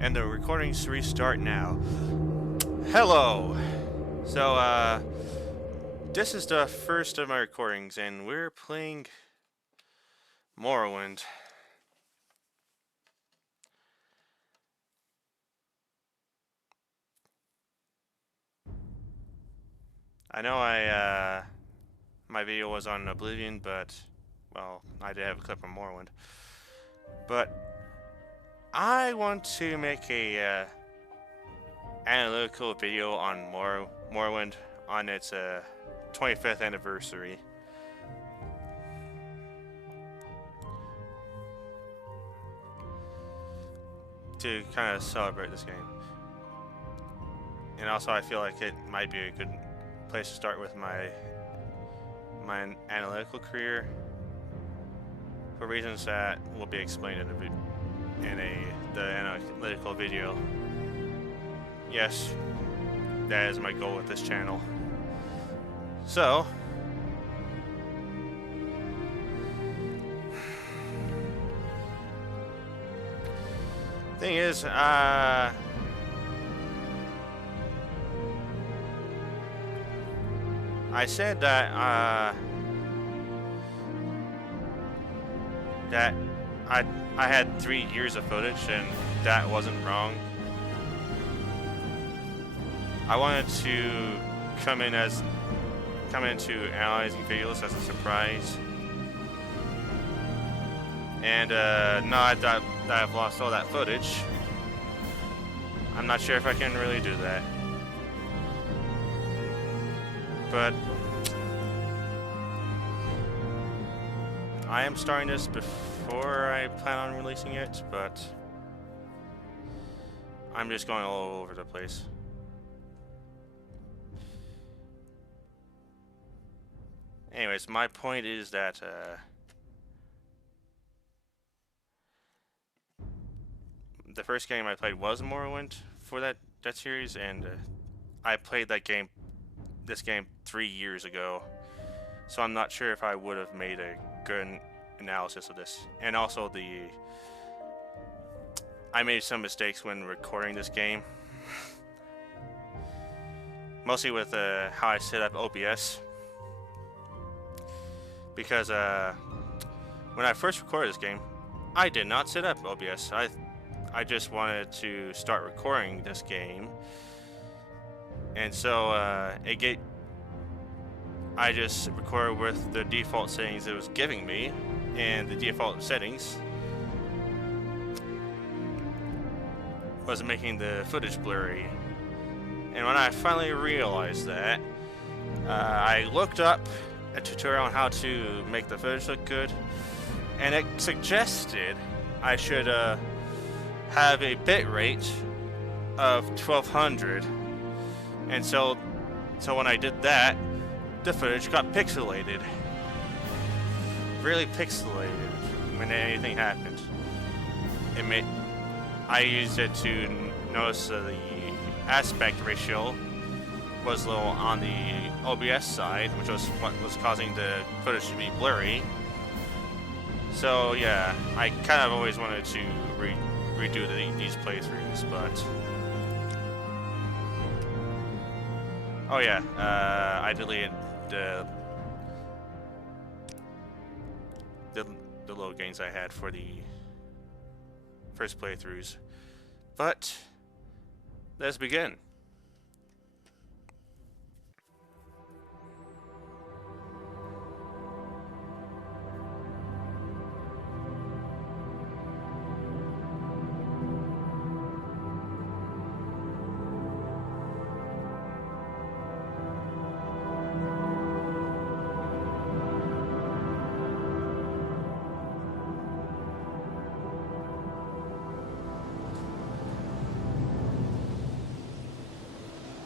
And the recordings restart now. Hello! So, this is the first of my recordings, and we're playing Morrowind. I know my video was on Oblivion, but, well, I did have a clip on Morrowind. But I want to make a analytical video on Morrowind on its 25th anniversary. To kind of celebrate this game. And also I feel like it might be a good place to start with my analytical career for reasons that will be explained in the analytical video. Yes, that is my goal with this channel. So, thing is, I said that I had 3 years of footage, and that wasn't wrong. I wanted to come into analyzing videos as a surprise, and now that I've lost all that footage, I'm not sure if I can really do that. But I am starting this before I plan on releasing it, but I'm just going all over the place. Anyways, my point is that the first game I played was Morrowind for that series, and I played this game 3 years ago, so I'm not sure if I would have made a good analysis of this. And also I made some mistakes when recording this game, mostly with how I set up OBS, because when I first recorded this game, I did not set up OBS. I just wanted to start recording this game, and so I just recorded with the default settings it was giving me, and the default settings was making the footage blurry. And when I finally realized that, I looked up a tutorial on how to make the footage look good, and it suggested I should have a bit rate of 1200, and so when I did that, the footage got pixelated, really pixelated when anything happened. I used it to notice the aspect ratio was low on the OBS side, which was what was causing the footage to be blurry. So yeah, I kind of always wanted to redo these playthroughs, but oh yeah, I deleted the load gains I had for the first playthroughs. But let's begin.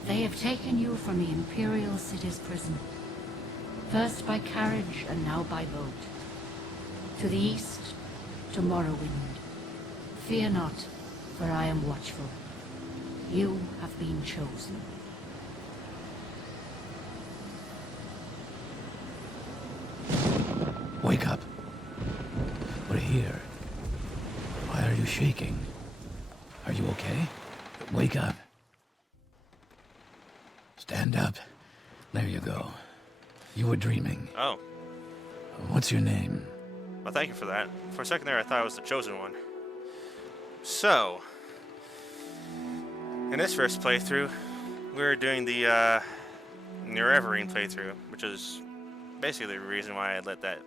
They have taken you from the Imperial City's prison, first by carriage and now by boat. To the east, to Morrowind. Fear not, for I am watchful. You have been chosen. Wake up. We're here. Why are you shaking? Are you okay? Wake up. Stand up. There you go. You were dreaming. Oh. What's your name? Well, thank you for that. For a second there, I thought I was the chosen one. So, in this first playthrough, we were doing the Morrowind playthrough, which is basically the reason why I let that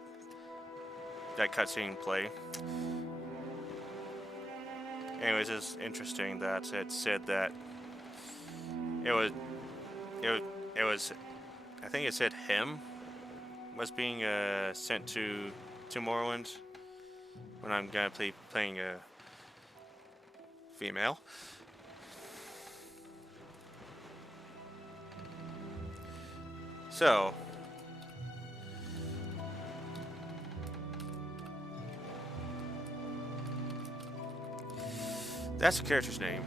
cutscene play. Anyways, it's interesting that it said that it was I think it said him was being sent to Morrowind when I'm gonna playing a female. So that's the character's name.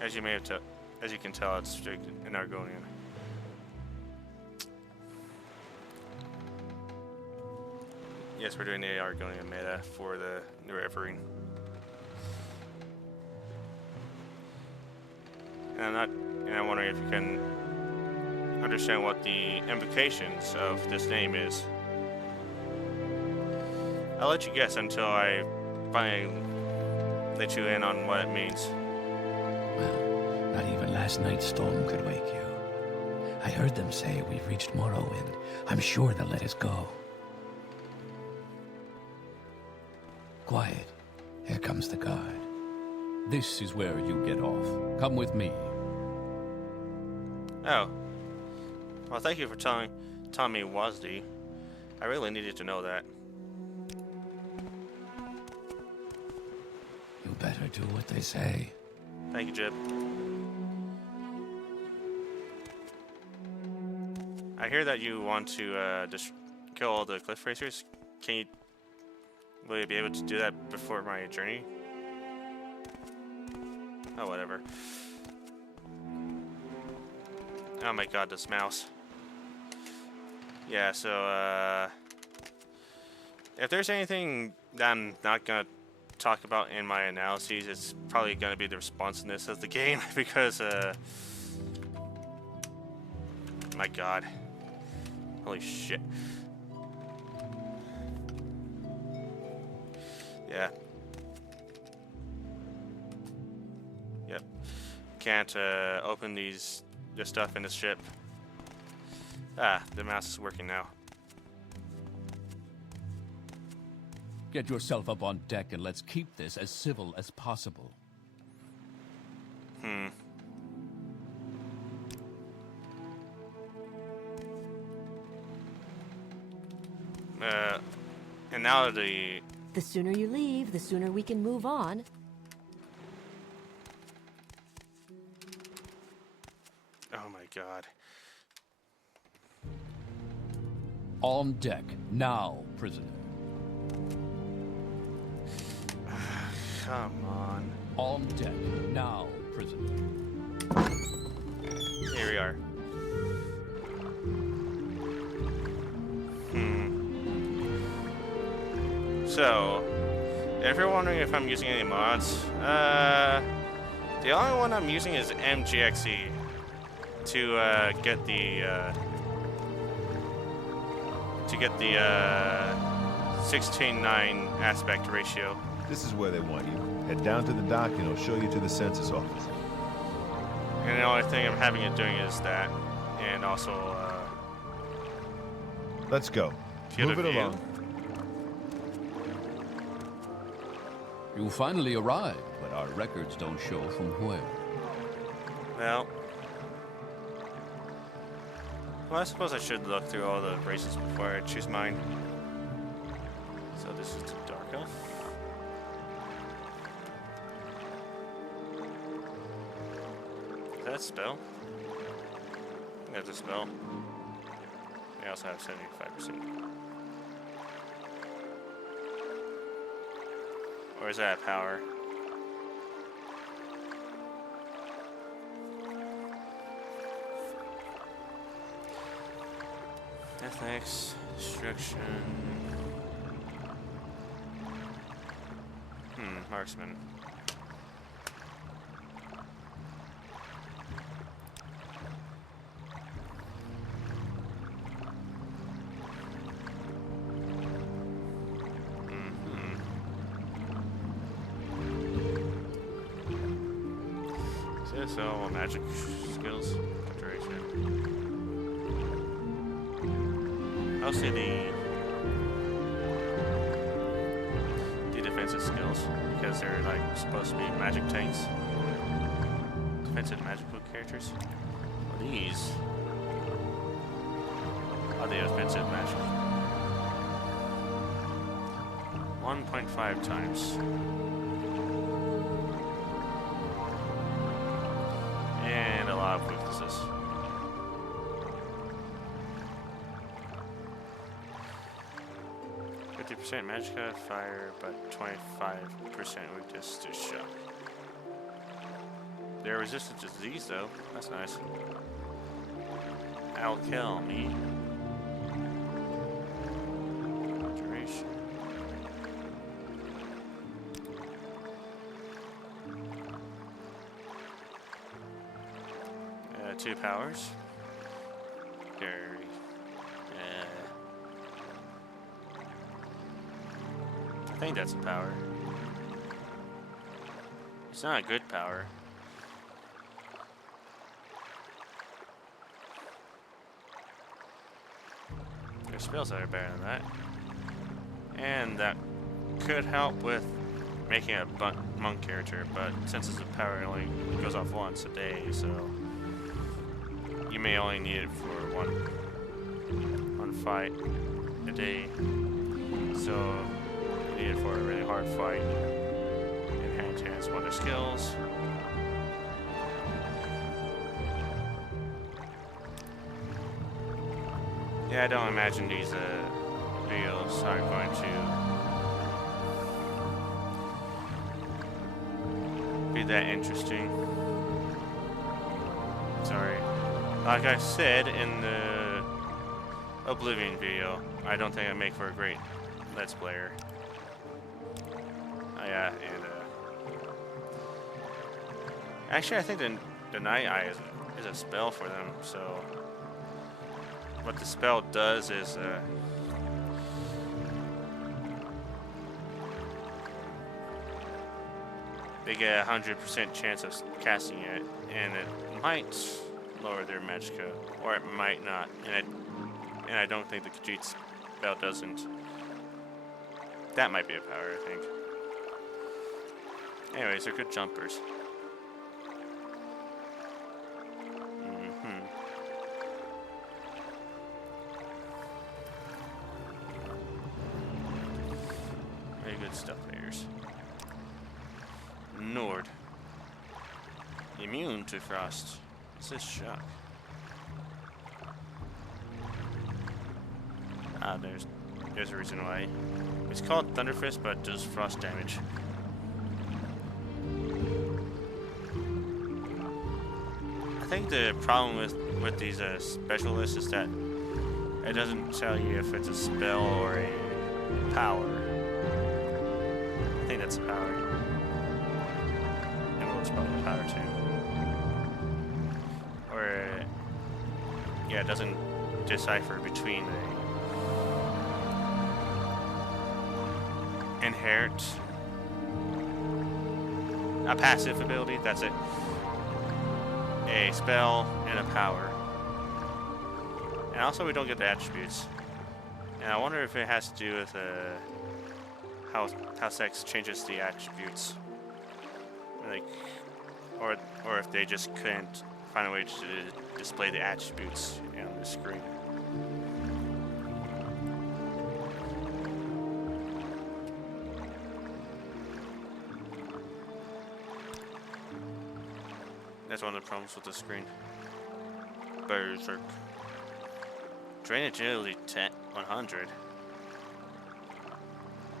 As you can tell, it's an Argonian. Yes, we're doing the Argonian meta for the Morrowind. And I'm wondering if you can understand what the implications of this name is. I'll let you guess until I finally let you in on what it means. Well, not even last night's storm could wake you. I heard them say we've reached Morrowind. I'm sure they'll let us go. Quiet. Here comes the guard. This is where you get off. Come with me. Oh. Well, thank you for telling me Wazdi. I really needed to know that. You better do what they say. Thank you, Jib. I hear that you want to just kill all the cliff racers. Will you be able to do that before my journey? Oh, whatever. Oh my god, this mouse. Yeah, so, if there's anything that I'm not gonna talk about in my analyses, it's probably gonna be the responsiveness of the game, because, my god. Holy shit. Yeah. Yep. Can't, open this stuff in the ship. Ah, the mouse is working now. Get yourself up on deck and let's keep this as civil as possible. And now the sooner you leave, the sooner we can move on. Oh my god. On deck, now, prisoner. Come on. On deck, now, prisoner. Here we are. So, if you're wondering if I'm using any mods, the only one I'm using is MGXE to get the 16:9 aspect ratio. This is where they want you. Head down to the dock and it'll show you to the census office. And the only thing I'm having it doing is that, and also Let's go. field Move of it view. along. You finally arrived, but our records don't show from where. Well, I suppose I should look through all the races before I choose mine. So this is the Dark Elf. Is that a spell? That's a spell. I also have 75%. Or is that power? Ethics, destruction. Marksman. So, magic skills, duration. I'll say the defensive skills because they're like supposed to be magic tanks. Defensive magical characters. Well, these are the offensive magic. 1.5 times. And a lot of weaknesses. % magicka, fire, but 25% weakness to shock. They're resistant to disease though, that's nice. I'll kill me. Duration. 2 powers. There. I think that's a power. It's not a good power. There's spells that are better than that. And that could help with making a monk character, but since it's a power, it only goes off once a day, so you may only need it for one fight a day. So you need it for a really hard fight. Enhance one of their skills. Yeah, I don't imagine these videos are going to be that interesting. Sorry. Like I said in the Oblivion video, I don't think I make for a great Let's Player. Yeah, and actually I think the Night Eye is a spell for them, so what the spell does is they get a 100% chance of casting it, and it might lower their magicka, or it might not, and I don't think the Khajiit spell doesn't. That might be a power, I think. Anyways, they're good jumpers. Very good stuff, players. Nord. Immune to frost. What's this shock? Ah, there's a reason why. It's called Thunderfist, but does frost damage. I think the problem with these specialists is that it doesn't tell you if it's a spell or a power. I think that's a power. And well, it's probably a power too. Or yeah, it doesn't decipher between a passive ability, that's it, a spell, and a power. And also we don't get the attributes. And I wonder if it has to do with how sex changes the attributes. Like, or if they just couldn't find a way to display the attributes on the screen. That's one of the problems with the screen. Berserk. Drain agility 100.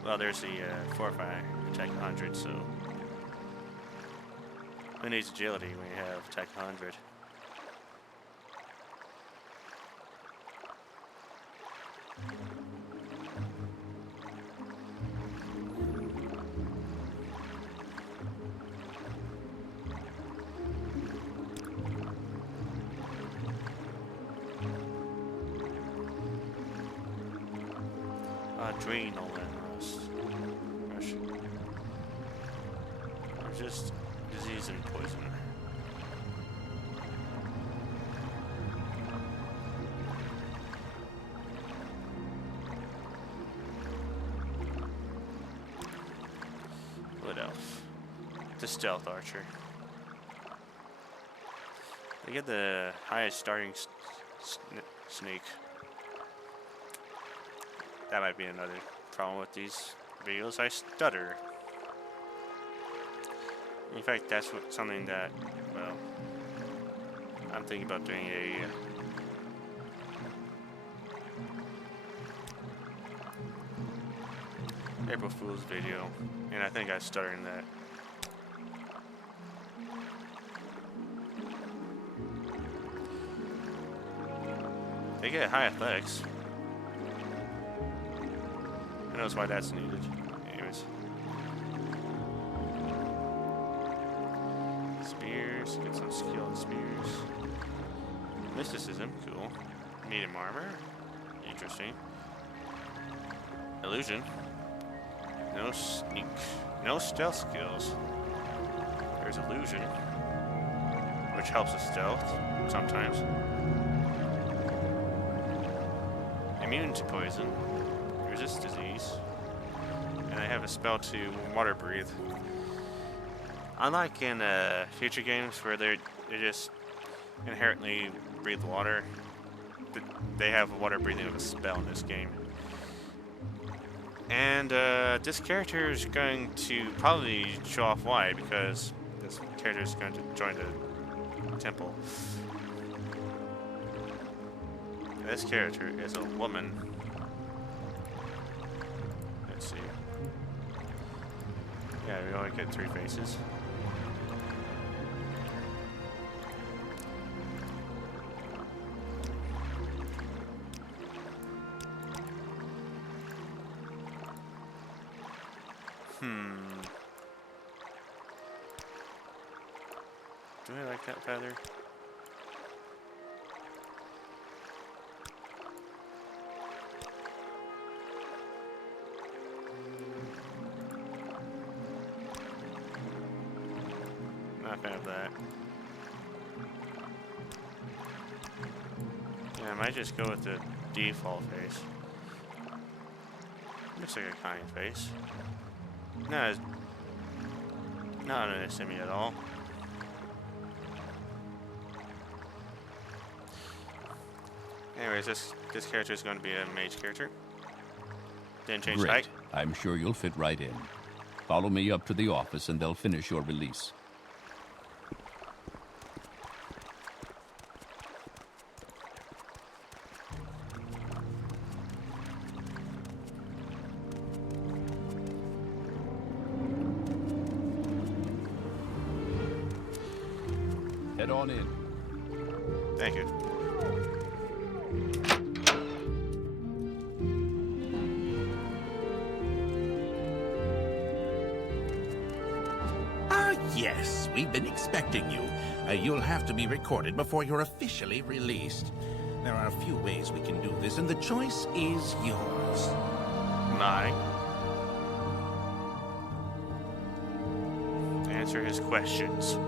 Well, there's the fortify attack 100, so who needs agility when you have attack 100? Adrenal and rush. Or just disease and poison. the stealth archer. They get the highest starting sneak. That might be another problem with these videos. I stutter. In fact, that's something that, well, I'm thinking about doing a April Fool's video, and I think I stuttered in that. They get high athletics. Who knows why that's needed? Anyways. Spears, get some skill in spears. Mysticism, cool. Medium armor, interesting. Illusion. No sneak. No stealth skills. There's illusion, which helps with stealth sometimes. Immune to poison. Resist disease. And I have a spell to water breathe. Unlike in future games where they just inherently breathe water, they have water breathing with a spell in this game. And this character is going to probably show off why, because this character is going to join the temple. This character is a woman. Let's see. Yeah, we only get 3 faces. Do I like that feather? Not a fan of that. Yeah, I might just go with the default face. Looks like a kind face. Not underestimate at all. Anyways, this character is going to be a mage character. Didn't change Great. height. I'm sure you'll fit right in. Follow me up to the office and they'll finish your release. Head on in. Thank you. Yes, we've been expecting you. You'll have to be recorded before you're officially released. There are a few ways we can do this, and the choice is yours. Mine. Answer his questions.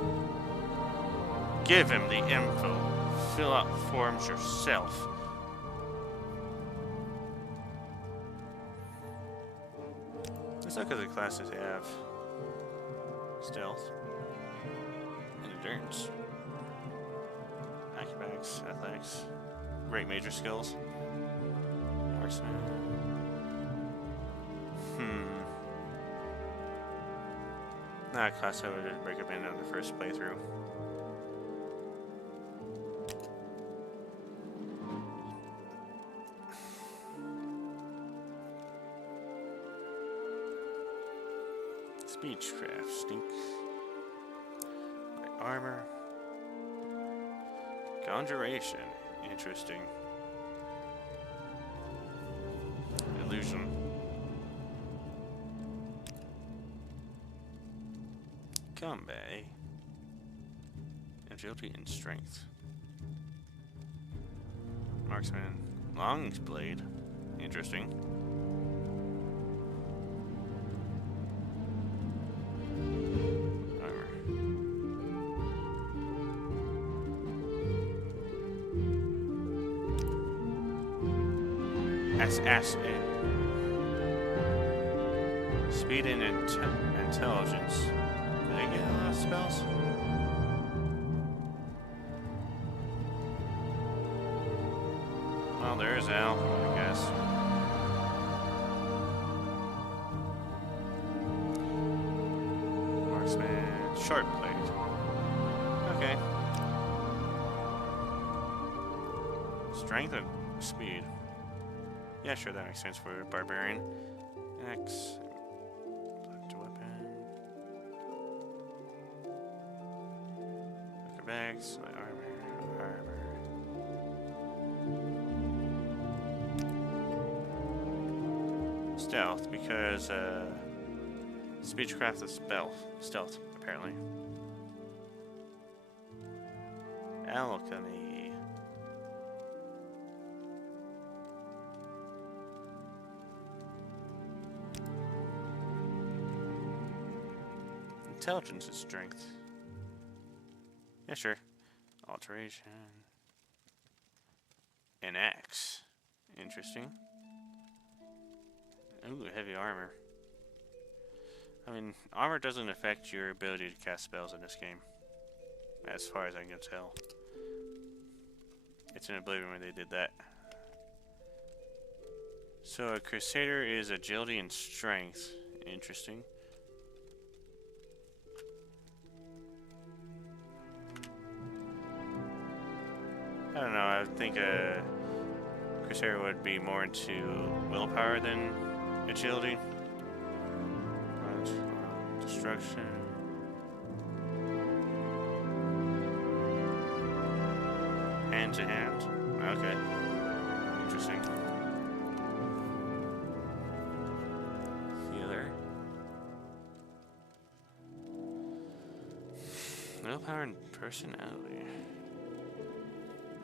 Give him the info. Fill out forms yourself. Let's look at the classes they have. Stealth. Endurance. Acrobatics. Athletics. Great major skills. Marksman. Not a class I would recommend on the first playthrough. Speechcraft, stink. Light armor. Conjuration, interesting. Illusion. Combat. Agility and strength. Marksman. Long blade. Interesting. Assassin. Speed and intelligence. There you go. Well, there is Al, I guess. Marksman, short blade. Okay. Strength and speed. Yeah, sure, that makes sense for a barbarian. Axe. Weapon. Bags, light armor. Stealth, because speechcraft is stealth, apparently. Alchemy. Intelligence is strength. Yeah, sure. Alteration. An axe. Interesting. Ooh, heavy armor. I mean, armor doesn't affect your ability to cast spells in this game. As far as I can tell. It's in Oblivion when they did that. So a Crusader is agility and strength. Interesting. I don't know, I think a Crusader would be more into willpower than agility. Destruction. Hand to hand? Okay. Interesting. Healer. Willpower and personality.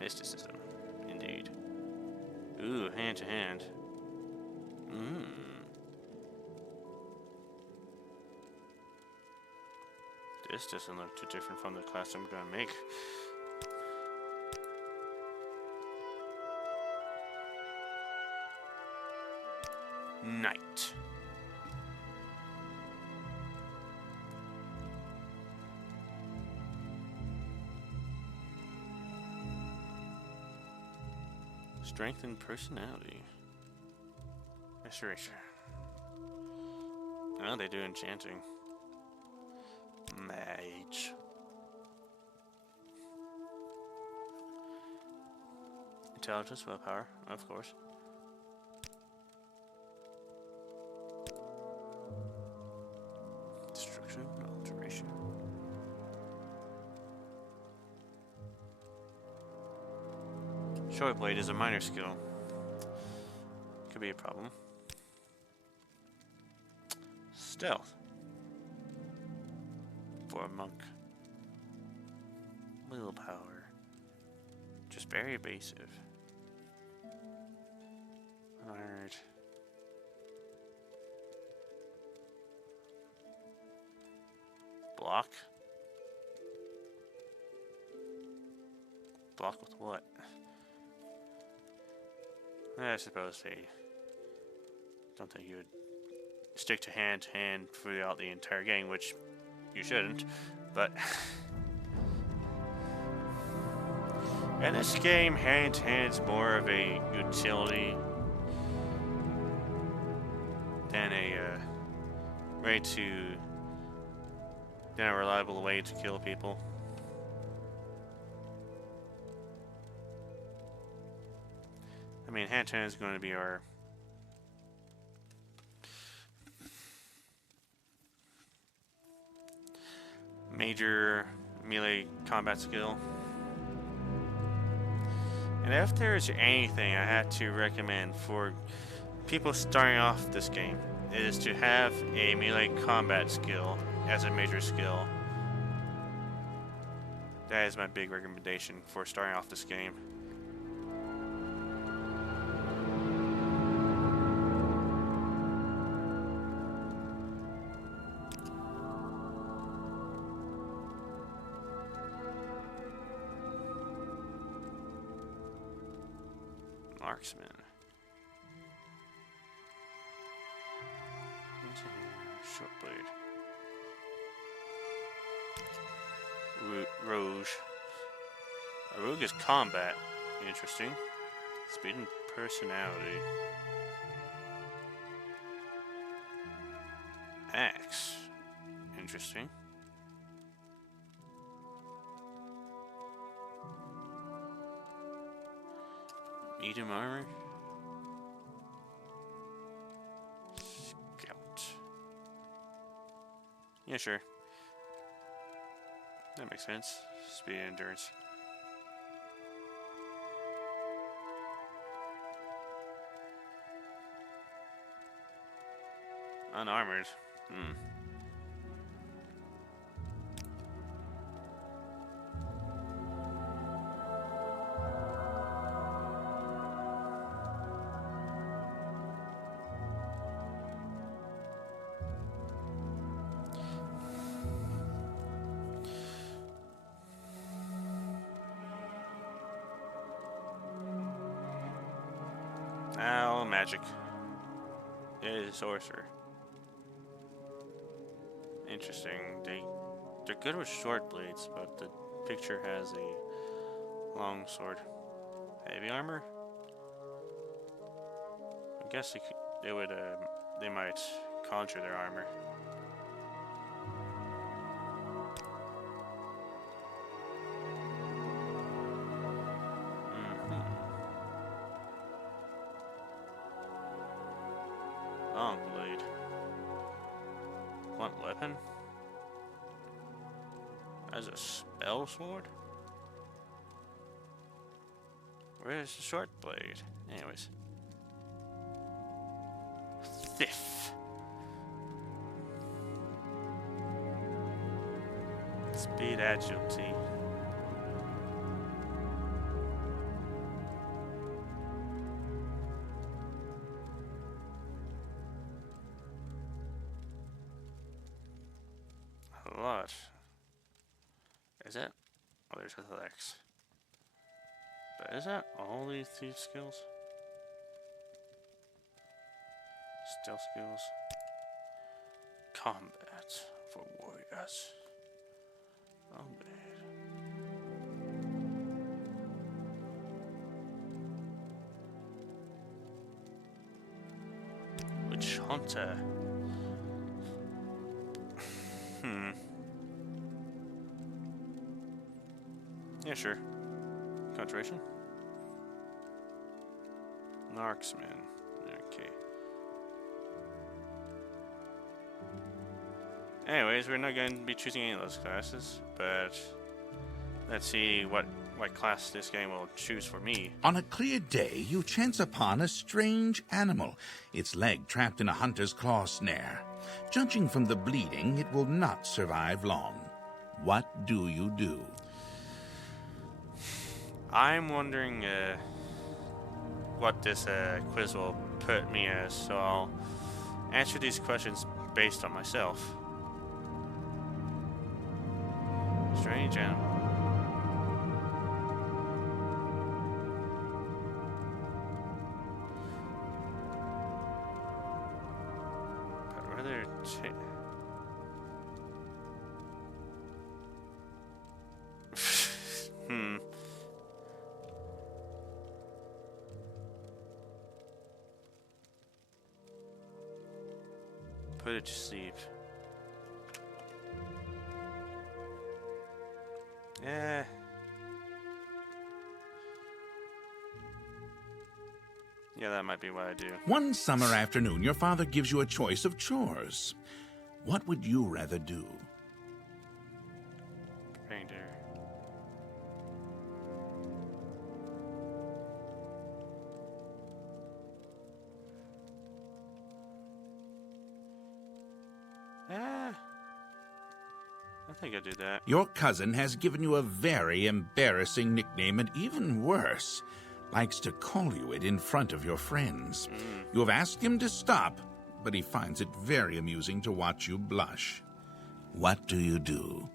Mysticism, indeed. Ooh, hand to hand. This doesn't look too different from the class I'm gonna make. Knight. Strength and personality. Restoration. Oh, they do enchanting. Mage. Intelligence, willpower, of course. Destruction, alteration. Short blade is a minor skill. Could be a problem. Stealth. For a monk. Willpower. Just very evasive. Alright. Block? Block with what? I suppose they don't think you would stick to hand throughout the entire game, which you shouldn't, but in this game, hand to hand is more of a utility than a reliable way to kill people. I mean, hand to hand is going to be our major melee combat skill. And if there's anything I had to recommend for people starting off this game, it is to have a melee combat skill as a major skill. That is my big recommendation for starting off this game. Marksman. Short blade. Rogue. A rogue is combat. Interesting. Speed and Personality. Axe. Interesting. Medium armor. Scout. Yeah, sure. That makes sense. Speed and endurance. Unarmored. Oh, magic. It is sorcerer. Interesting. They're good with short blades, but the picture has a long sword. Heavy armor? I guess they might conjure their armor. Long blade. Blunt weapon? As a spell sword? Where's the short blade? Anyways. Thief. Speed agility. A lot. Is that? Oh, there's athletics. But is that all these thief skills? Stealth skills. Combat for warriors. Combat. Witch hunter. Yeah, sure. Conjuration. Marksman. Okay. Anyways, we're not going to be choosing any of those classes, but let's see what class this game will choose for me. On a clear day, you chance upon a strange animal, its leg trapped in a hunter's claw snare. Judging from the bleeding, it will not survive long. What do you do? I'm wondering what this quiz will put me as, so I'll answer these questions based on myself. Strange animal. But rather Put it to sleep. Yeah. Yeah, that might be what I do. One summer afternoon, your father gives you a choice of chores. What would you rather do? Reindeer. I think I'll do that. Your cousin has given you a very embarrassing nickname, and even worse, likes to call you it in front of your friends. You have asked him to stop, but he finds it very amusing to watch you blush. What do you do?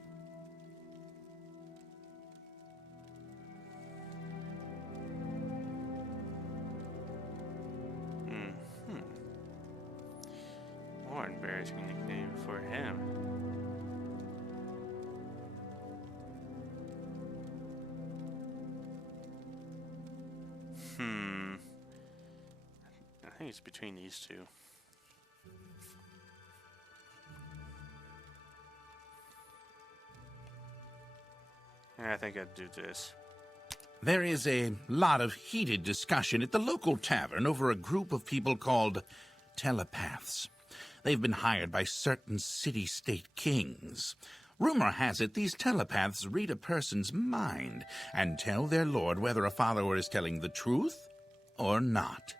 More embarrassing nickname for him. I think it's between these two. And I think I'd do this. There is a lot of heated discussion at the local tavern over a group of people called telepaths. They've been hired by certain city-state kings. Rumor has it these telepaths read a person's mind and tell their lord whether a follower is telling the truth or not.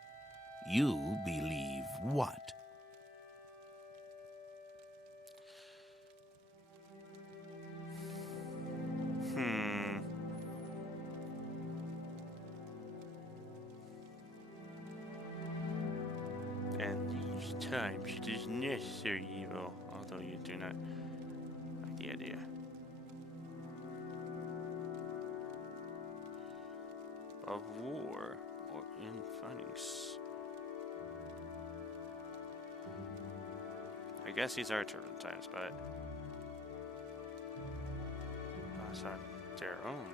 You believe what? And these times it is necessary evil, although you do not like the idea. Of war or infighting. I guess these are turbulent times, but it's not their own.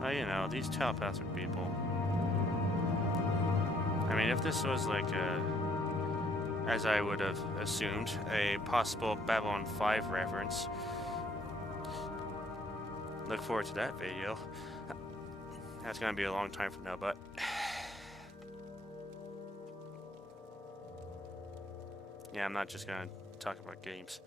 Well, you know, these telepaths are people. I mean, if this was like as I would have assumed, a possible Babylon 5 reference, look forward to that video. That's gonna be a long time from now, but yeah, I'm not just gonna talk about games.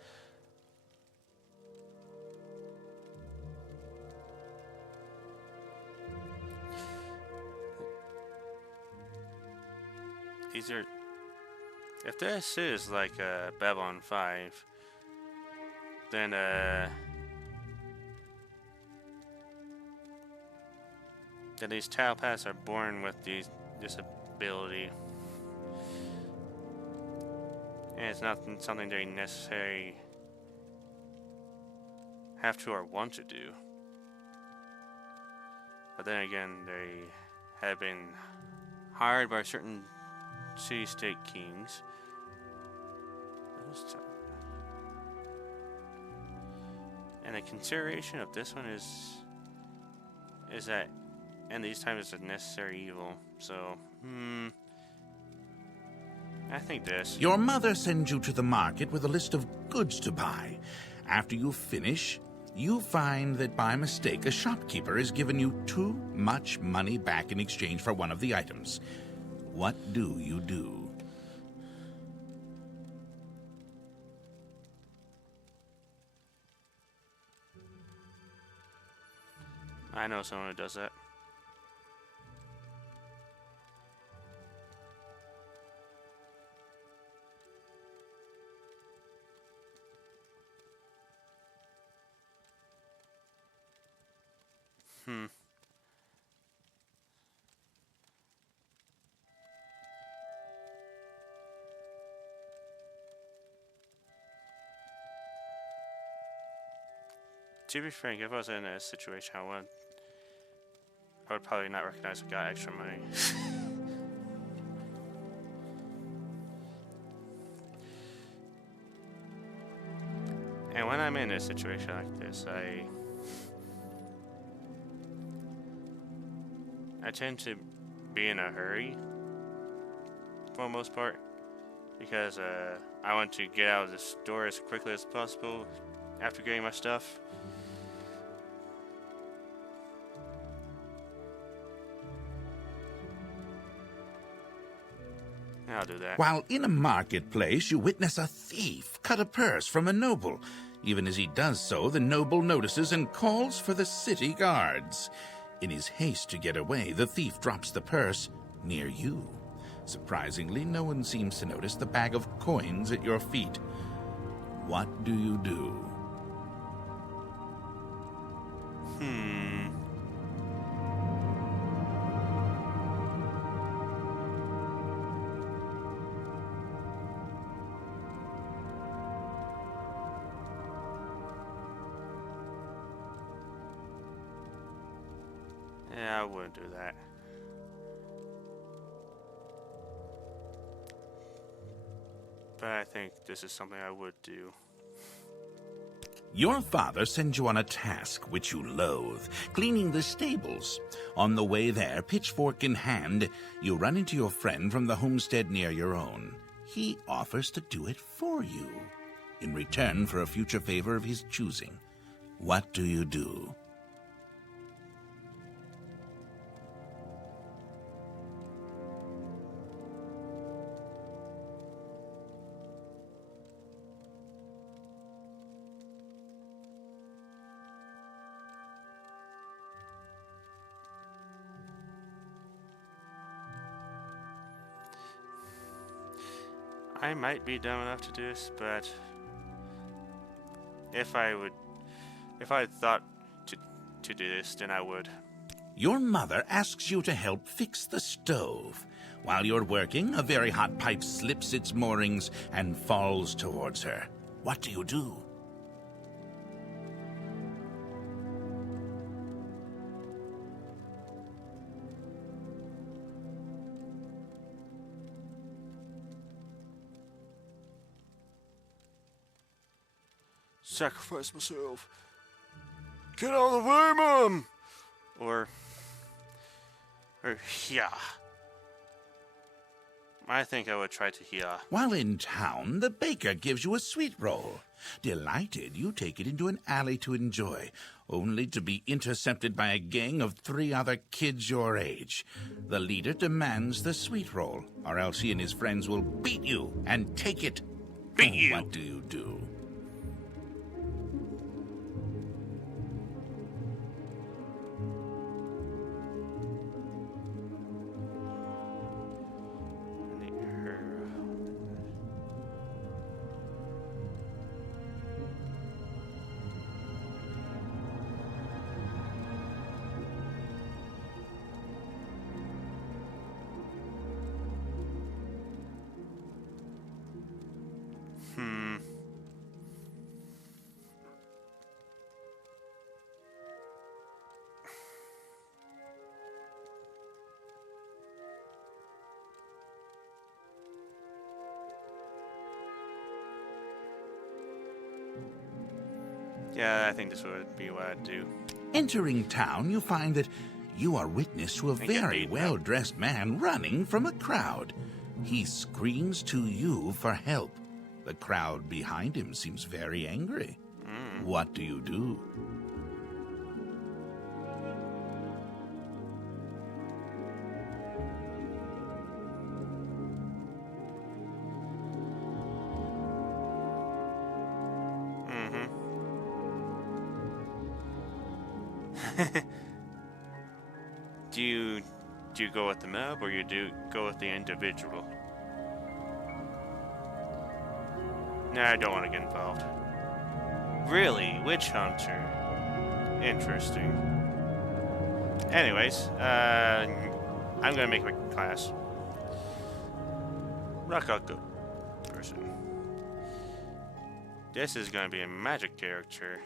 These are, if this is like Babylon 5, then these telepaths are born with this ability, and it's not something they necessarily have to or want to do. But then again, they have been hired by certain city-state kings. And the consideration of this one is that in these times it's a necessary evil. So, I think this. Your mother sends you to the market with a list of goods to buy. After you finish, you find that by mistake a shopkeeper has given you too much money back in exchange for one of the items. What do you do? I know someone who does that. To be frank, if I was in a situation I would probably not recognize who got extra money. And when I'm in a situation like this, I tend to be in a hurry for the most part, because I want to get out of the store as quickly as possible after getting my stuff. I'll do that. While in a marketplace, you witness a thief cut a purse from a noble. Even as he does so, the noble notices and calls for the city guards. In his haste to get away, the thief drops the purse near you. Surprisingly, no one seems to notice the bag of coins at your feet. What do you do? Yeah, I wouldn't do that. But I think this is something I would do. Your father sends you on a task which you loathe, cleaning the stables. On the way there, pitchfork in hand, you run into your friend from the homestead near your own. He offers to do it for you, in return for a future favor of his choosing. What do you do? I might be dumb enough to do this, but if I had thought to do this, then I would. Your mother asks you to help fix the stove. While you're working, a very hot pipe slips its moorings and falls towards her. What do you do? Sacrifice myself. Get out of the way, Mom! Or yeah. I think I would try to yeah. While in town, the baker gives you a sweet roll. Delighted, you take it into an alley to enjoy, only to be intercepted by a gang of 3 other kids your age. The leader demands the sweet roll, or else he and his friends will beat you and take it. Beat you. What do you do? Yeah, I think this would be what I'd do. Entering town, you find that you are witness to a I get very beat, well-dressed man running from a crowd. He screams to you for help. The crowd behind him seems very angry. What do you do? Do you go with the mob or you do go with the individual? Nah, I don't want to get involved. Really? Witch Hunter. Interesting. Anyways, I'm gonna make my class Rakaku person. This is gonna be a magic character.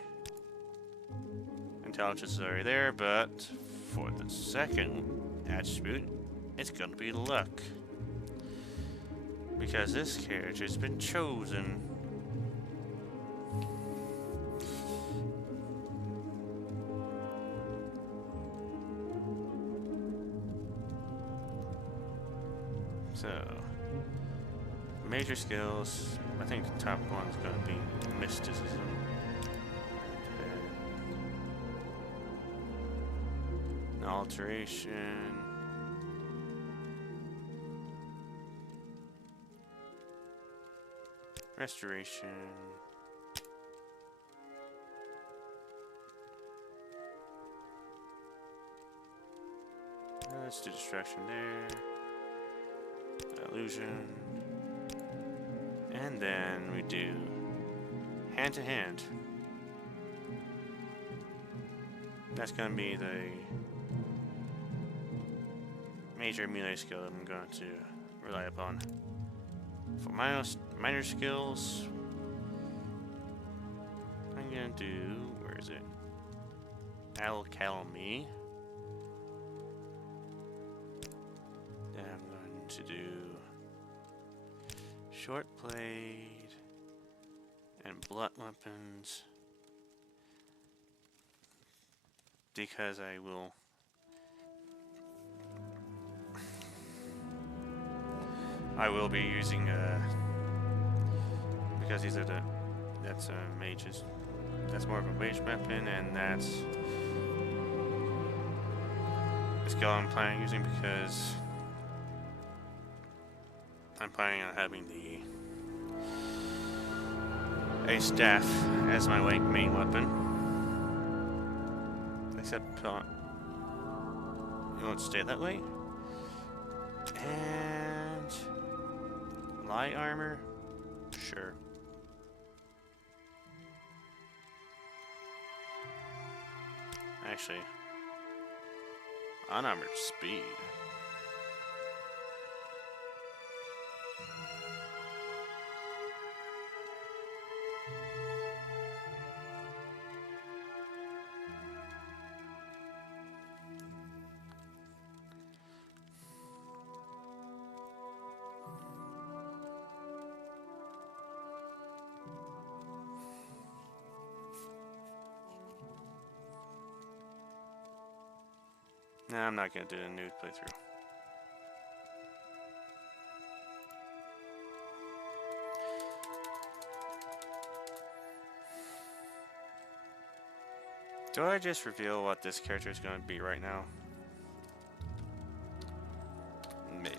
Intelligence is already there, but for the second attribute, it's gonna be luck. Because this character's been chosen. So, major skills, I think the top one's gonna be mysticism. Alteration. Restoration. Let's do distraction there. Illusion. And then we do hand to hand. That's gonna be the major melee skill I'm going to rely upon. For minor skills, I'm gonna do, where is it? Alchemy. Then I'm going to do short blade and blunt weapons because I will be using because these are that's mages. That's more of a mage weapon, and that's the skill I'm planning on using because I'm planning on having a staff as my main weapon. Except it won't stay that way. And light armor, sure. Actually, unarmored speed. Nah, I'm not gonna do a new playthrough. Do I just reveal what this character is gonna be right now? Maybe.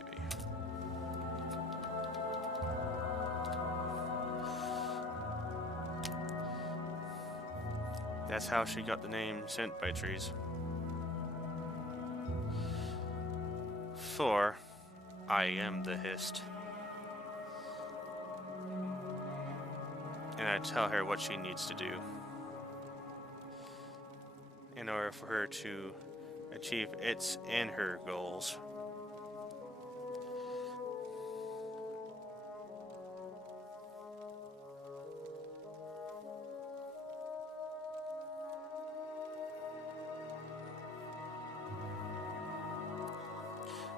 That's how she got the name Sent by Trees. For I am the Hist. And I tell her what she needs to do in order for her to achieve its and her goals.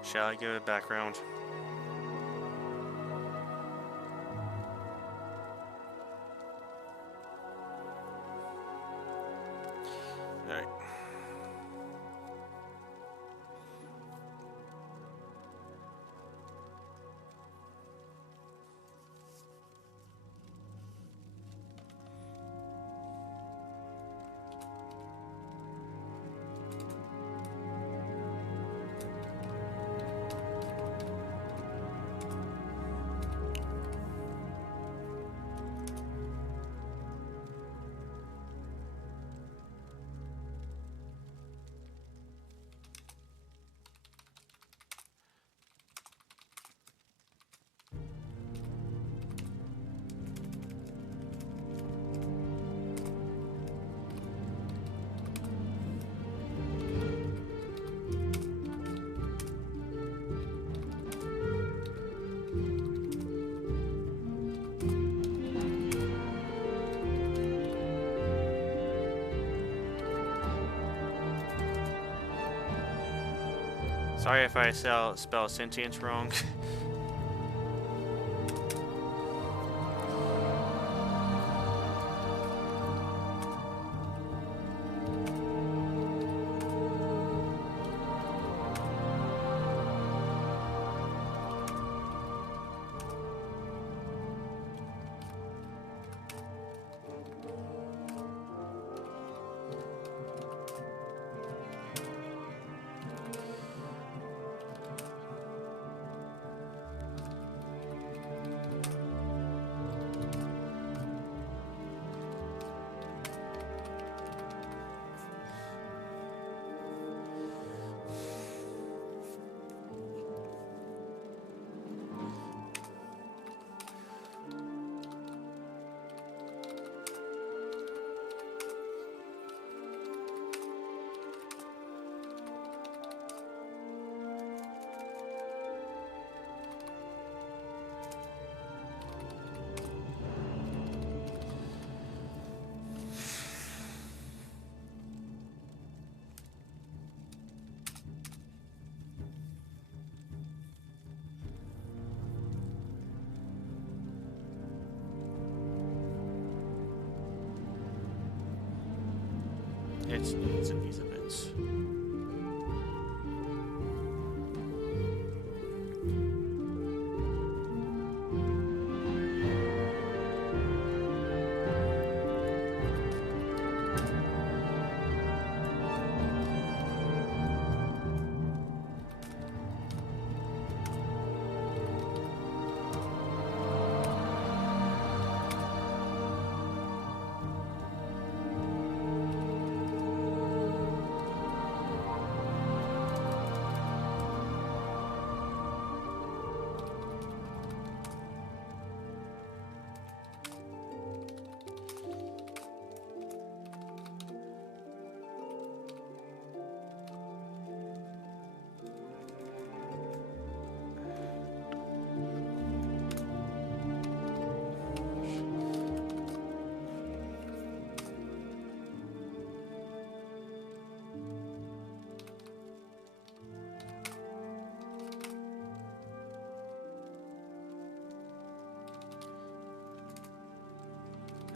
Shall I give it background? Alright. Sorry if I spell sentience wrong. its needs in these events.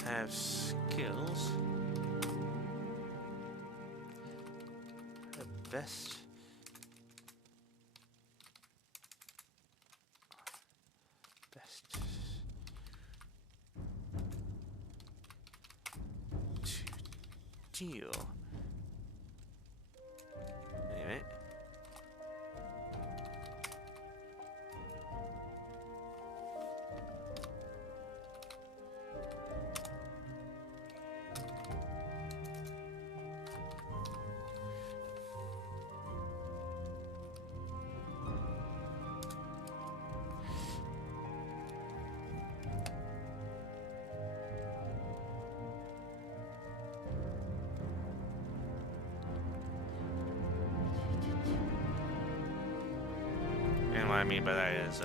Have skills. The best. Best. To deal. Anyway. And what I mean by that is,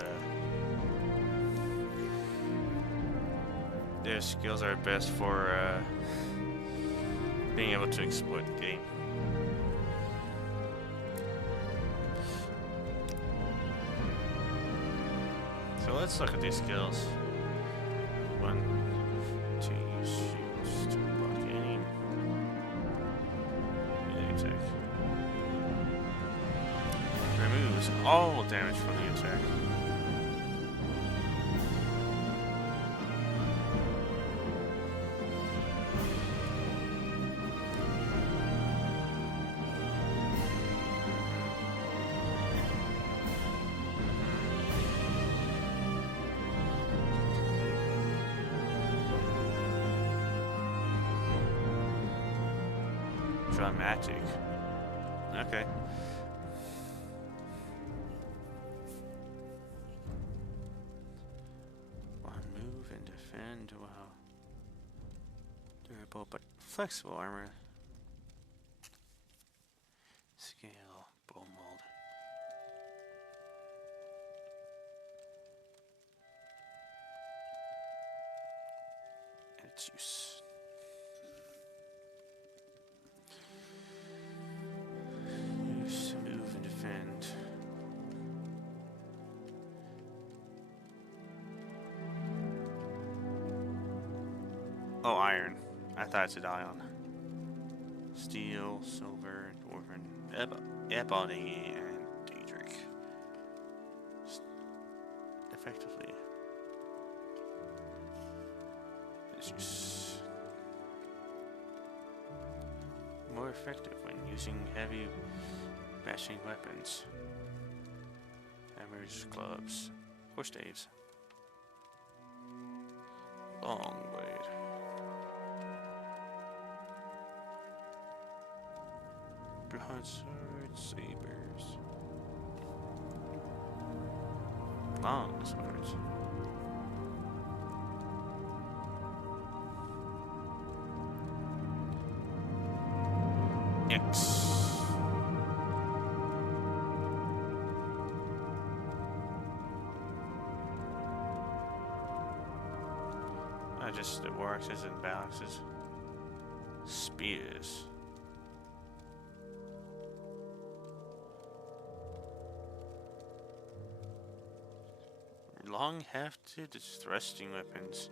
their skills are best for being able to exploit the game. So let's look at these skills. 1, 2, use shields to block aim. Melee attack. Removes all damage from the attack. Dramatic. Okay. One move and defend. Wow. Durable but flexible armor. Scale. Bone mold. And its use. Move and defend. Oh, iron. I thought it said ion. Steel, silver, dwarven, ebony, and daedric. Effectively. It's just more effective when using heavy bashing weapons. Hammers, clubs, or staves. Long blade. Broadswords, sabers. Long swords. X. Just the war axes and battle axes. Spears. Long hafted thrusting weapons.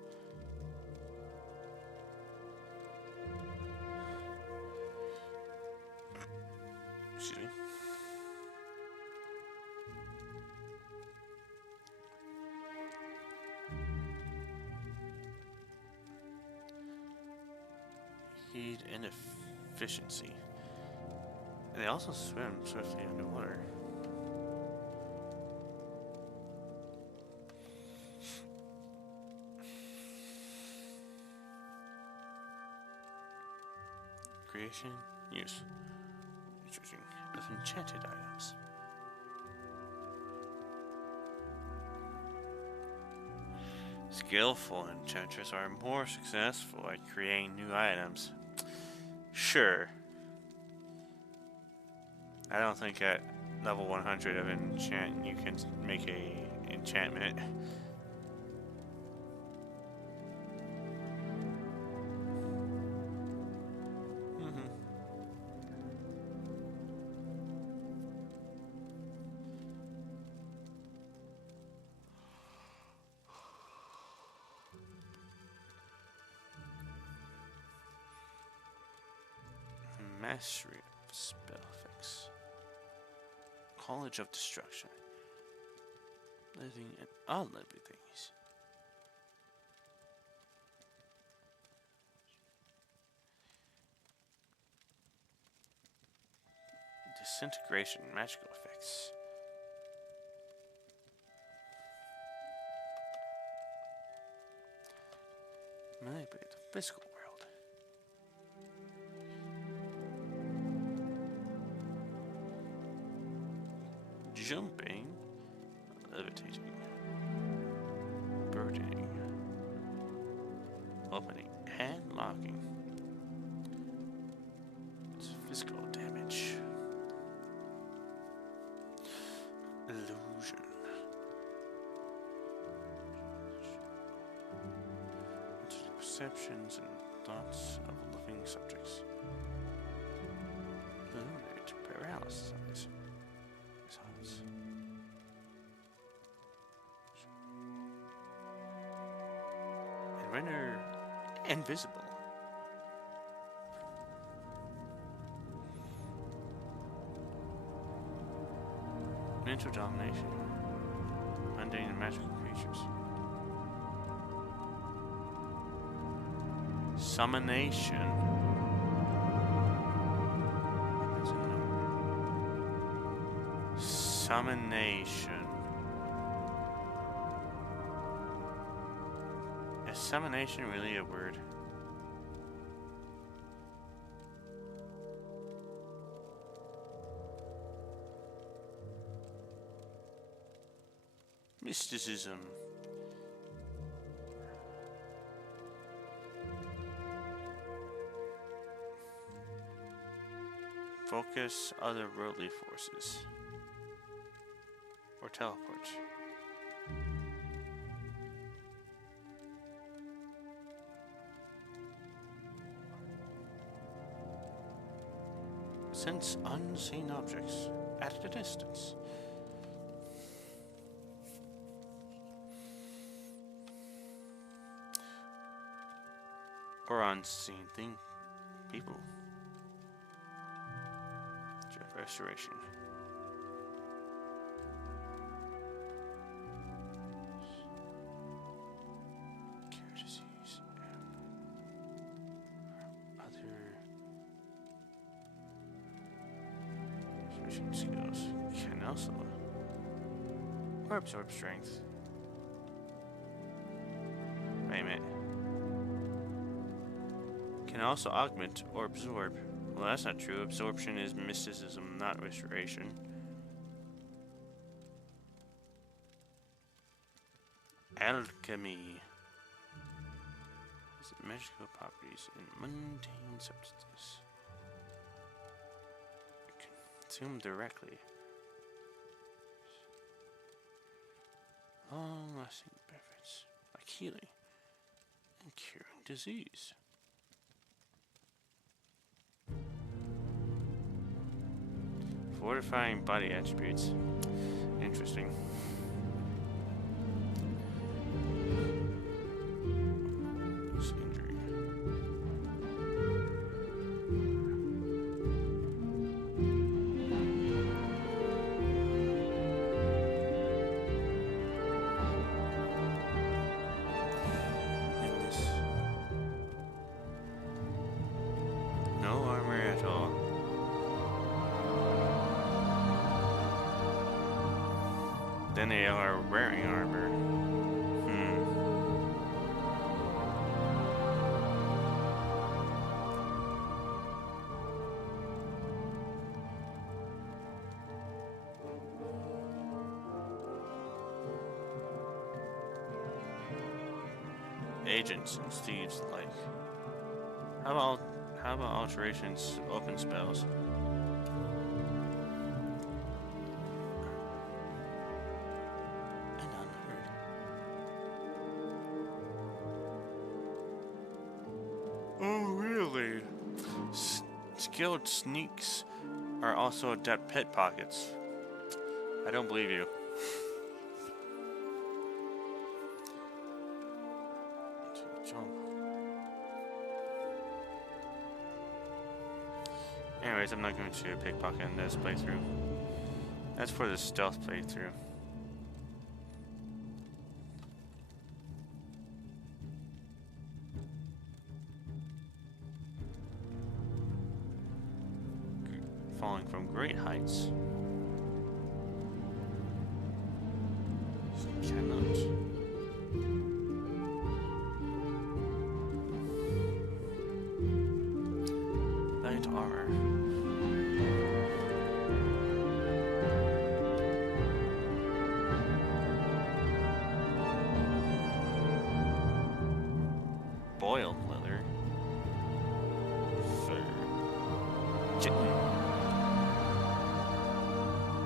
speed, and efficiency. And they also swim swiftly underwater. Creation, use, researching of enchanted items. Skillful enchanters are more successful at creating new items. Sure. I don't think at level 100 of enchant you can make a enchantment. Mastery of spell effects. College of Destruction. Living and unliving things. Disintegration magical effects. Manipulate the physical world. Jumping, levitating, burdening, opening and locking. It's physical damage. Illusion. Into the perceptions and thoughts of living subjects. Eliminate paralysis. And render invisible. Mental domination. Mundane and magical creatures. Summonation. Summonation. Is summonation really a word? Mysticism. Focus otherworldly forces. Or teleport. Sense unseen objects at a distance. Or unseen people. Restoration. Cure disease. Other restoration skills can also or absorb strength. Wait a minute. Can also augment or absorb. Well, that's not true. Absorption is mysticism, not restoration. Alchemy. Is magical properties in mundane substances. Consume directly. Long-lasting benefits, like healing and curing disease. Fortifying body attributes. Interesting. Injury. And this. than they are wearing armor. Agents and thieves alike. How about alterations, open spells? And unheard. Oh, really? Skilled sneaks are also adept pickpockets. I don't believe you. Anyways, I'm not going to pickpocket in this playthrough. That's for the stealth playthrough. Falling from great heights. Cannot. Light armor. Boiled leather. Fur. Chicken.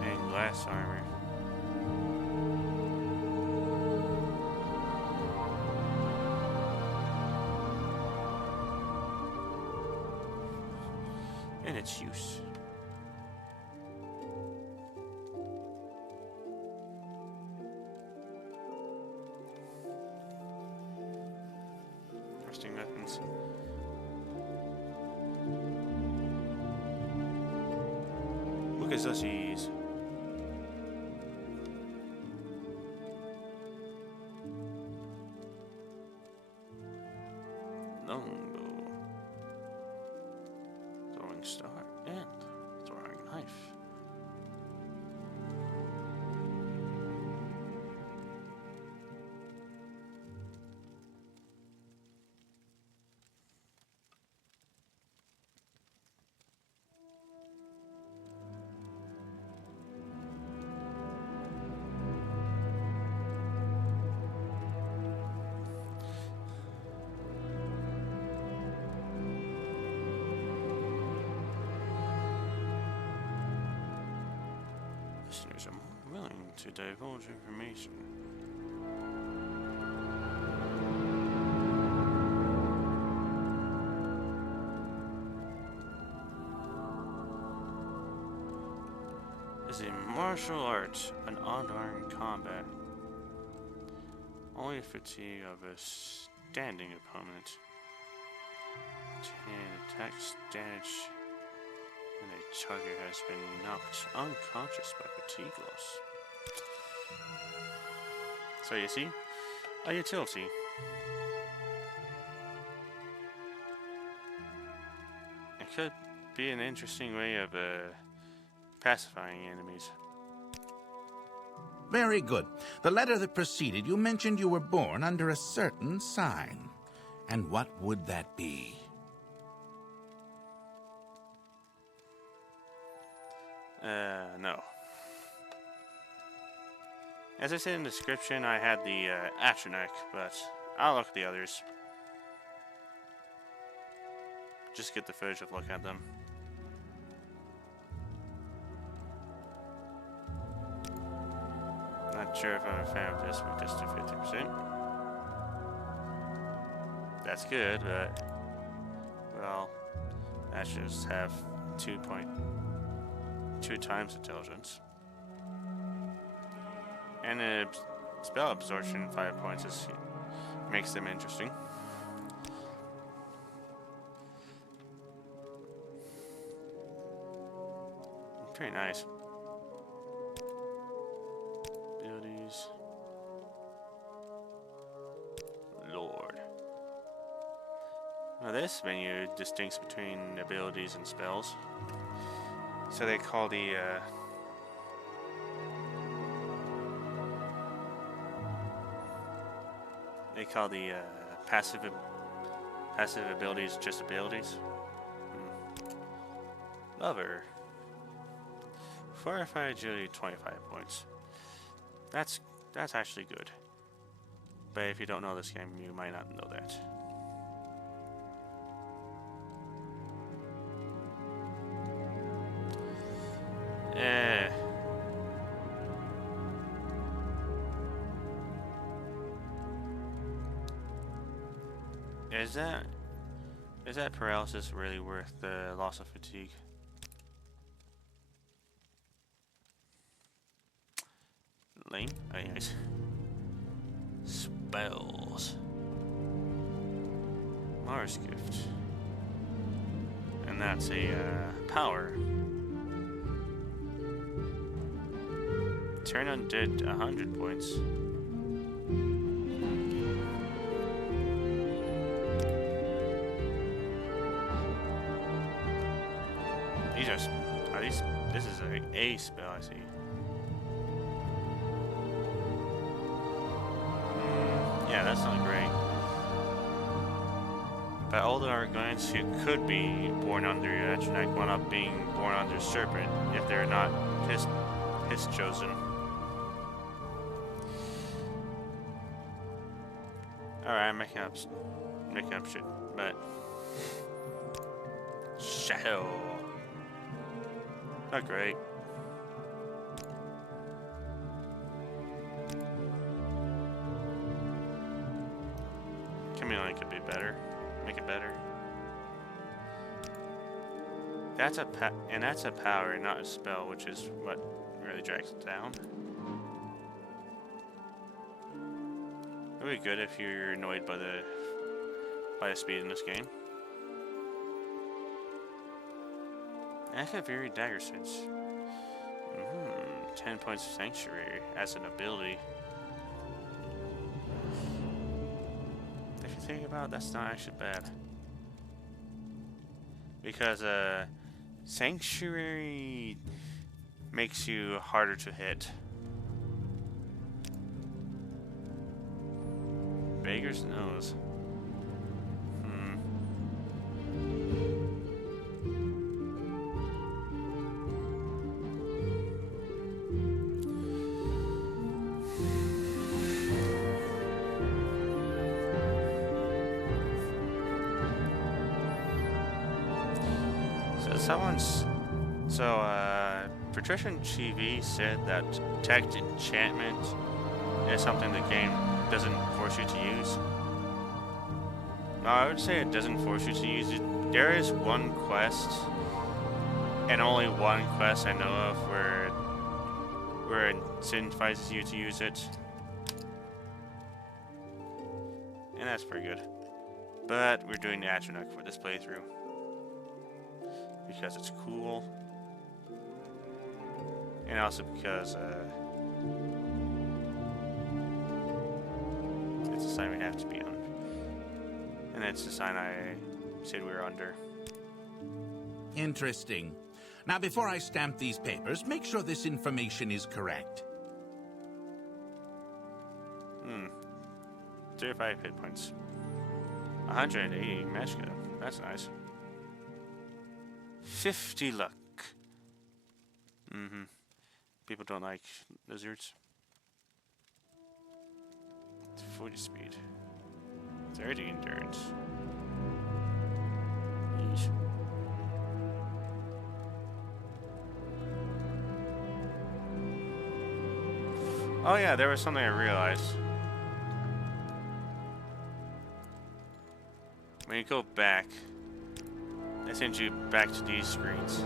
And glass armor. And its use. Rusting weapons. Look at Zussies. Longbow. Throwing star and throwing knife. Listeners are more willing to divulge information. Is a martial art an unarmed combat? Only fatigue of a standing opponent. 10 attacks damage. And a target has been knocked unconscious by fatigue loss. So you see, a utility. It could be an interesting way of pacifying enemies. Very good. The letter that preceded you mentioned you were born under a certain sign. And what would that be? No. As I said in the description, I had the Atronach, but I'll look at the others. Just get the footage of look at them. Not sure if I'm a fan of this, but just to 50%. That's good, but well, that should just have 2.2 times intelligence. And the spell absorption 5 points makes them interesting. Very nice. Abilities. Lord. Now this menu distincts between abilities and spells. So they call the they call the passive abilities just abilities. Lover. Fortified agility 25 points. That's actually good. But if you don't know this game, you might not know that. Is that paralysis really worth the loss of fatigue? Lame? Anyways. Spells. Mars gift. And that's a power. Turn undead 100 points. This is a spell, I see. Yeah, that's not great. But all the Argonians who could be born under Atronach wound up being born under Serpent if they're not his chosen. Alright, I'm making up shit, but Shadow. Not great. Chameleon could be better. Make it better. That's a power, not a spell, which is what really drags it down. It would be good if you're annoyed by the speed in this game. I have very dagger sense. 10 points of sanctuary as an ability. If you think about it, that's not actually bad. Because sanctuary makes you harder to hit. Beggar's nose. Patricia TV said that detect enchantment is something the game doesn't force you to use. No, I would say it doesn't force you to use it. There is one quest, and only one quest I know of, where it incentivizes you to use it. And that's pretty good. But we're doing the Atronach for this playthrough. Because it's cool. And also because it's a sign we have to be on. And it's a sign I said we were under. Interesting. Now, before I stamp these papers, make sure this information is correct. 35 hit points. 180 Meshka. That's nice. 50 luck. People don't like lizards. 40 speed. 30 endurance. Yeesh. Oh yeah, there was something I realized. When you go back, it sends you back to these screens.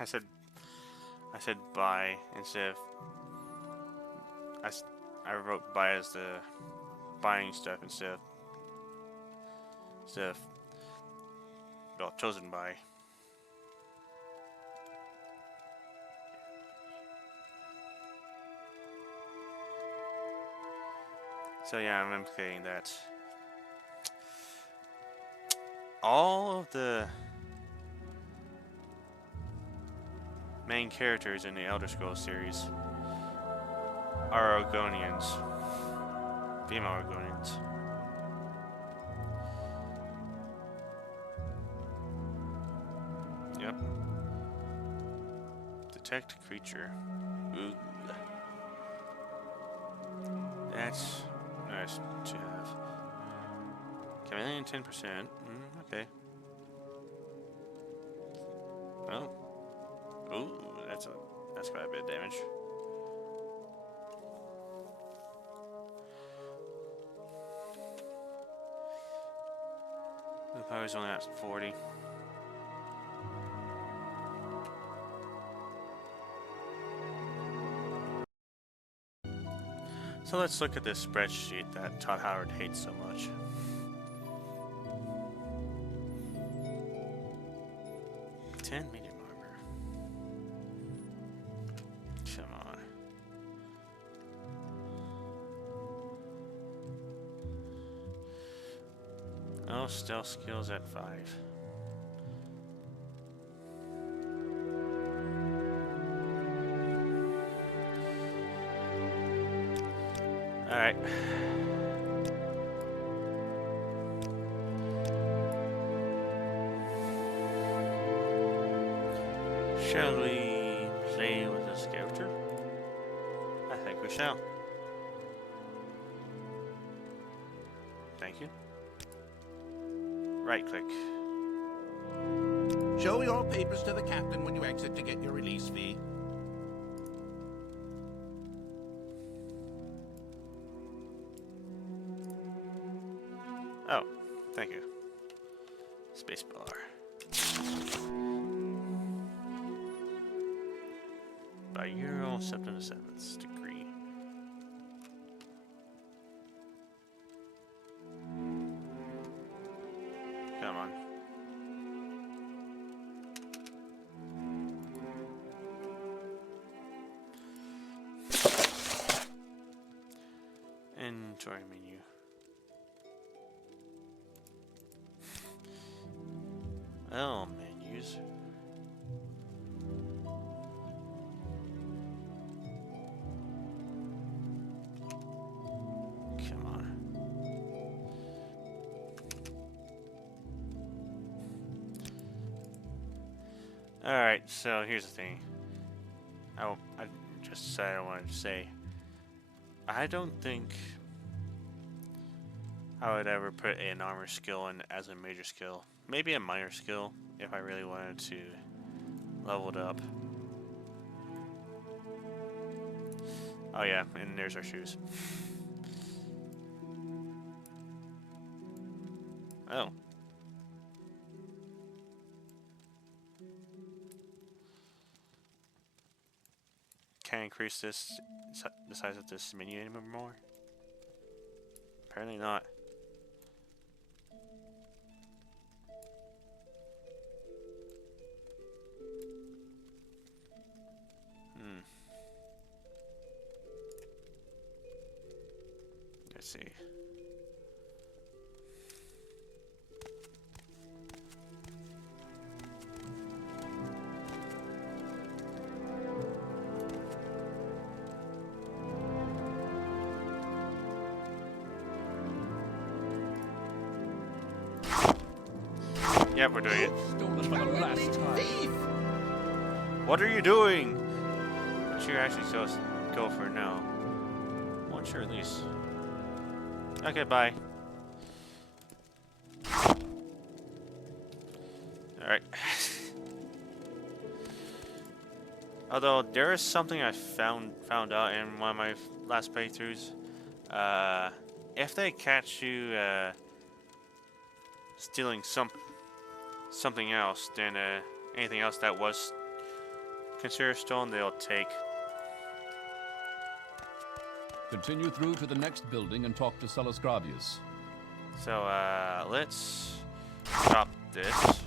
I said I said buy instead of... I wrote buy as the buying stuff instead of well, chosen by. So yeah, I'm implicating that all of the main characters in the Elder Scrolls series are Argonians. Female Argonians. Yep. Detect creature. Ooh. That's nice to have. Chameleon 10%. Okay. Oh. Ooh, that's quite a bit of damage. The power's only at 40. So let's look at this spreadsheet that Todd Howard hates so much. Ten medium armor. Come on. Oh, stealth skills at 5. Alright. Shall we play with this character? I think we shall. Thank you. Right click. Show your papers to the captain when you exit to get your release fee. Oh, thank you. Spacebar. By Euro, September 7th degree. Come on. Inventory menu. Oh, menus. Come on. Alright, so here's the thing. I just said I wanted to say. I don't think I would ever put an armor skill in as a major skill. Maybe a minor skill if I really wanted to level it up. Oh yeah, and there's our shoes. Oh. Can't increase the size of this menu anymore? Apparently not. Let's see. Yep, we're doing it. Stolen for the last time. What are you doing? What you're actually supposed to go for now? What's your release? Okay, bye. Alright. Although there is something I found out in one of my last playthroughs. If they catch you stealing something else, then anything else that was consider stone, they'll take. Continue through to the next building and talk to Celisgravius. So, let's drop this.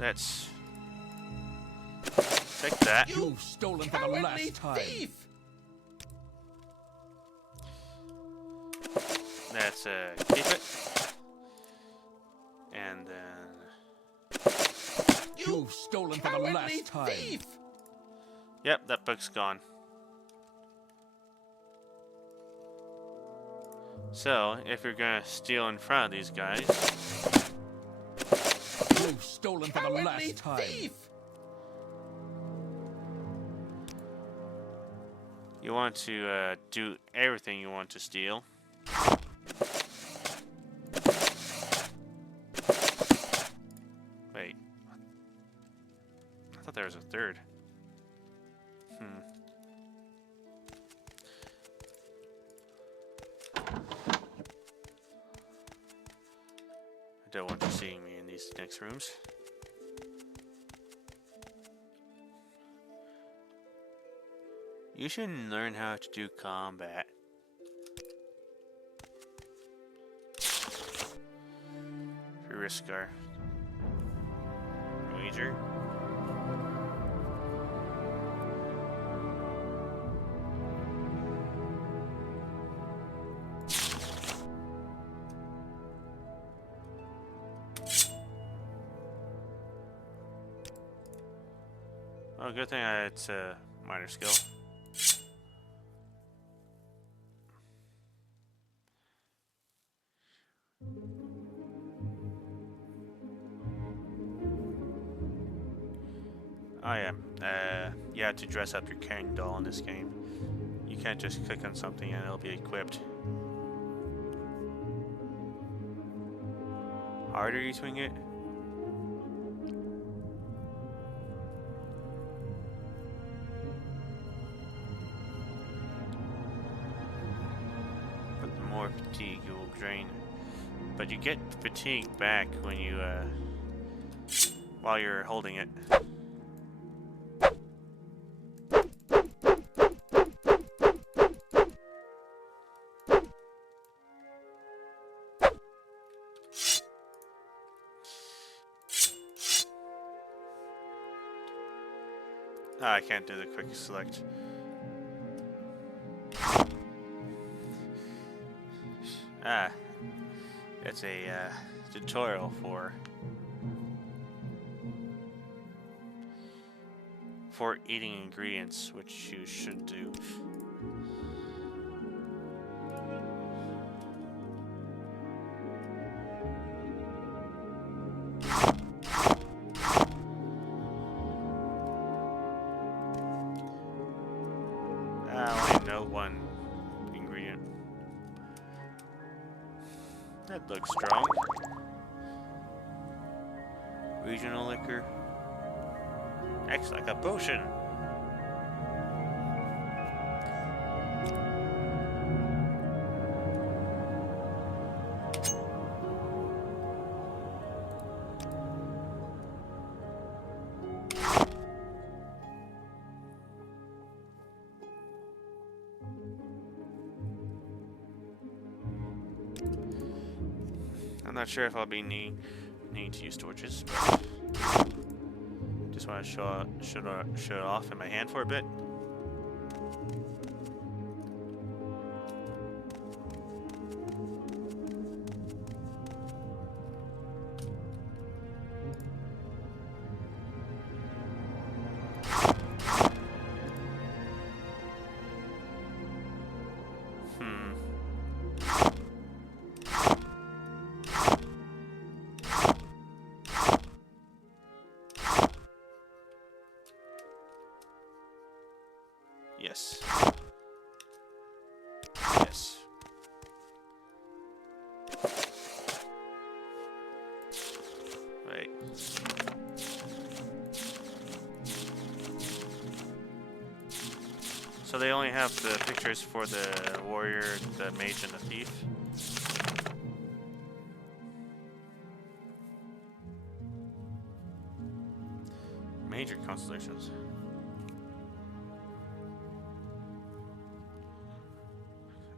Let's take that. You've stolen for the last time. Let's keep it. And then... You've stolen for the last time. Yep, that book's gone. So, if you're gonna steal in front of these guys... You've stolen for the last time. You want to do everything you want to steal. Wait. I thought there was a third. I don't want you seeing me in these next rooms. You should learn how to do combat. We risk our wager. Oh, good thing it's a minor skill. Oh yeah, you have to dress up your Kang doll in this game. You can't just click on something and it'll be equipped. Harder you swing it? But the more fatigue you will drain. But you get fatigue back when you, while you're holding it. Ah, I can't do the quick select. Ah, it's a tutorial for eating ingredients, which you should do. I only know one ingredient. That looks strong. Regional liquor. Acts like a potion. I'm not sure if I'll be needing to use torches, but just want to show it off in my hand for a bit. Yes. Yes. Right. So they only have the pictures for the warrior, the mage, and the thief. Major constellations.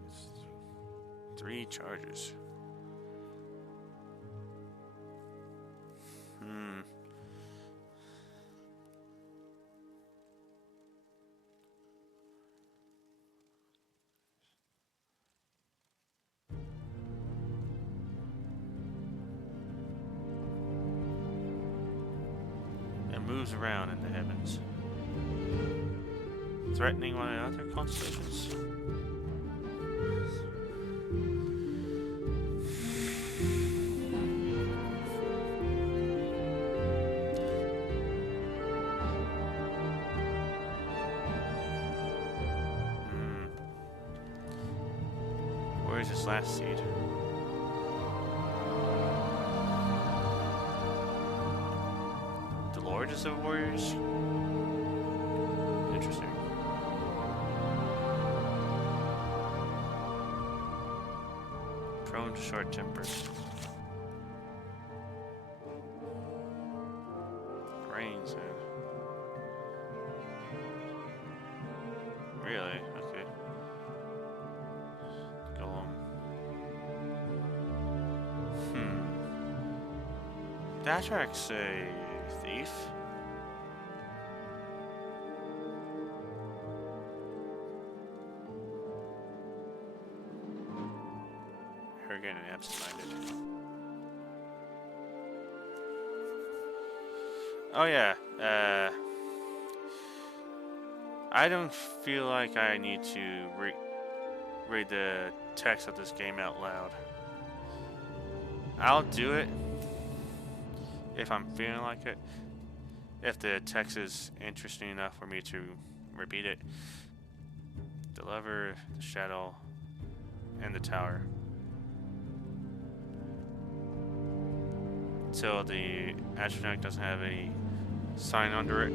It's 3 charges. Moves around in the heavens, threatening one of the other constellations. Where is this last seed? Lords of Warriors? Interesting. Prone to short tempers. Brains. Really? Okay. Golem. Datrack's a thief? Arrogant and absent-minded. Oh yeah, I don't feel like I need to read the text of this game out loud. I'll do it if I'm feeling like it. If the text is interesting enough for me to repeat it. The lever, the shadow, and the tower. So the astronaut doesn't have any sign under it.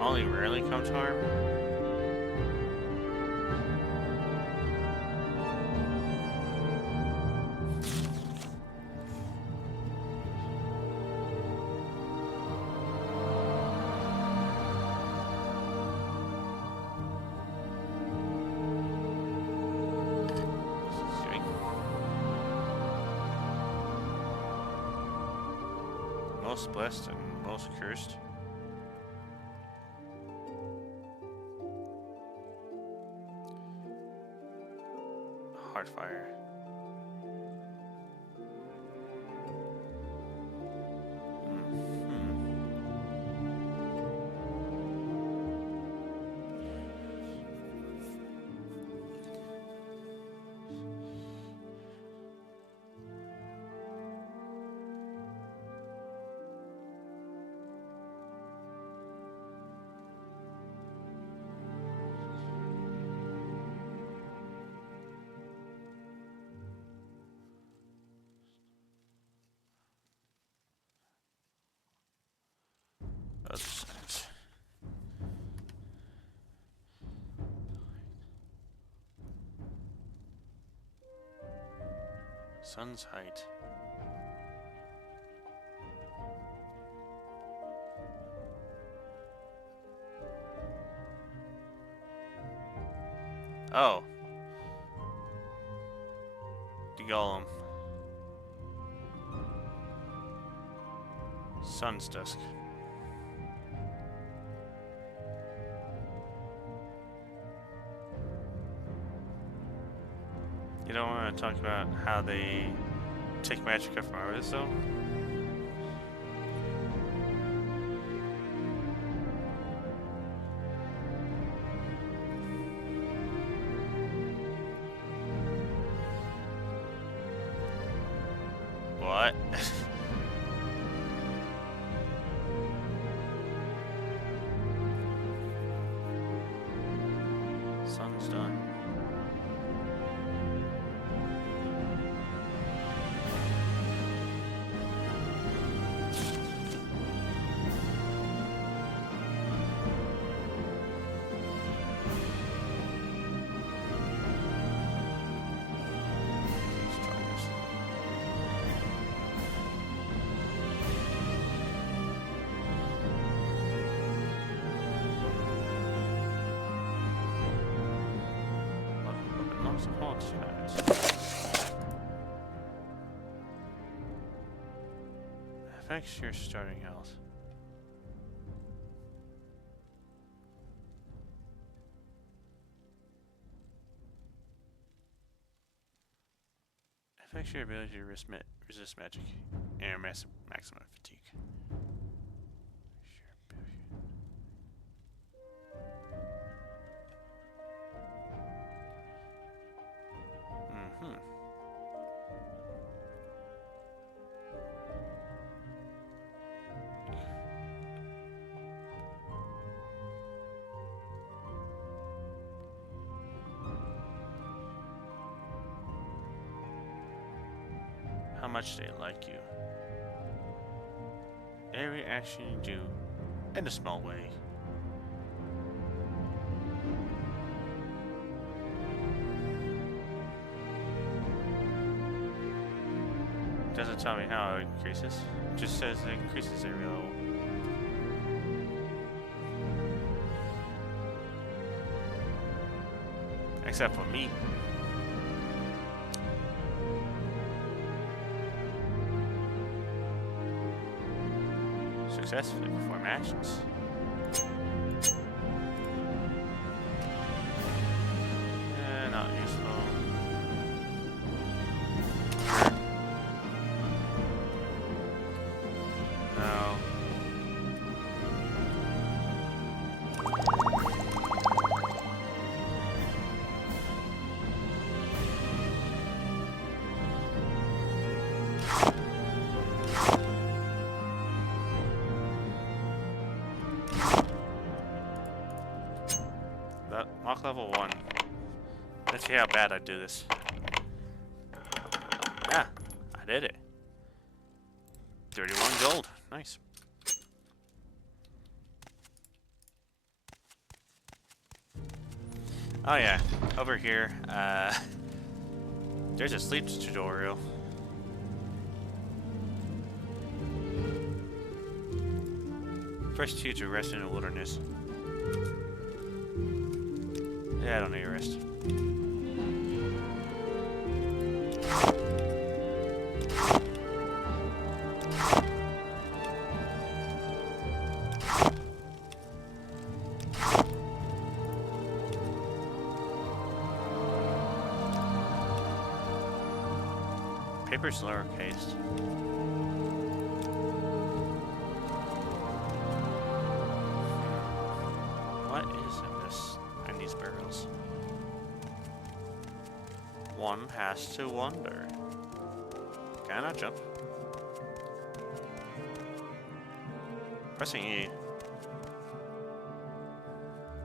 Only rarely comes harm. Most blessed and most cursed. Heartfire. Other sides. Sun's height. Oh. The golem. Sun's dusk. You don't want to talk about how they take magic from artists, though? What? Sun's done. Use the haunt pads. Affects your starting health. Affects your ability to resist magic and maximum fatigue. How much they like you. Every action you do, in a small way. Doesn't tell me how it increases. Just says it increases every level. Except for me. Successfully perform actions. Not useful. No. Lock level 1. Let's see how bad I do this. Yeah, I did it. 31 gold. Nice. Oh yeah, over here, there's a sleep tutorial. First two to rest in the wilderness. Yeah, I don't need a rest. Paper's lowercase. What is in this? In these barrels? One has to wonder. Can I jump? Pressing E.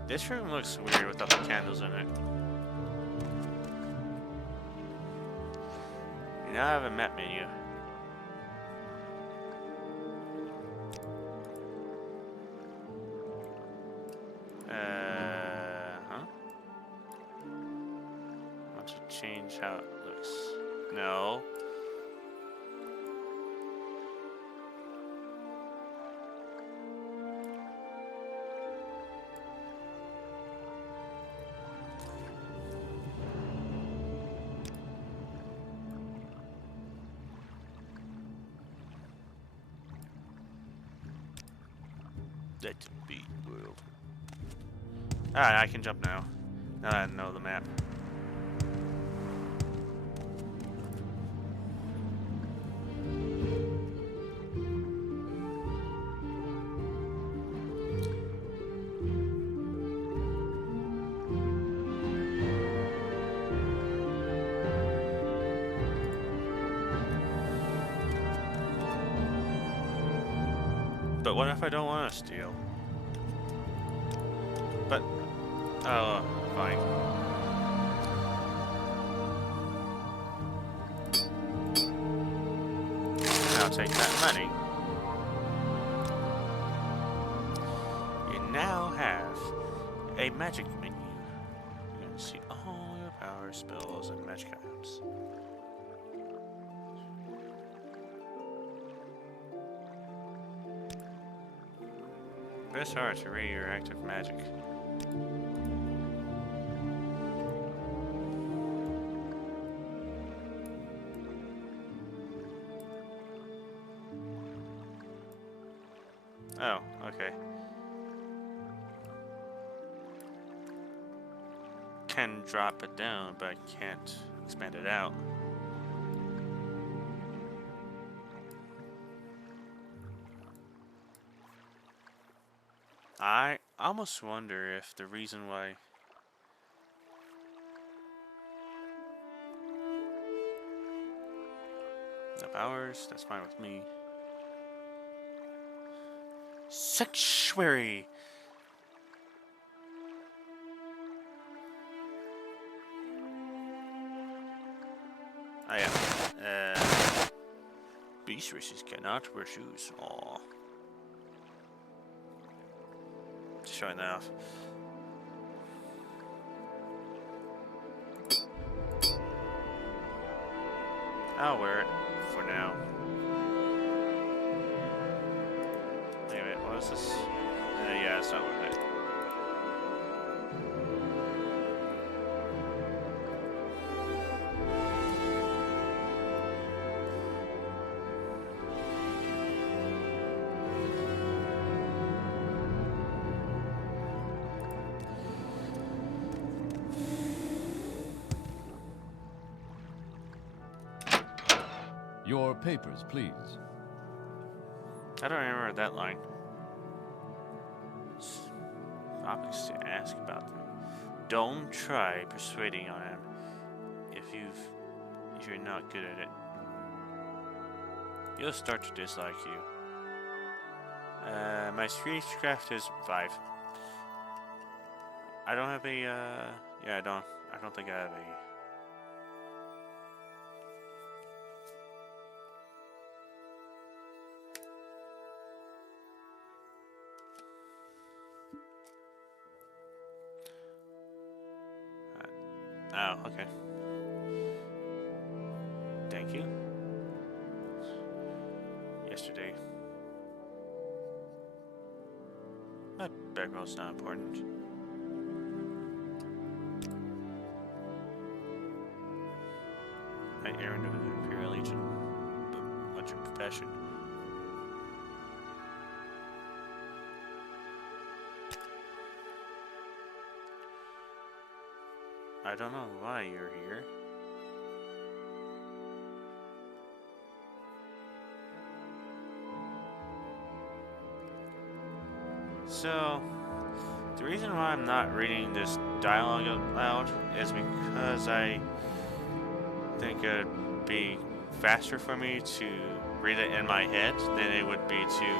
This room looks weird without the candles in it. You now have a map menu. Want to change how it looks? No. That's a big world. Alright, I can jump now. Now that I know the map. But what if I don't want to steal? But, oh, fine. I'll take that money. You now have a magic menu. You can see all your power spells and magic items. Press R to read your active magic. Oh, okay. Can drop it down, but I can't expand it out. I almost wonder if the reason why enough hours, that's fine with me. Sanctuary! Oh yeah. Beast races cannot wear shoes. Aww. Just showing that off. I'll wear it for now. Wait a minute, what is this? Yeah, it's not worth it. Your papers, please. I don't remember that line. Topics to ask about them. Don't try persuading on him if you're not good at it. He'll start to dislike you. My speechcraft is 5. I don't have a yeah, I don't think I have a oh, okay. Thank you. Yesterday. My background's not important. I errand of the Imperial Legion, but what's your profession? I don't know why you're here. So, the reason why I'm not reading this dialogue out loud is because I think it'd be faster for me to read it in my head than it would be to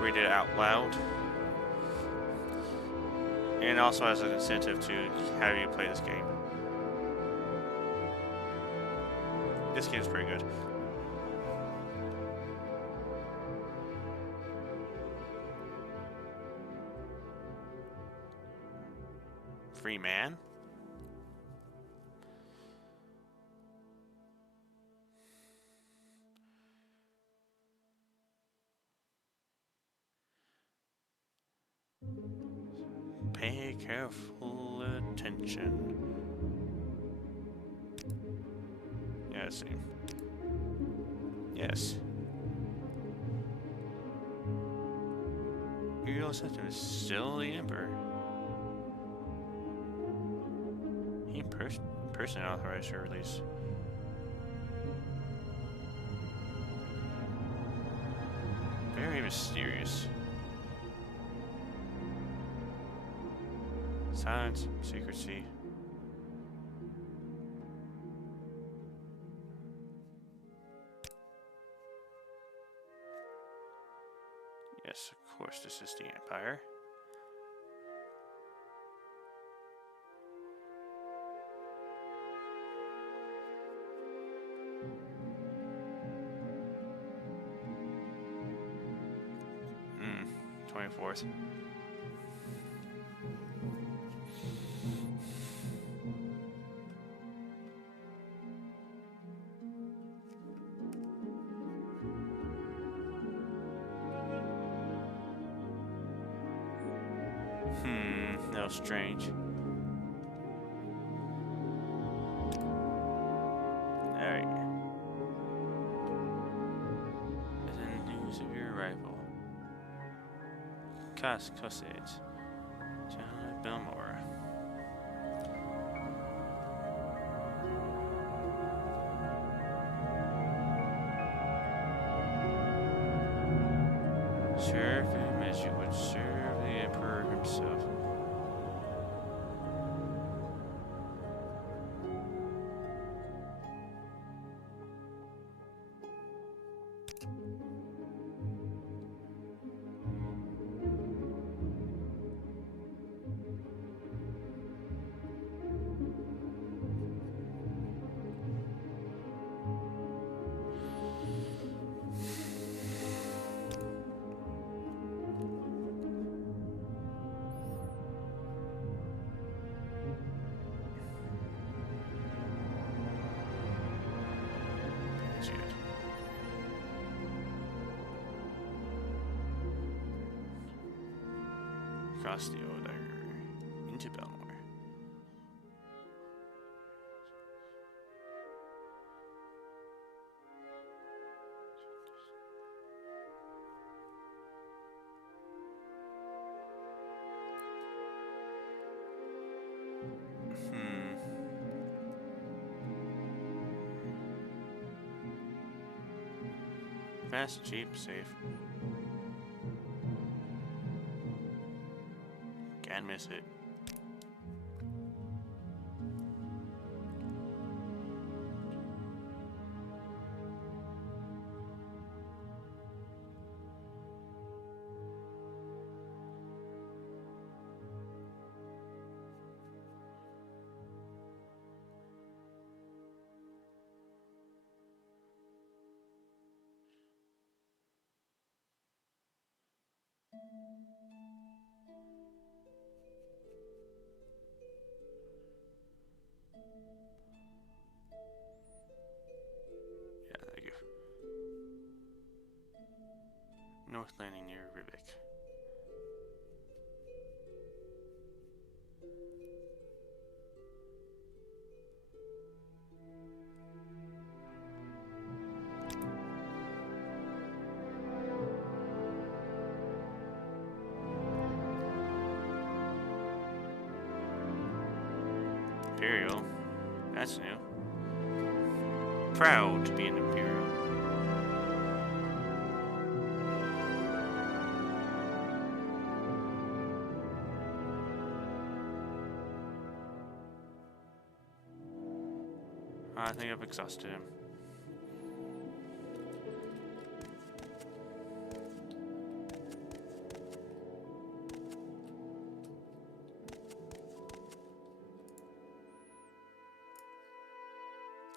read it out loud. And also as an incentive to have you play this game. This game's pretty good. Free man? Pay careful attention. Yeah, same. Yes. Imperial system is still the Emperor. He personally authorized her release. Very mysterious. Silence, secrecy. Yes, of course, this is the Empire. Hmm, 24th. That was strange. Alright. Is there news of your arrival? Cosset. John Belmore. Serve him as you would serve the Emperor himself. Across the Oder into Belmore. Fast, cheap, safe. Can't miss it. Yeah, thank you. North Landing near Rivik. Imperial. That's new. Proud to be an Imperial. I think I've exhausted him.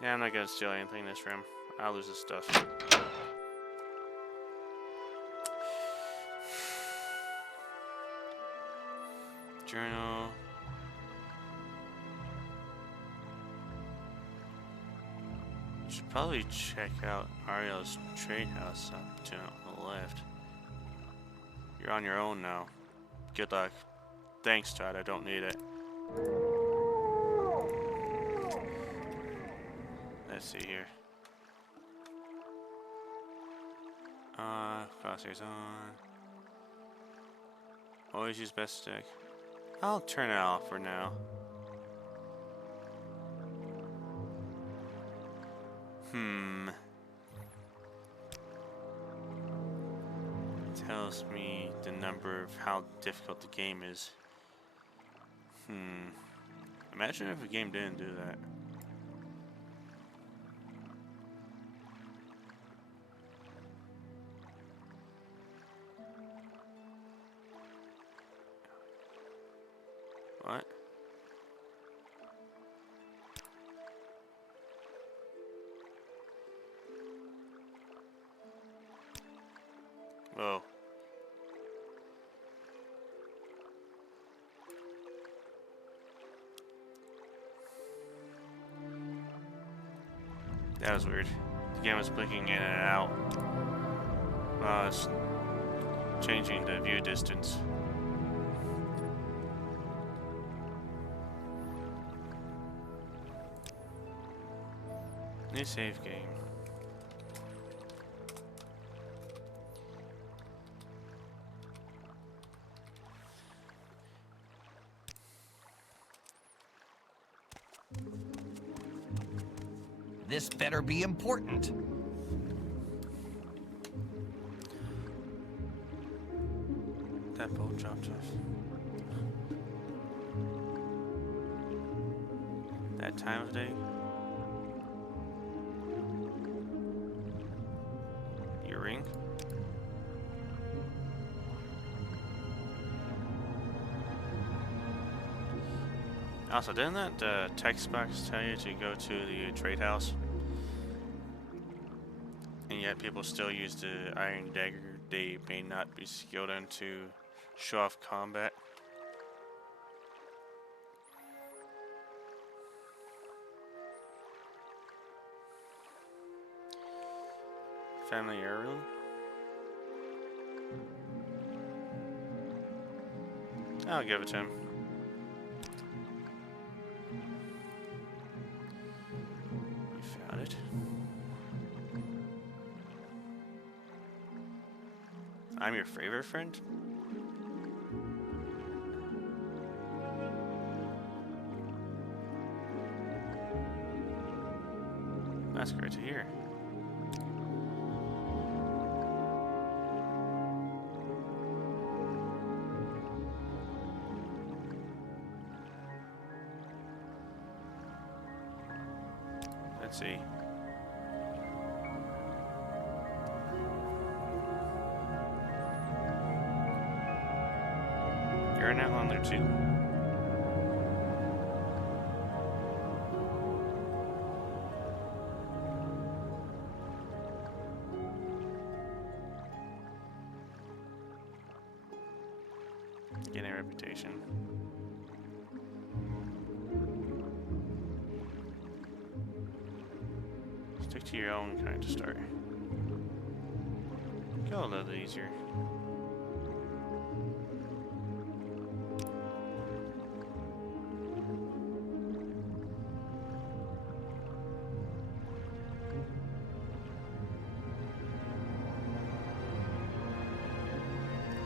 Yeah, I'm not gonna steal anything in this room. I'll lose this stuff. Journal. You should probably check out Ariel's trade house up to the left. You're on your own now. Good luck. Thanks, Todd. I don't need it. Let's see here. Crosshairs on. Always use best stick. I'll turn it off for now. Tells me the number of how difficult the game is. Imagine if a game didn't do that. What? Whoa. That was weird. The game was blinking in and out. It's changing the view distance. New save game. This better be important. That boat dropped off. That time of day. Your ring. Also, didn't that text box tell you to go to the trade house? And yet people still use the iron dagger they may not be skilled in to show off combat. Family heirloom? I'll give it to him. You found it. I'm your favorite friend? That's great to hear. Let's see. You're now on there too. Getting a reputation. Stick to your own kind to start. Go a little easier.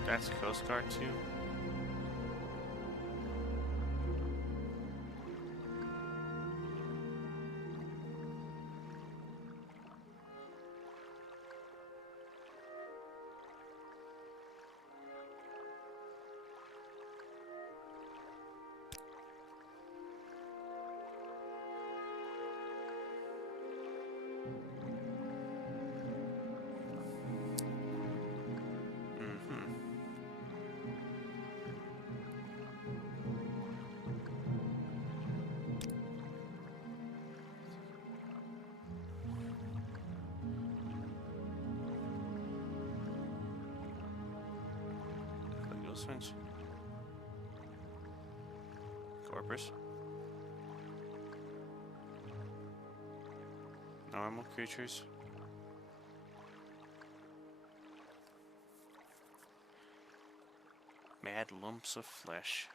That's Coast Guard too. Switch. Corpus. Normal creatures. Mad lumps of flesh.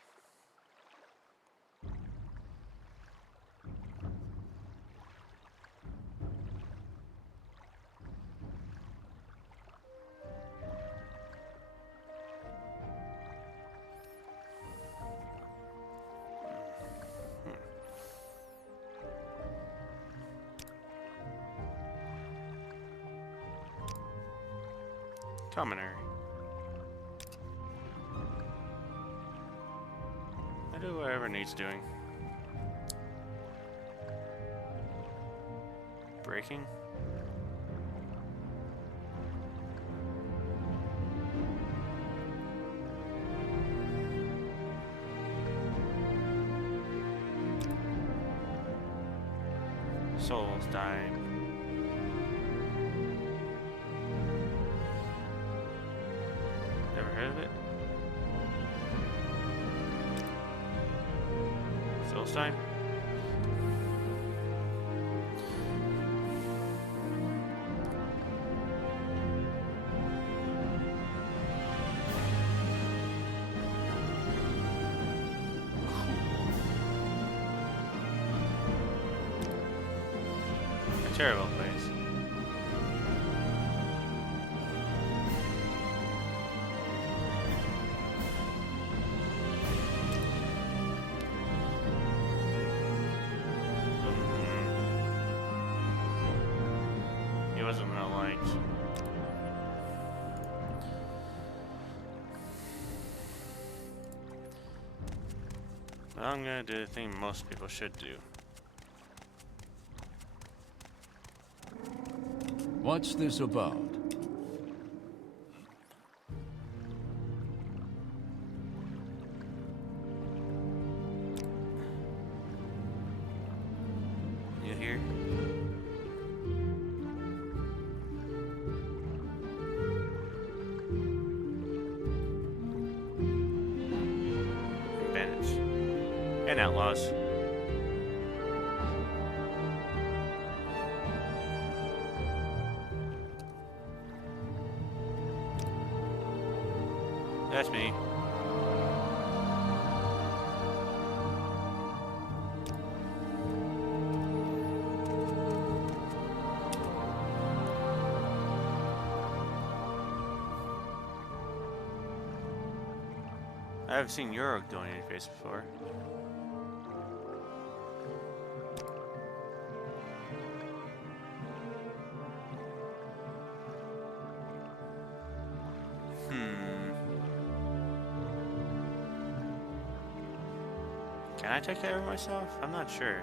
Commonary. I do whatever needs doing. Breaking. Souls dying. Never heard of it? Philistine? A terrible place. He wasn't well liked. But I'm gonna do the thing most people should do. What's this about? You hear? Bandits. And outlaws. That's me. I haven't seen your going in your face before. Can I take care of myself? I'm not sure.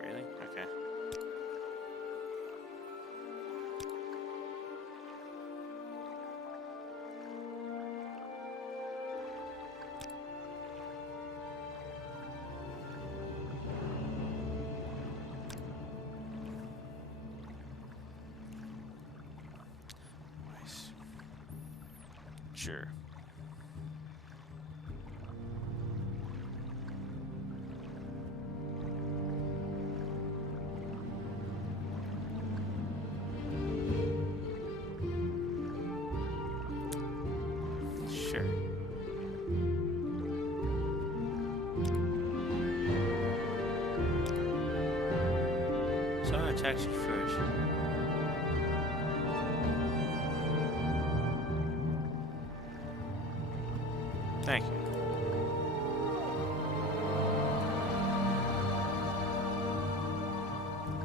Really? Okay. Nice. Sure. Sure. So I'm gonna text you first. Thank you.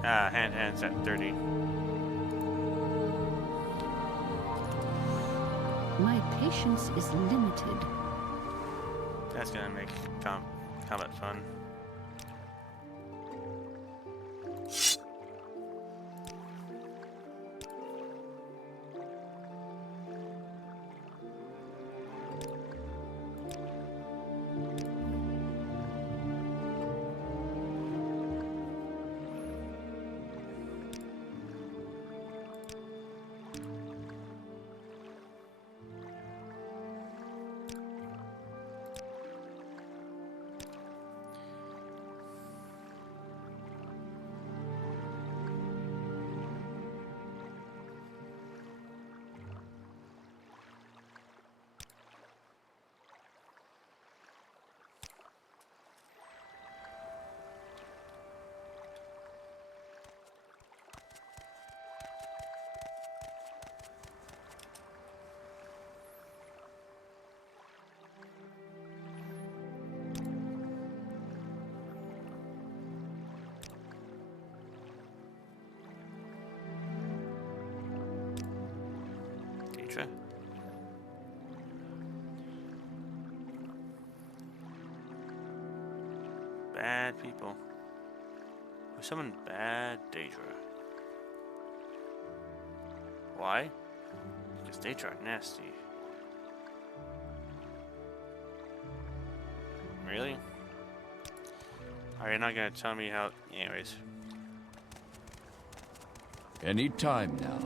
Hands at 30. My patience is limited. That's gonna make combat fun. Deidre. Bad people. We summoned bad Daedra. Why? Because Daedra are nasty. Really? Are you not gonna tell me how? Anyways. Any time now.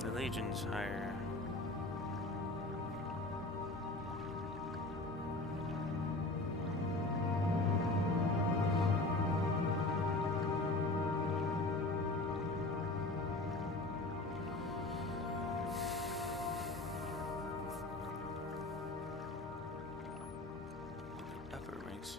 The Legion's higher. Binks.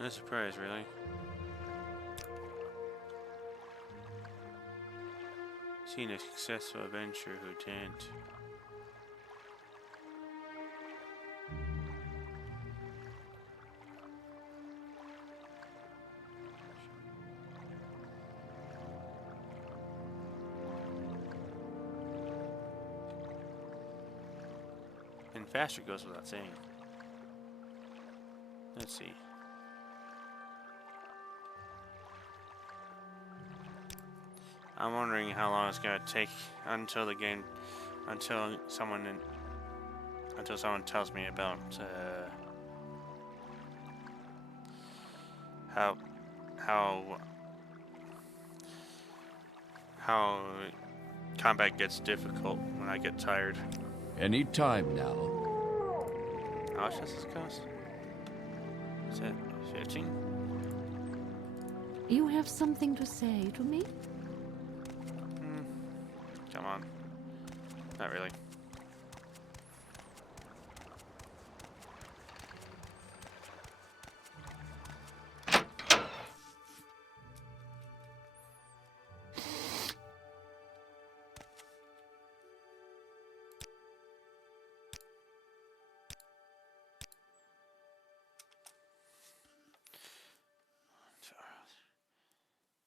No surprise, really. Seen a successful adventure who didn't. And faster goes without saying. Let's see. I'm wondering how long it's gonna take until the game, until someone tells me about how combat gets difficult when I get tired. Any time now. How much does this cost? Is that 15? You have something to say to me? Come on. Not really.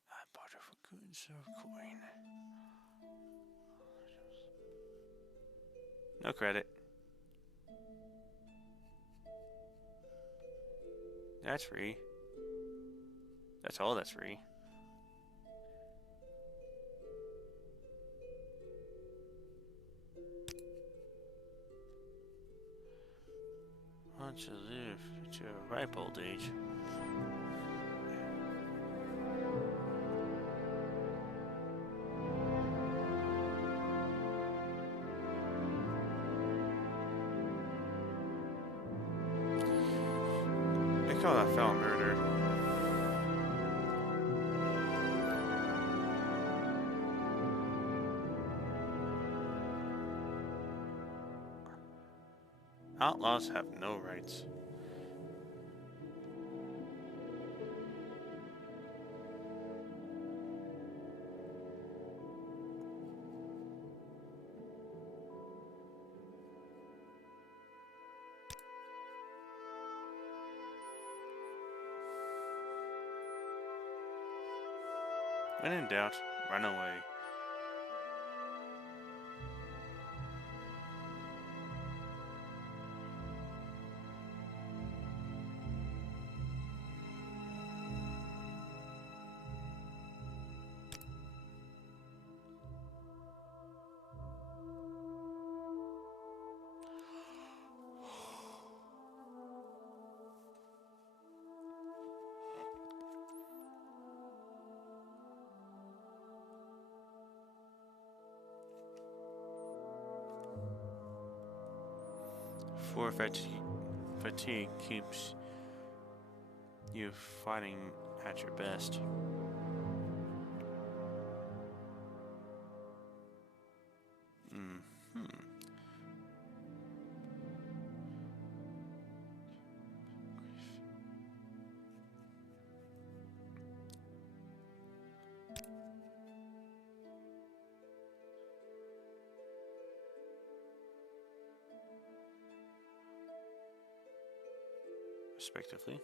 I bought her for good and silver coin. No credit. That's free. That's all that's free. Want to live to a ripe old age. They call that foul murder. Outlaws have no rights. When in doubt, run away. For fatigue keeps you fighting at your best. Respectively.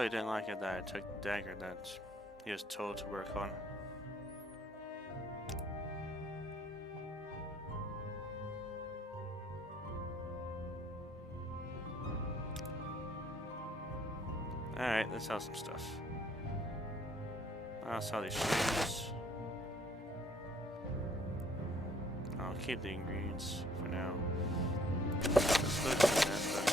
Probably didn't like it that I took the dagger that he was told to work on. Alright, let's sell some stuff. I'll sell these shoes. I'll keep the ingredients for now. Let's look at that, but...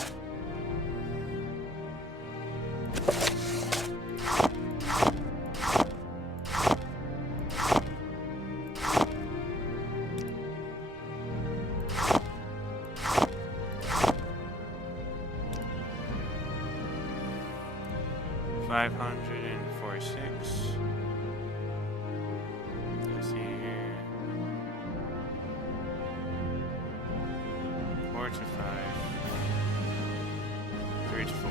$546. Let's see here. 4 to 5. 3 to 4.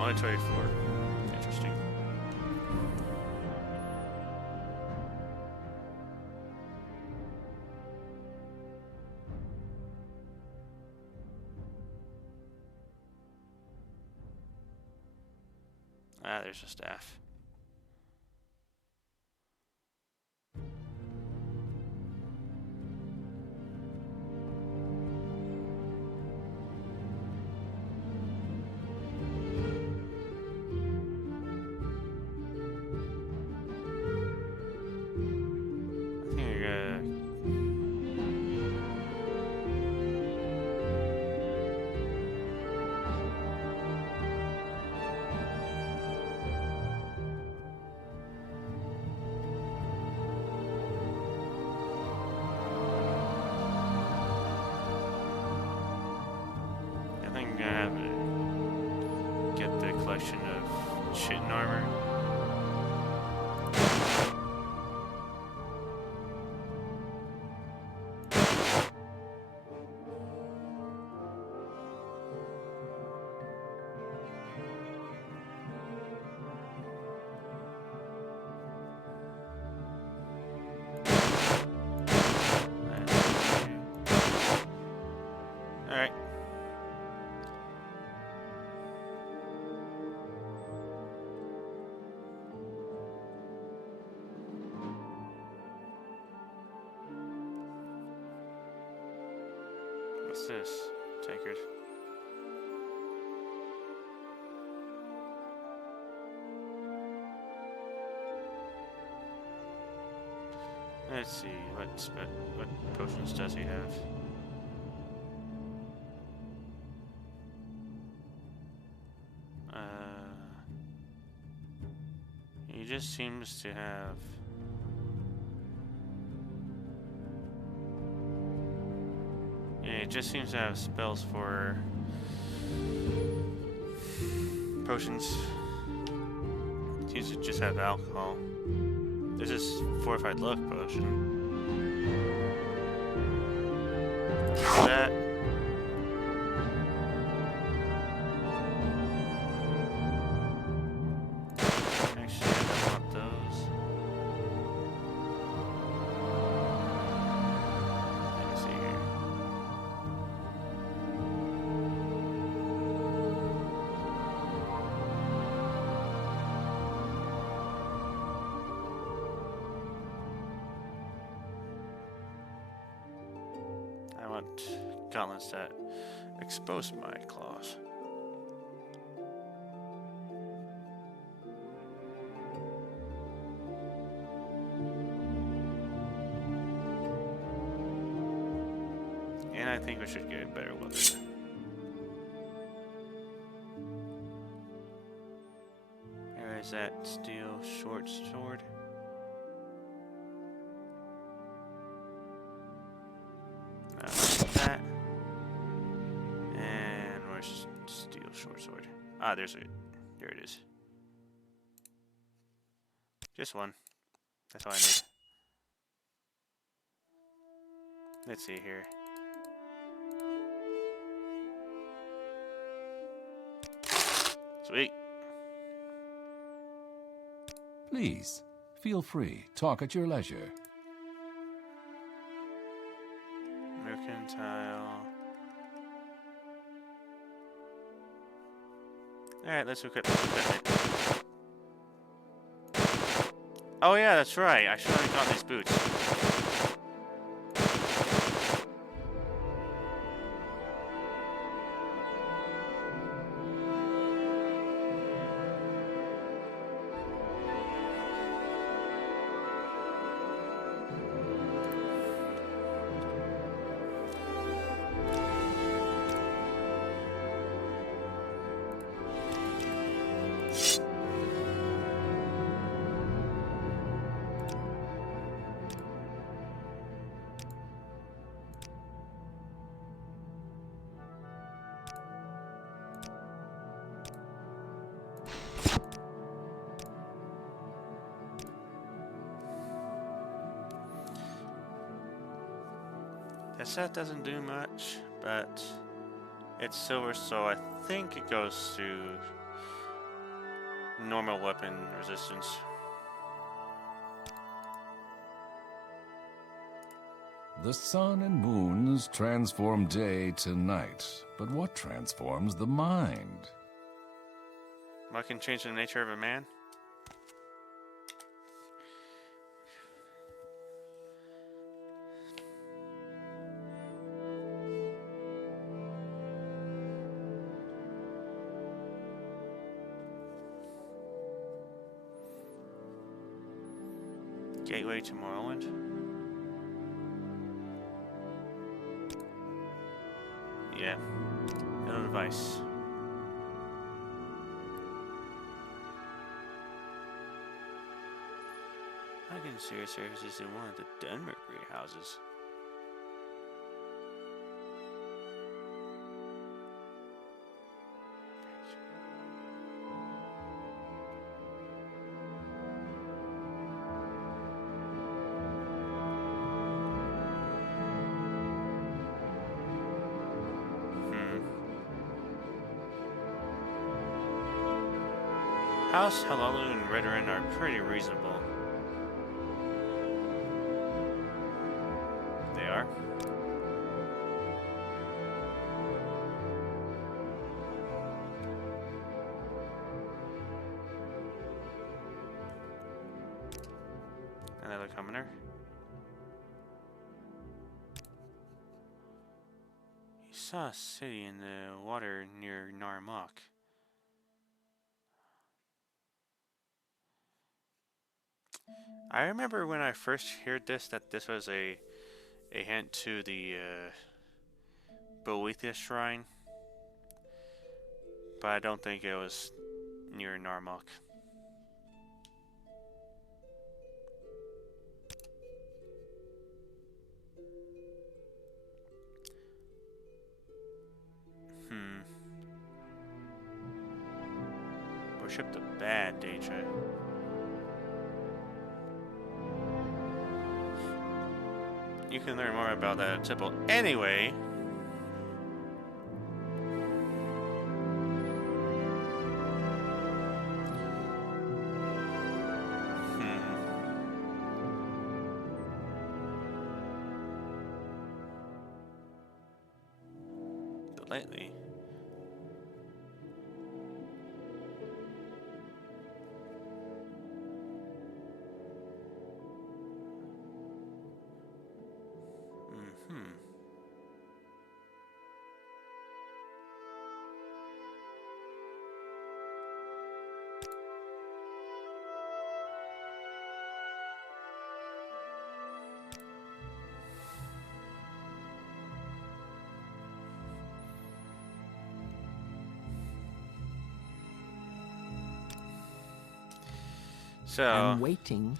Only 24. Interesting. Ah, there's a staff. I'm gonna have to get the collection of shit and armor. Alright. What's this? Tankard. Let's see, what potions does he have? He just seems to have... Yeah, he just seems to have spells for potions. Seems to just have alcohol. There's this fortified luck potion. That. Actually, I don't want those. Let me see here. I want gauntlets that expose my claws. And I think we should get a better weapon. Where is that steel short sword? That. And where's steel short sword? Ah, there it is. Just one. That's all I need. Let's see here. Sweet. Please, feel free. Talk at your leisure. Mercantile. Alright, let's equip this equipment. Oh yeah, that's right. I should have got these boots. That set doesn't do much, but it's silver, so I think it goes to normal weapon resistance. The sun and moons transform day to night, but what transforms the mind? What can change the nature of a man? Gateway to Morrowind. Yeah. No device. I can see your services in one of the Denver greenhouses. House, Halalu, and Redoran are pretty reasonable. They are. Another commoner. He saw a city in the water near Narmak. I remember when I first heard this that this was a hint to the Boethia shrine, but I don't think it was near Narmak. Worship the bad Daedra. You can learn more about that at Tipple. Anyway, but lately, so I'm waiting.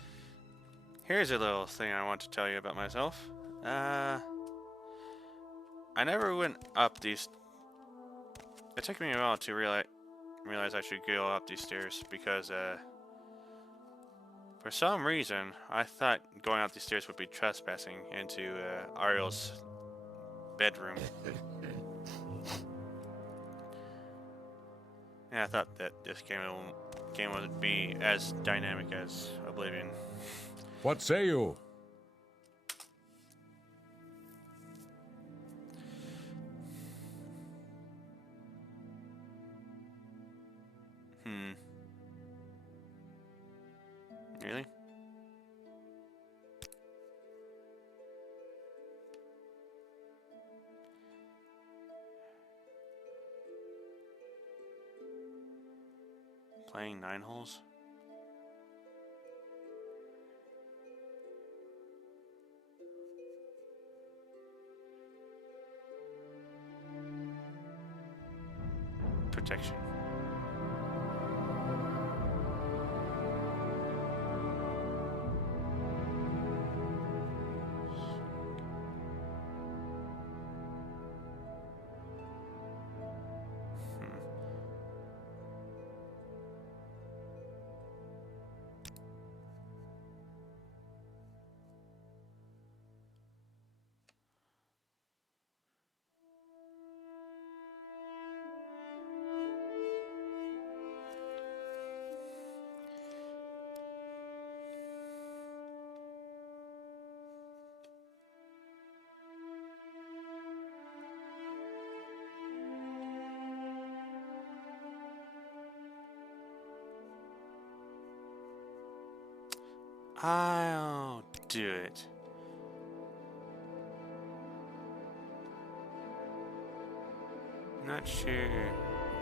here's a little thing I want to tell you about myself. I never went up these. It took me a while to realize I should go up these stairs because for some reason I thought going up these stairs would be trespassing into Ariel's bedroom. Yeah, I thought that this game would be as dynamic as Oblivion. What say you? Really? Playing 9 holes? Protection. I'll do it. Not sure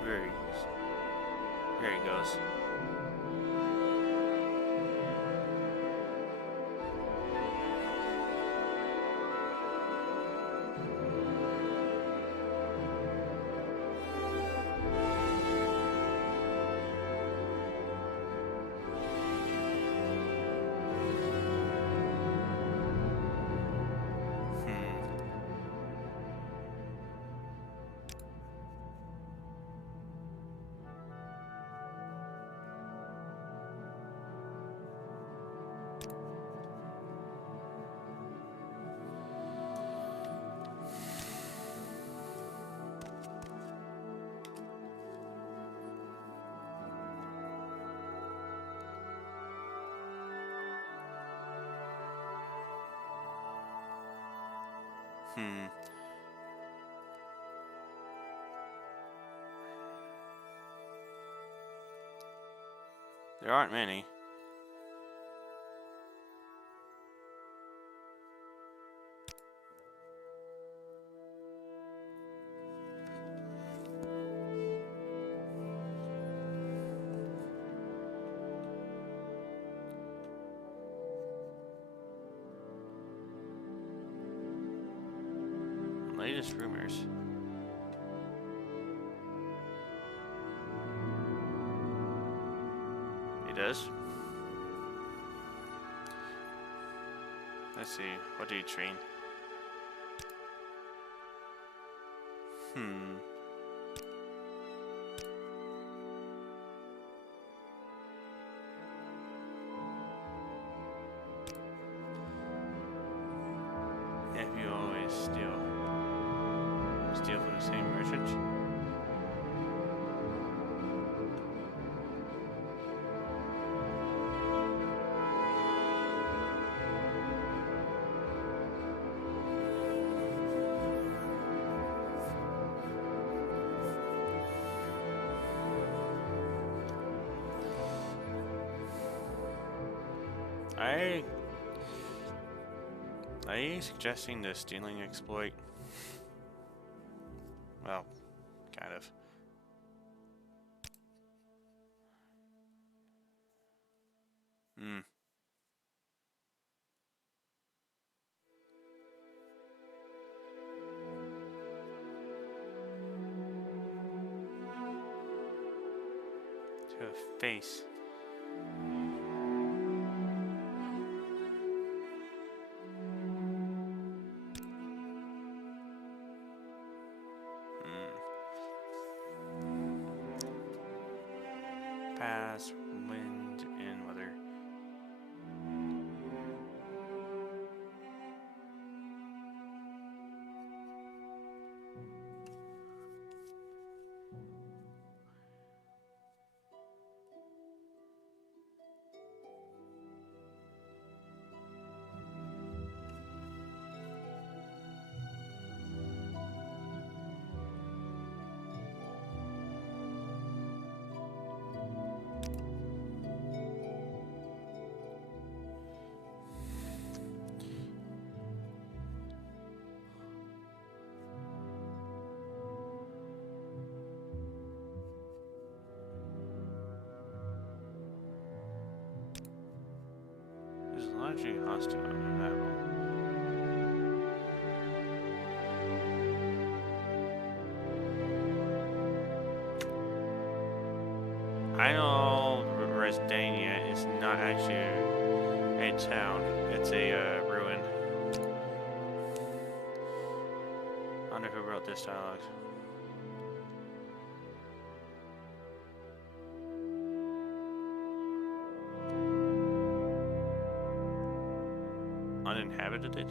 where he is. There he goes. There aren't many. Latest rumors. He does. Let's see. What do you train? If you always steal from the same merchant. Are you suggesting the stealing exploit? Well, kind of. To a face. Pass, wind, and weather. Technology hostile unavailable. I know Resdania is not actually a town. It's a ruin. I wonder who wrote this dialogue. Uninhabited?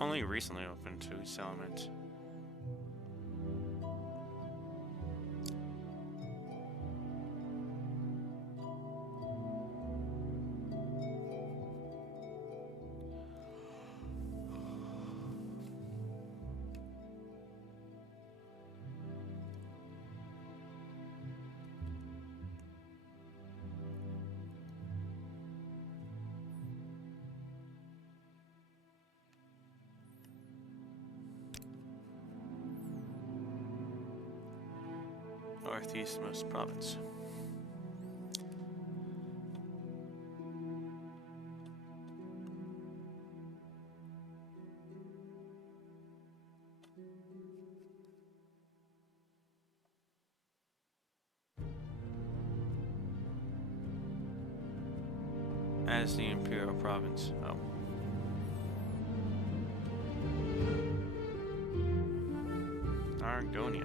Only recently opened to settlement. Northeastmost province. As the Imperial Province. Oh. Argonia.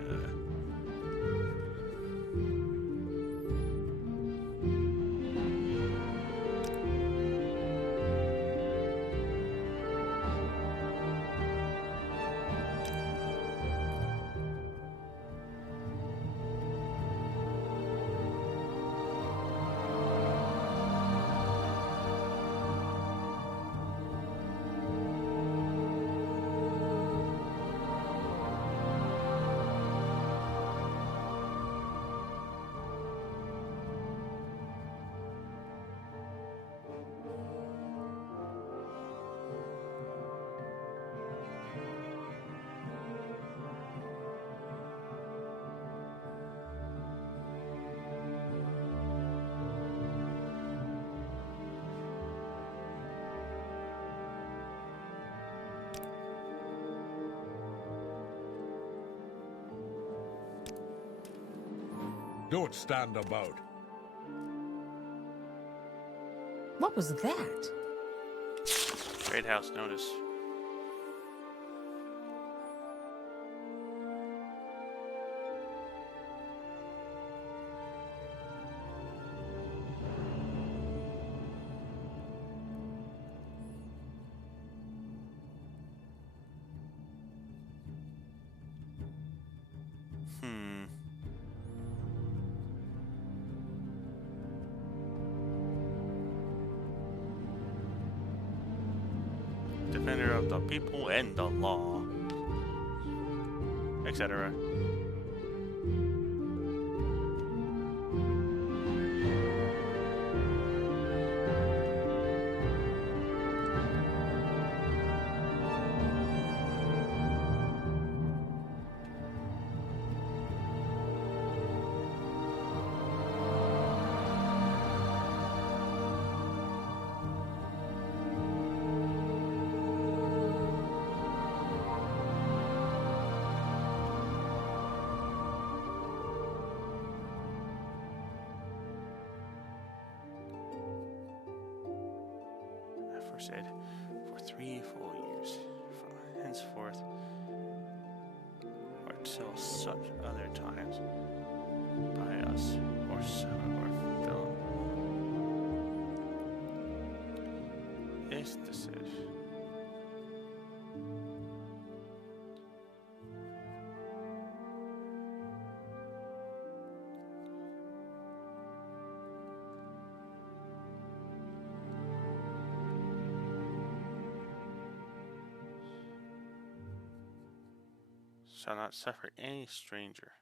Don't stand about. What was that? Trade house notice. Defender of the people and the law, etc. Said for 3 full years, from henceforth, or till such other times, by us or son or villain. Este ser. Shall not suffer any stranger.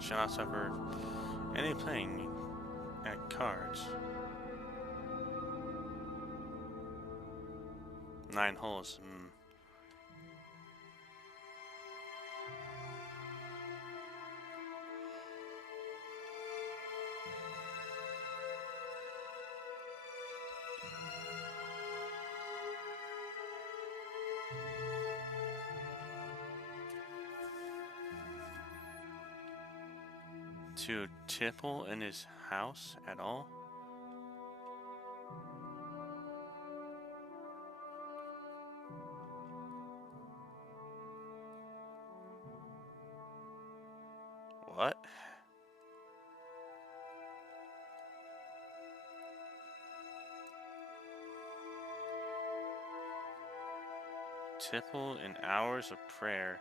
Shall not suffer any playing at cards. 9 holes. To tipple in his house at all? What? Tipple in hours of prayer.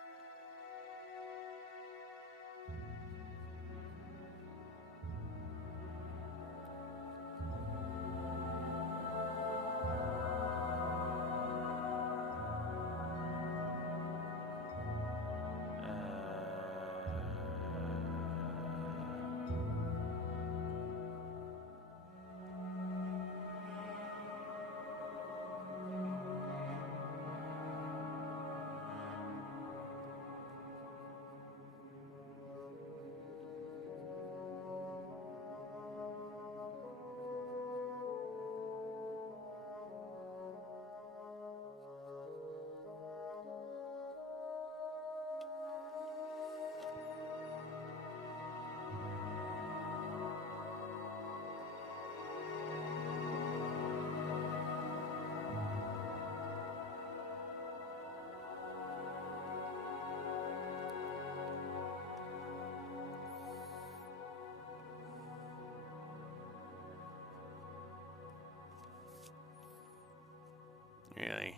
Really?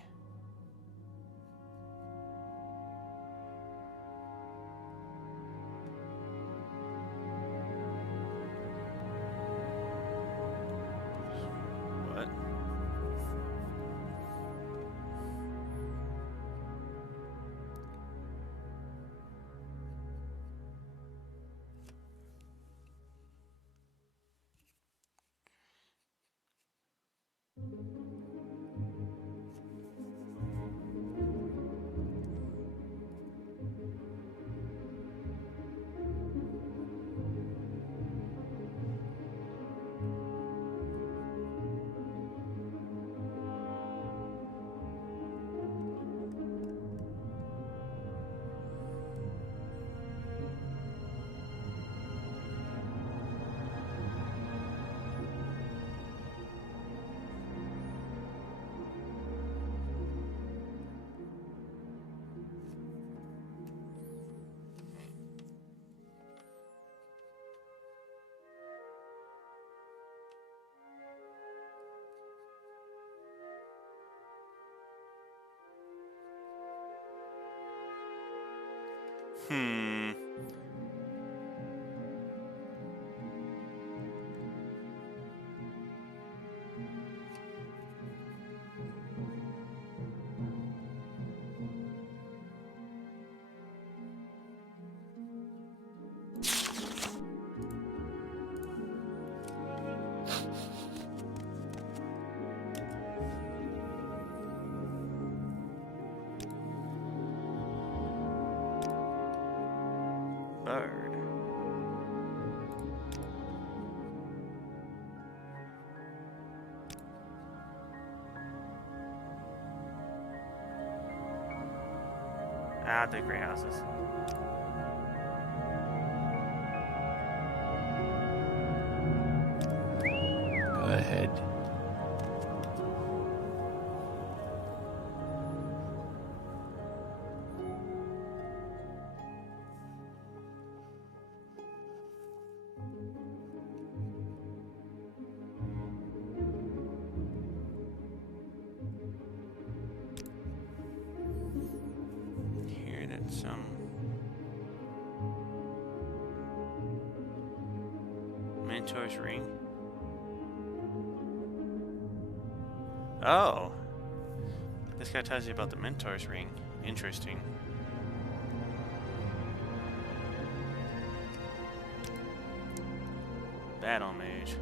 What? Hmm. Bird. Ah, the greenhouses. Go ahead. some Mentor's ring. Oh, this guy tells you about the Mentor's ring. Interesting. Battle mage.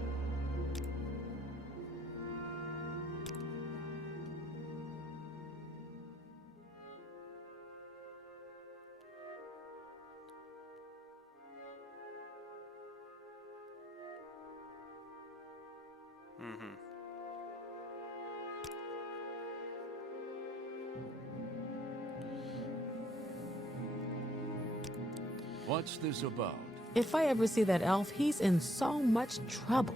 What's this about? If I ever see that elf, he's in so much trouble.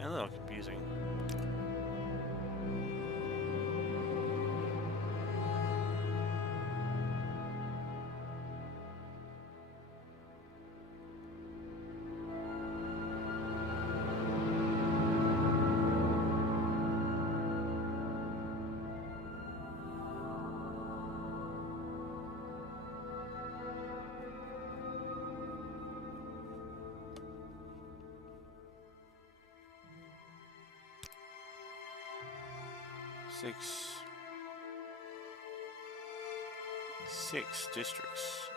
A little confusing. Six districts.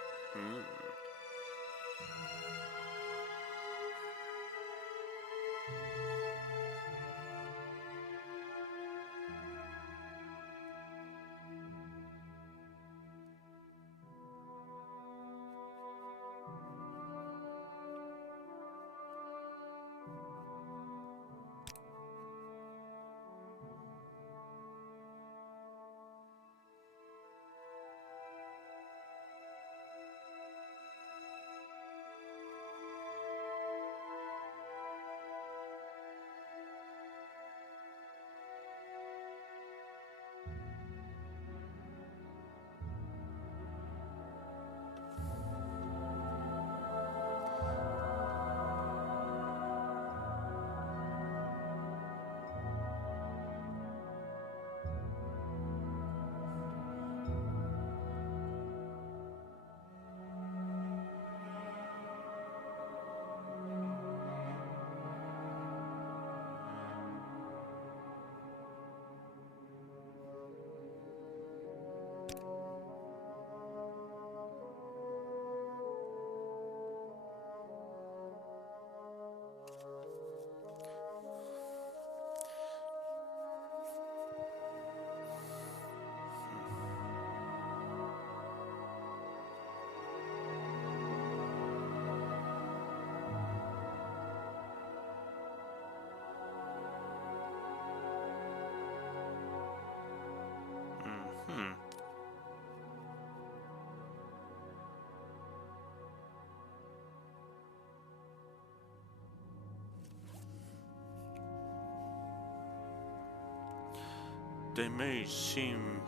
They may seem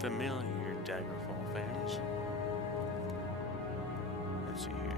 familiar, Daggerfall fans. Let's see here.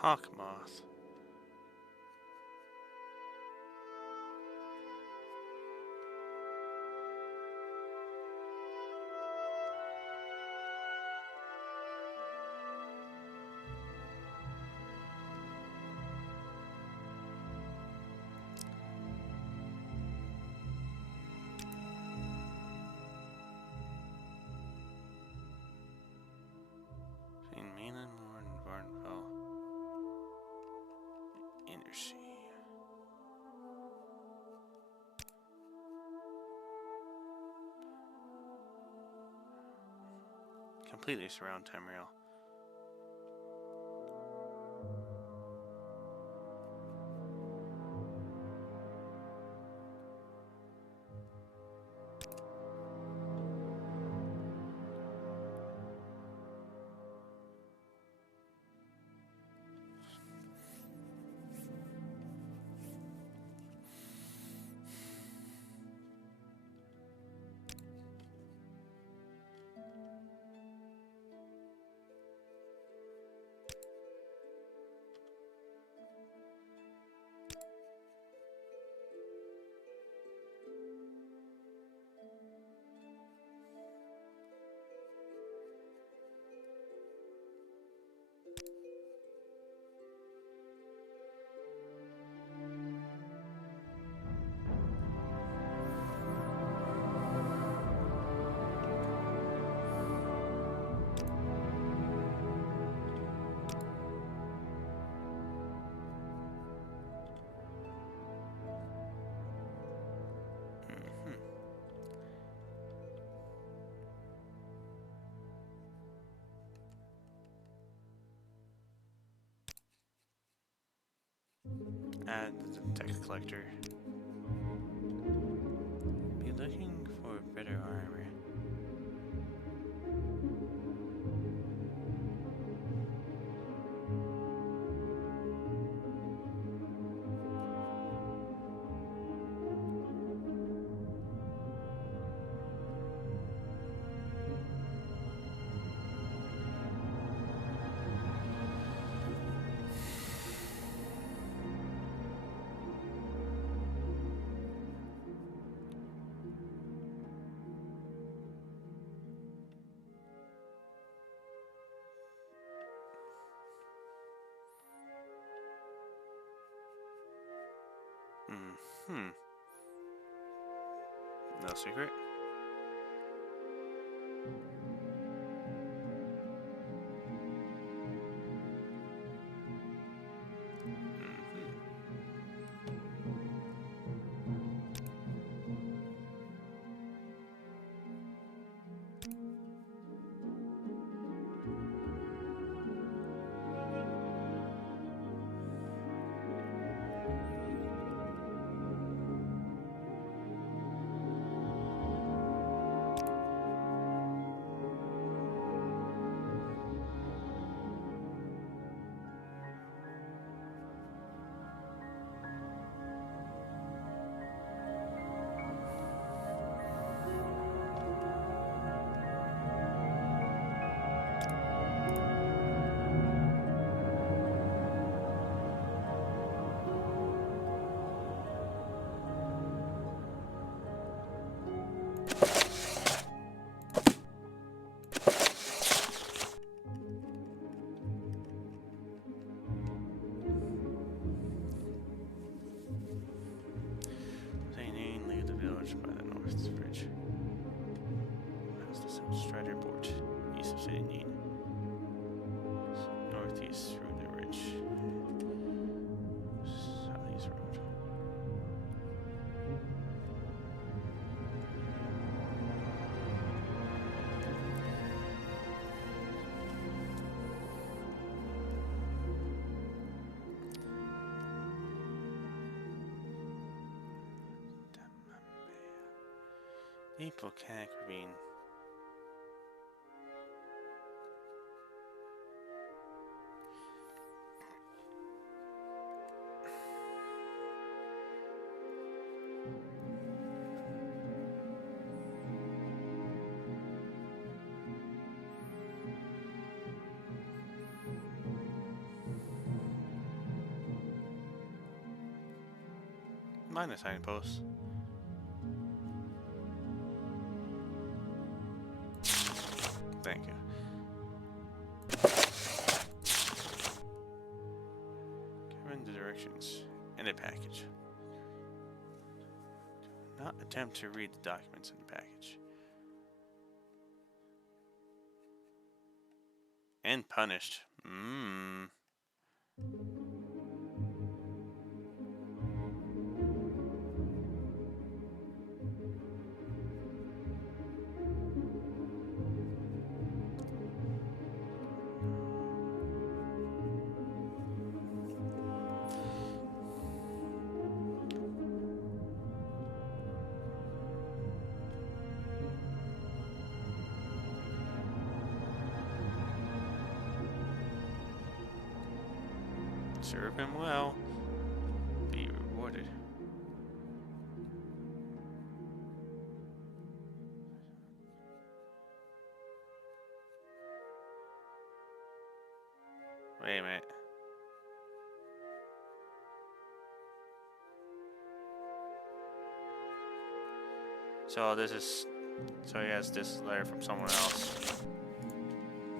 Hawk moth. Between mainland Moore and Varnville. Intersea. Completely surround Tamriel. Add the tech collector. Be looking for better armor. No secret. Neen, leave the village by the north bridge. Past the South Strider Port, east of City Neen. Northeast through the ridge. Southeast road. Deep volcanic ravine. mind the signpost. Thank you. Given the directions in the package. Do not attempt to read the documents in the package. And punished. Serve him well. Be rewarded. Wait a minute. So this is... So he has this letter from someone else.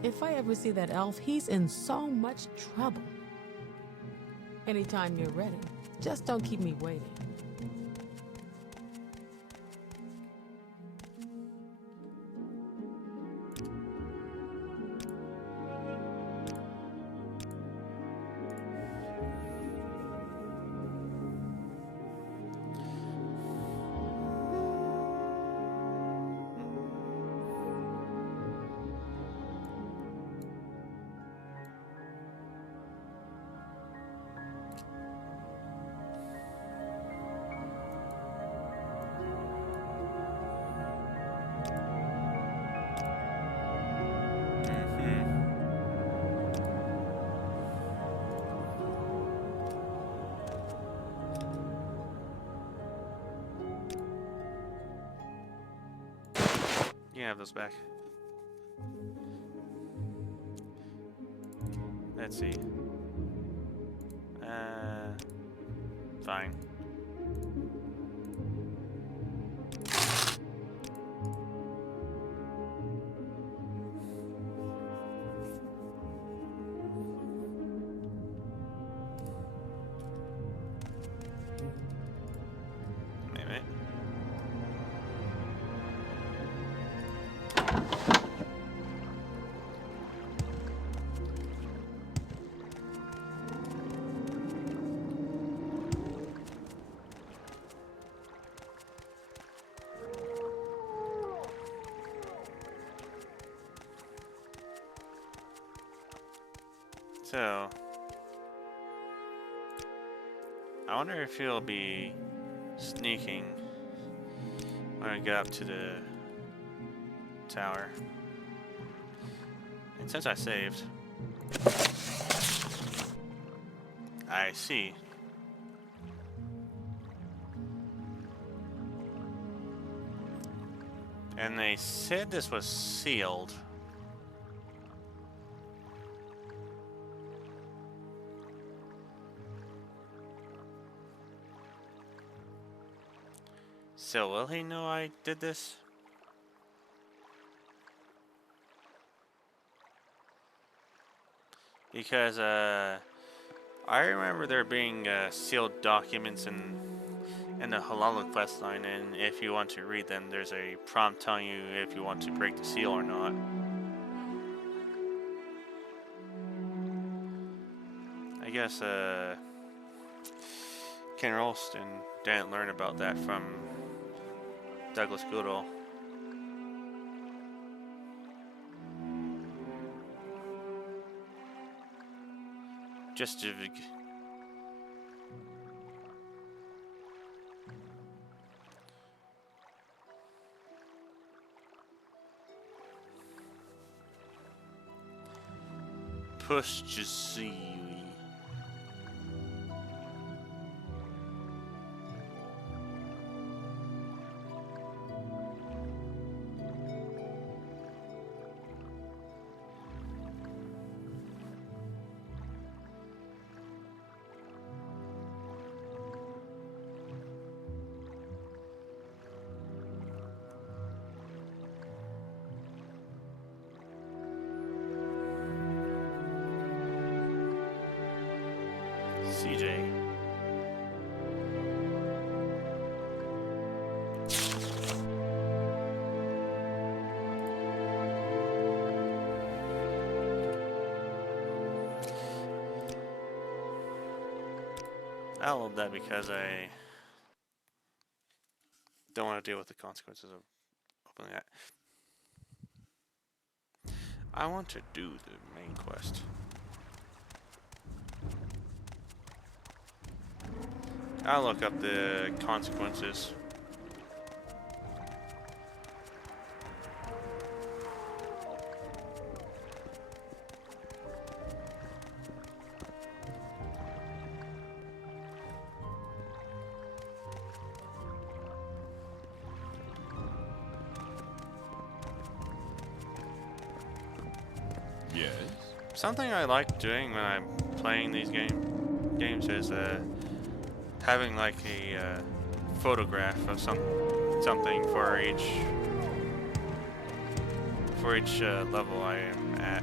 If I ever see that elf, he's in so much trouble. Anytime you're ready, just don't keep me waiting. You can have those back. Let's see. Fine. Wait. So, I wonder if he'll be sneaking when I get up to the tower. And since I saved, I see. And they said this was sealed. So will he know I did this? Because I remember there being sealed documents in the Halala quest line, and if you want to read them, there's a prompt telling you if you want to break the seal or not. I guess Ken Ralston didn't learn about that from Douglas Goodall. Just to push to see. I love that because I don't want to deal with the consequences of opening that. I want to do the main quest. I'll look up the consequences. Yes? Something I like doing when I'm playing these games is having like a photograph of something for each level I am at.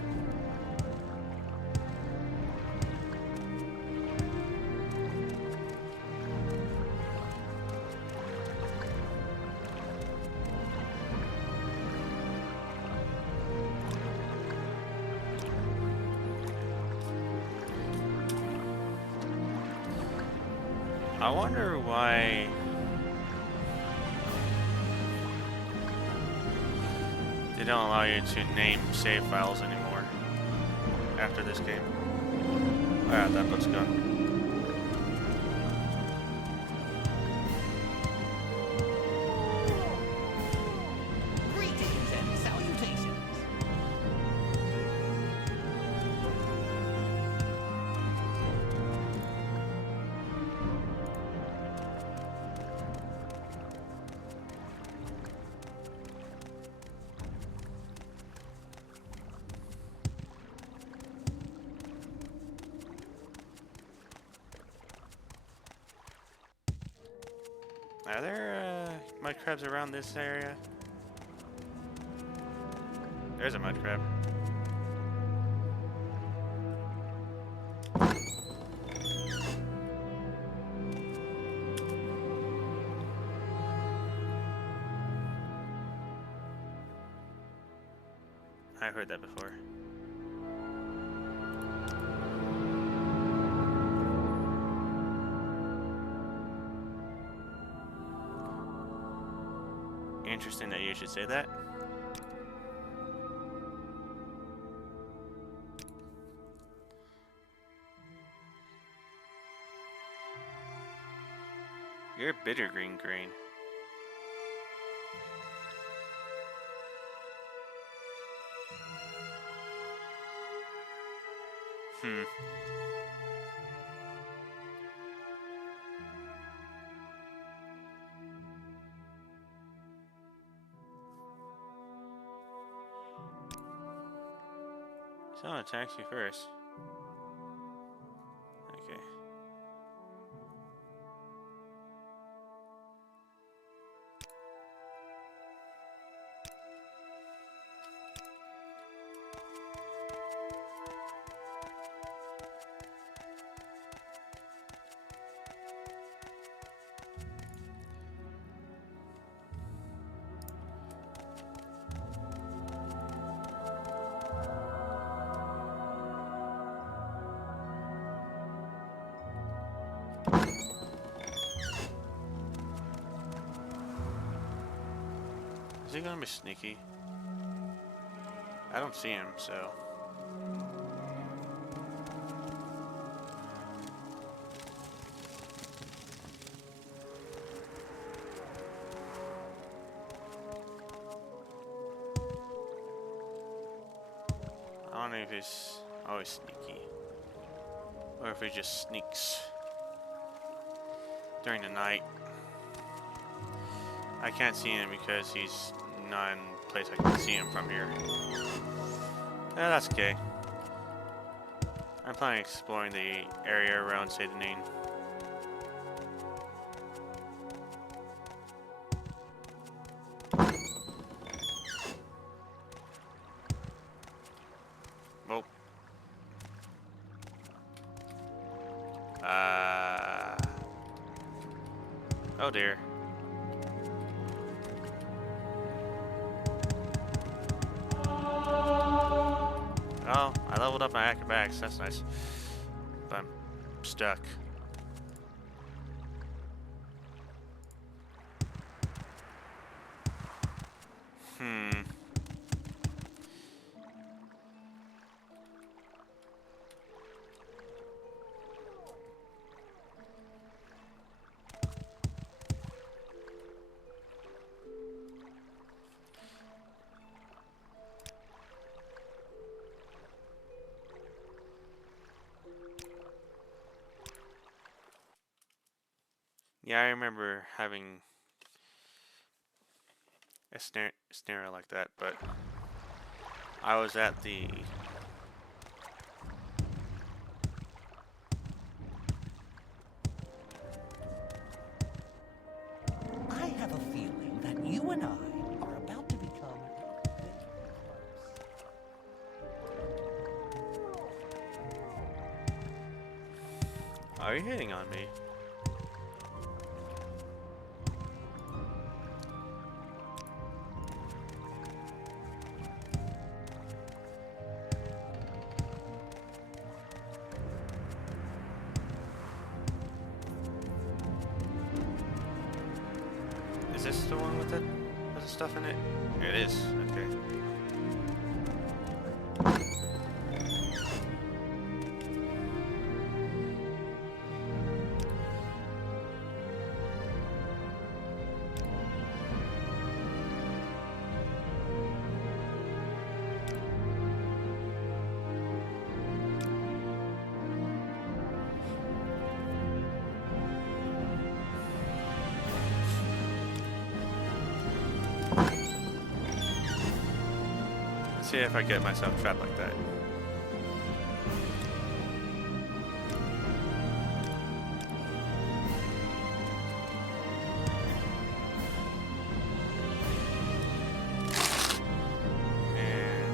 I wonder why they don't allow you to name save files anymore after this game. Ah, that looks good. Greetings and salutations. Are there mud crabs around this area? There's a mud crab. I've heard that before. Interesting that you should say that. You're bitter green grain. Someone attacks you first. Okay. Is he gonna be sneaky? I don't see him, so. I don't know if he's always sneaky, or if he just sneaks during the night. I can't see him because he's not in a place I can see him from here. Yeah, that's okay. I'm planning on exploring the area around Seyda Neen. Oh. Oh dear. Oh, I leveled up my acrobatics, that's nice. But I'm stuck. Yeah, I remember having a scenario like that, but I was at the... I have a feeling that you and I are about to become very close. Are you hitting on me? Is this the one with the stuff in it? It is. Okay. Let's see if I get myself trapped like that. And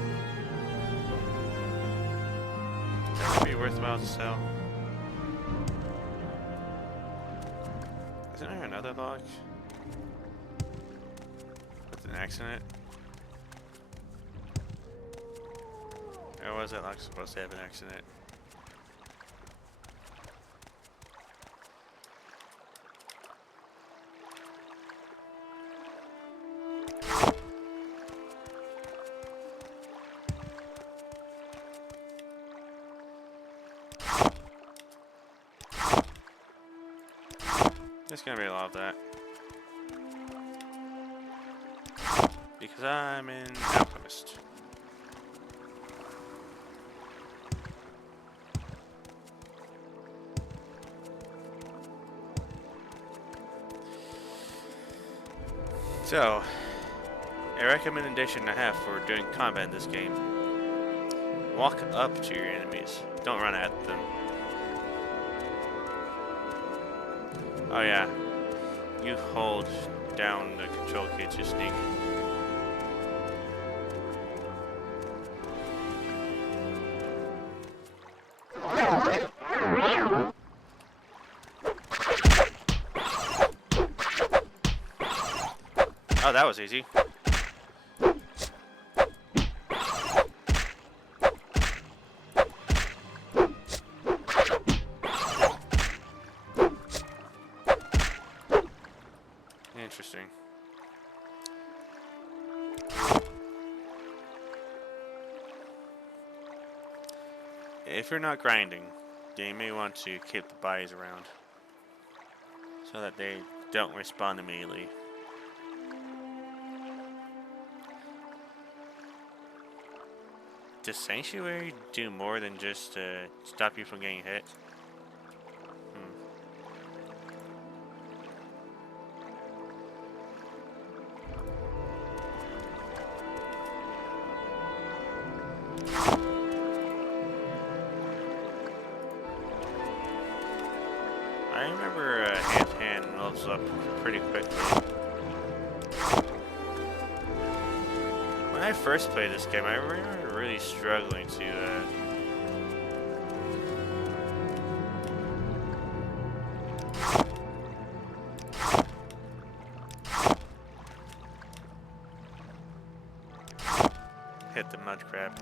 that would be worthwhile to sell. Isn't there another log with an X in it? Or was that log supposed to have an X in it? There's gonna be a lot of that. Because I'm an alchemist. So, a recommendation I have for doing combat in this game: walk up to your enemies, don't run at them. Oh yeah, you hold down the control key to sneak. Oh, that was easy. Interesting. If you're not grinding, then you may want to keep the bodies around so that they don't respawn immediately. Does Sanctuary do more than just stop you from getting hit? I remember hand-to-hand levels up pretty quickly. When I first played this game, I remember really struggling to hit the mud crab.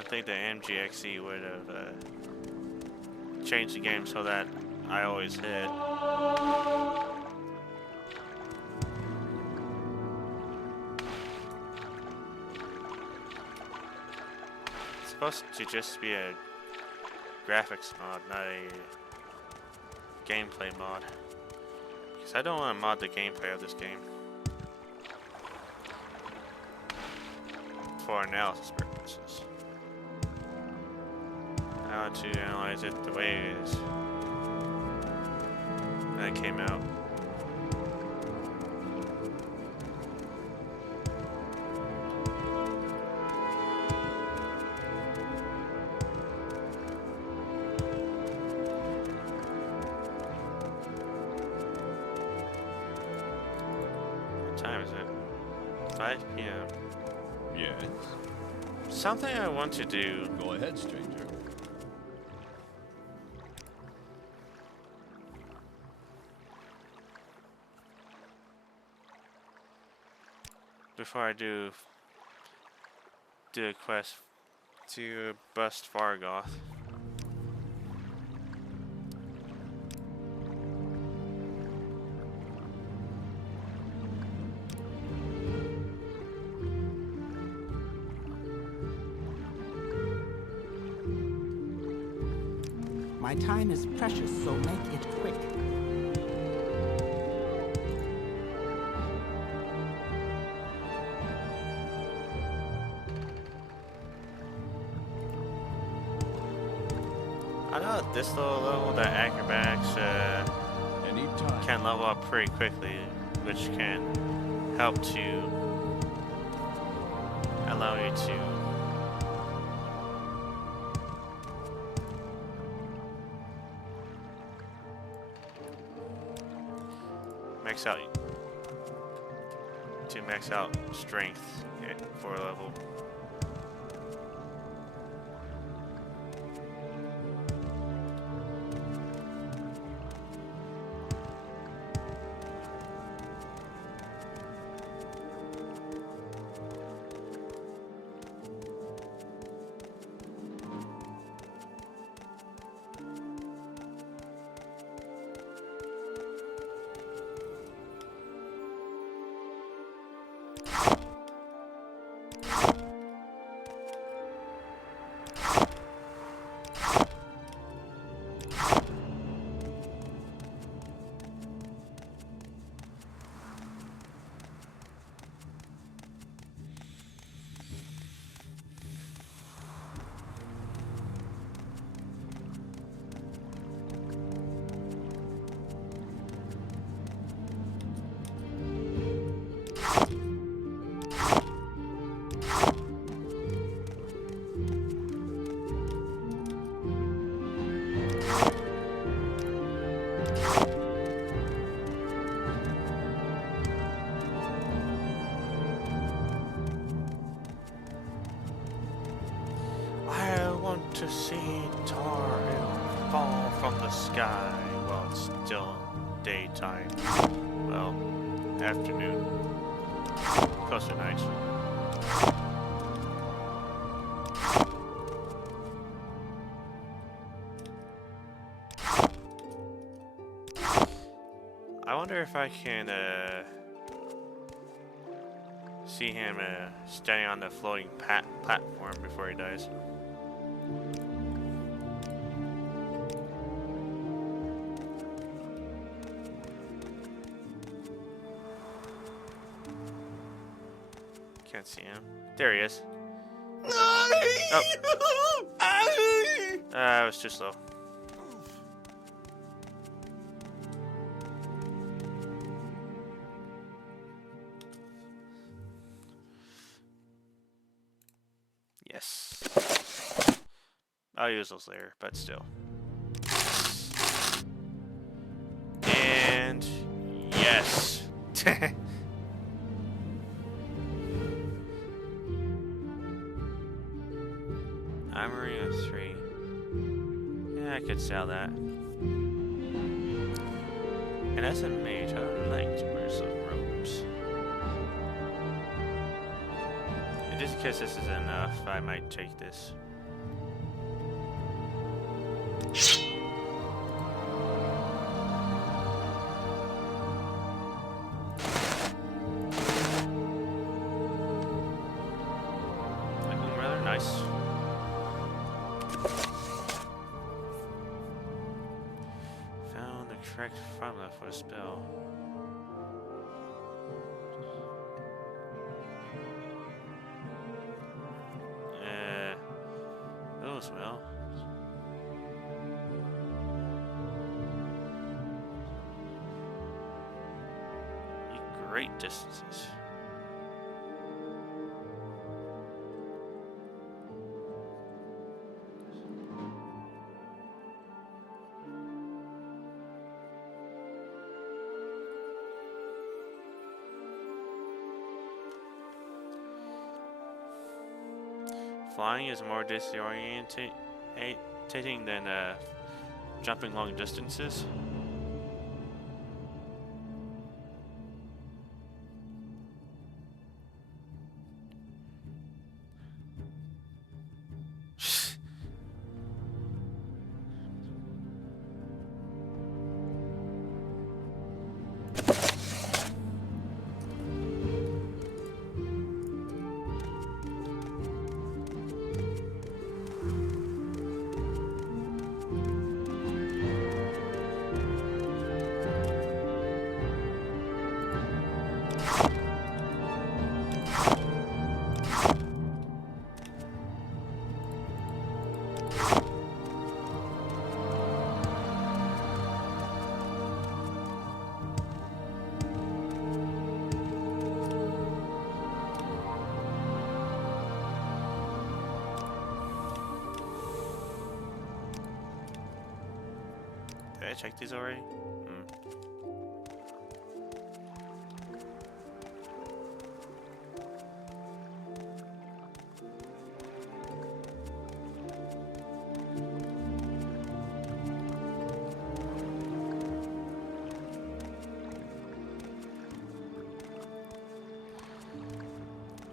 don't think the MGXE would have changed the game so that I always hit. It's supposed to just be a graphics mod, not a gameplay mod. Because I don't want to mod the gameplay of this game for analysis purposes. I want to analyze it the way it is when it came out. What time is it? 5 p.m. Yes. Something I want to do. Go ahead, stranger. Before I do a quest to bust Fargoth. My time is precious, so make it quick. I know at this little level that acrobatics Anytime. can level up pretty quickly, which can help to allow you to max out strength for a level. To see Tar Heel fall from the sky while it's still daytime. Well, afternoon. Close to night. I wonder if I can see him standing on the floating platform before he dies. Can't see him. There he is. Oh. I was too slow. Yes. I'll use those later, but still. And yes. Armory of 3. Yeah, I could sell that. And as a mage, I would like to wear some robes. And just in case this is enough, I might take this. nice. Found the correct formula for the spell. Those well. Great distances. Flying is more disorientating than jumping long distances. Did I check these already?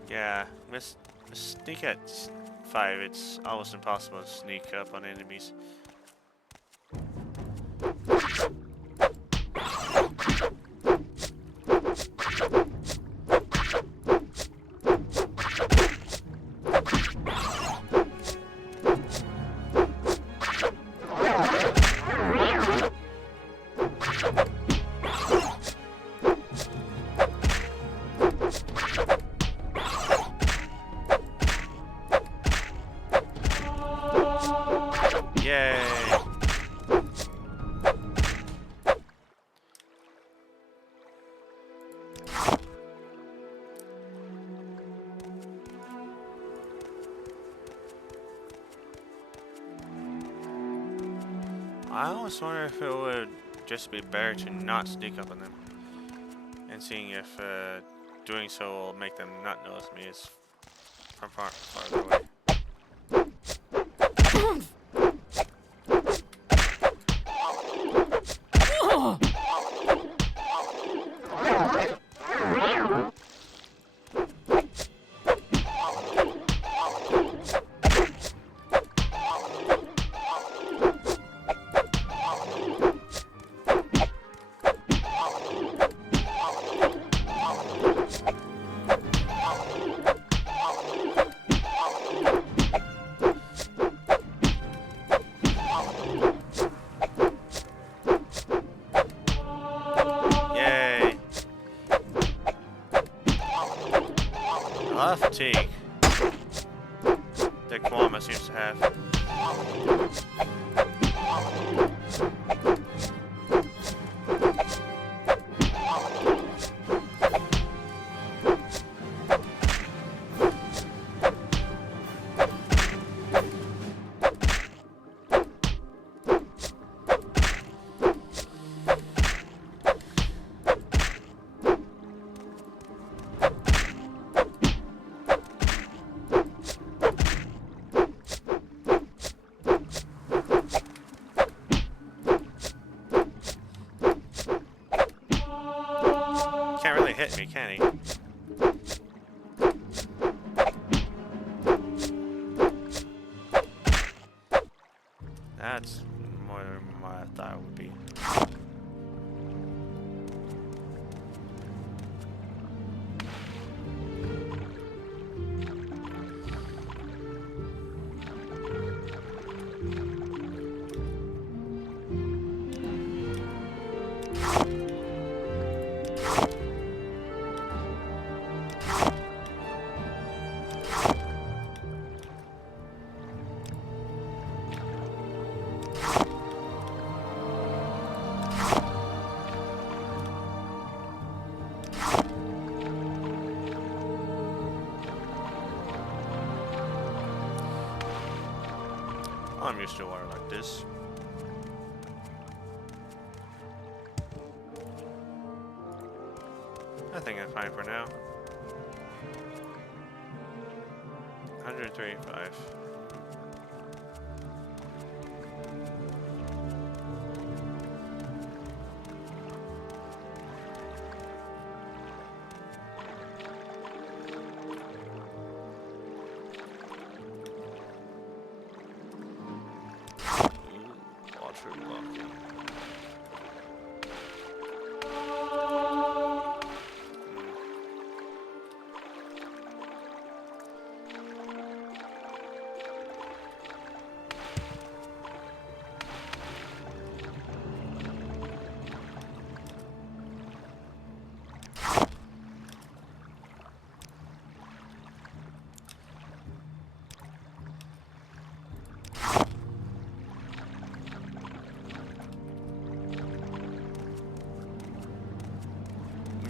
Yeah, with sneak at 5, it's almost impossible to sneak up on enemies. Yay! I almost wonder if it would just be better to not sneak up on them, and seeing if doing so will make them not notice me is from farther away. A lot of fatigue that Kwama seems to have. Can't really hit me, can he? That's more than what I thought it would be. I'm used to water like this. I think I'm fine for now. 135. Water blocking.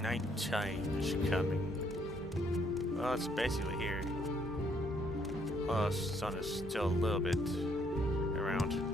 Nighttime is coming. Well, it's basically here. Well, the sun is still a little bit around.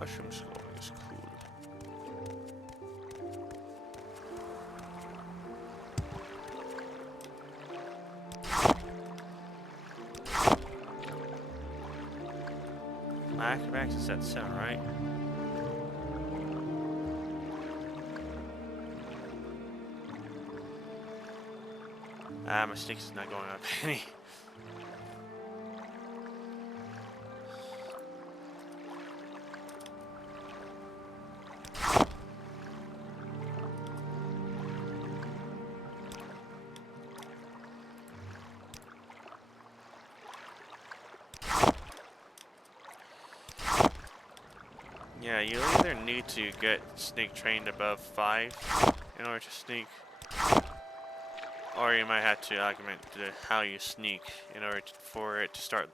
Mushroom scoring is cool. My acrobatics is at 7, right? My sneak is not going up any. Yeah, you either need to get sneak trained above 5 in order to sneak, or you might have to augment how you sneak in order for it to start,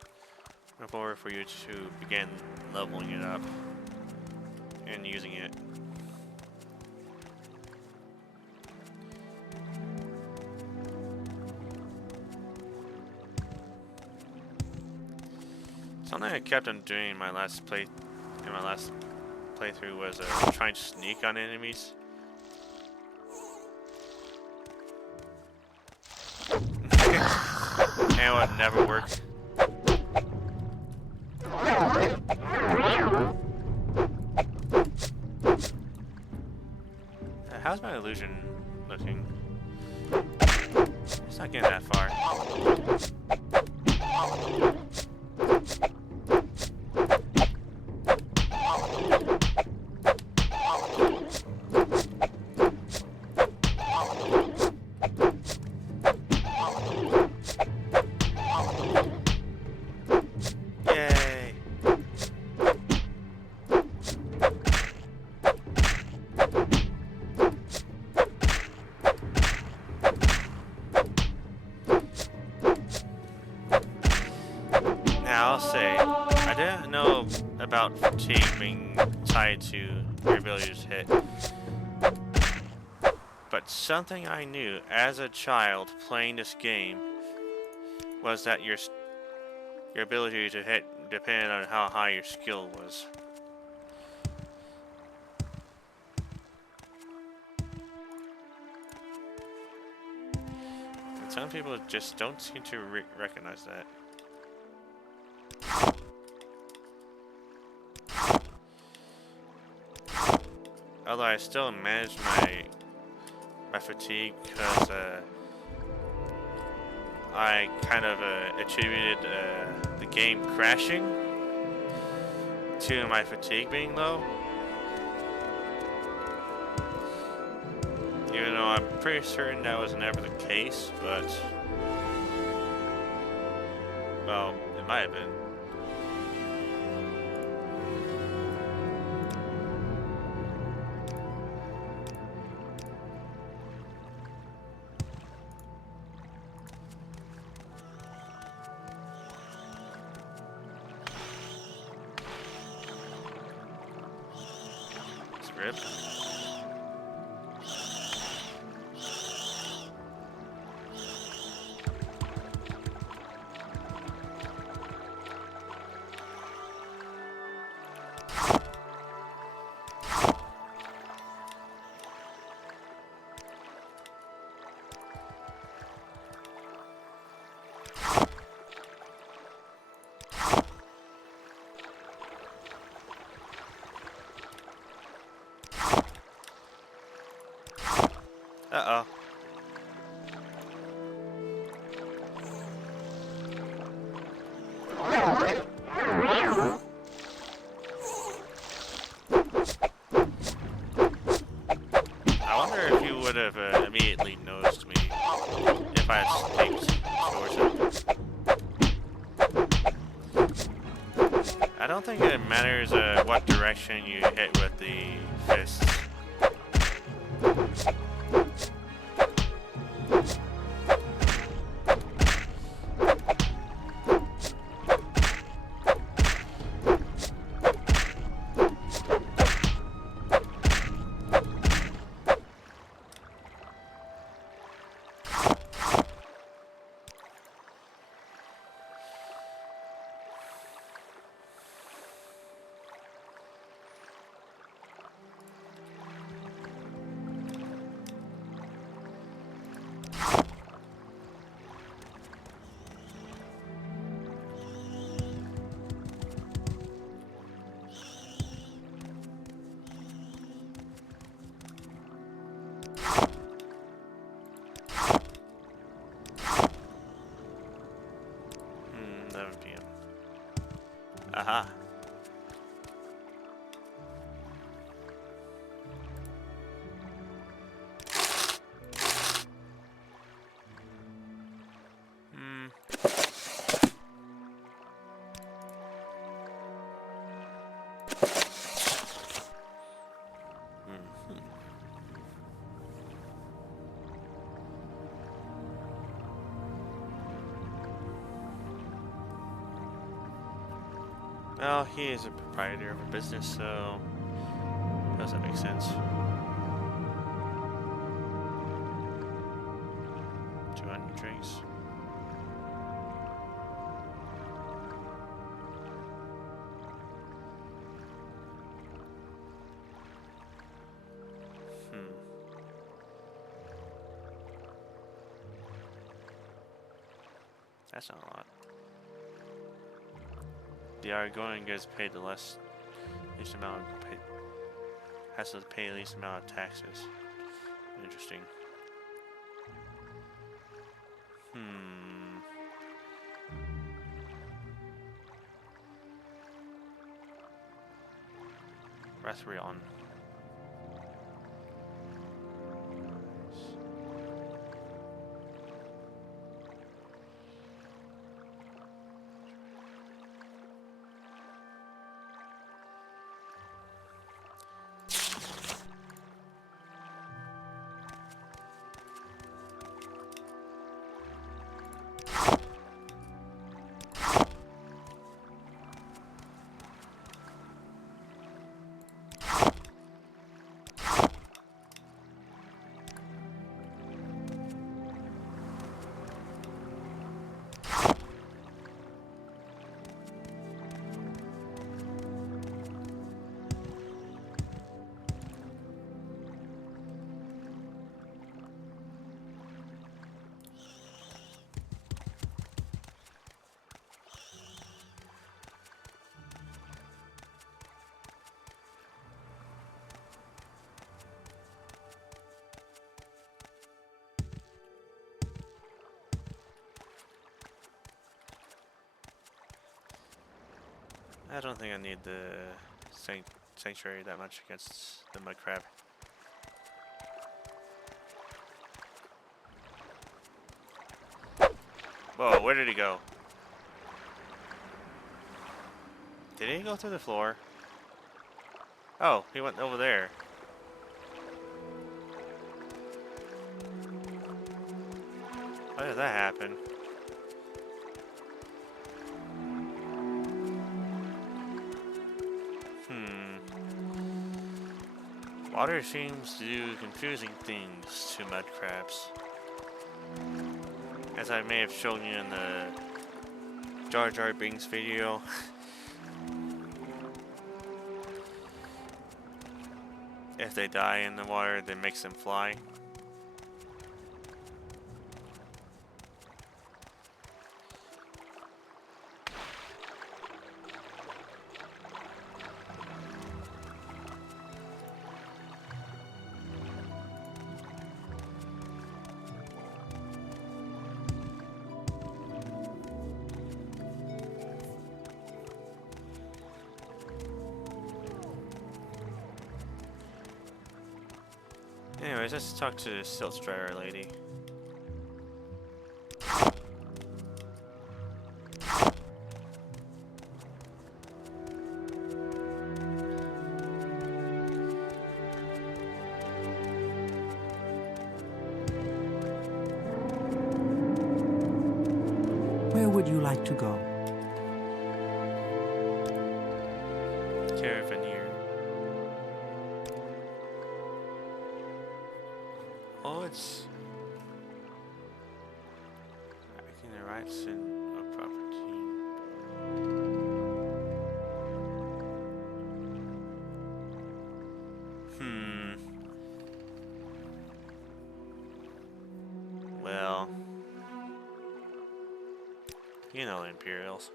for you to begin leveling it up and using it. Something I kept on doing in my last playthrough was trying to sneak on enemies. And it would never work. How's my illusion looking? It's not getting that far. About fatigue being tied to your ability to hit. But something I knew as a child playing this game was that your ability to hit depended on how high your skill was. And some people just don't seem to recognize that. Although I still managed my fatigue because I kind of attributed the game crashing to my fatigue being low. Even though I'm pretty certain that was never the case, but well, it might have been. script. Uh-oh. I wonder if you would have immediately noticed me if I had taped towards him. I don't think it matters what direction you hit with the fists. Aha. Well, he is a proprietor of a business, so does that make sense? 200 drinks. That's not a lot. The outgoing gets paid the least amount of has to pay the least amount of taxes. Interesting. Rathrion. I don't think I need the sanctuary that much against the mud crab. Whoa, where did he go? Did he go through the floor? Oh, he went over there. How did that happen? Water seems to do confusing things to mud crabs. As I may have shown you in the Jar Jar Binks video. If they die in the water, that makes them fly. Anyways, let's talk to the silt strider lady. Where would you like to go? Caravan. Oh, it's acting the rights in a property. Well, you know the Imperials.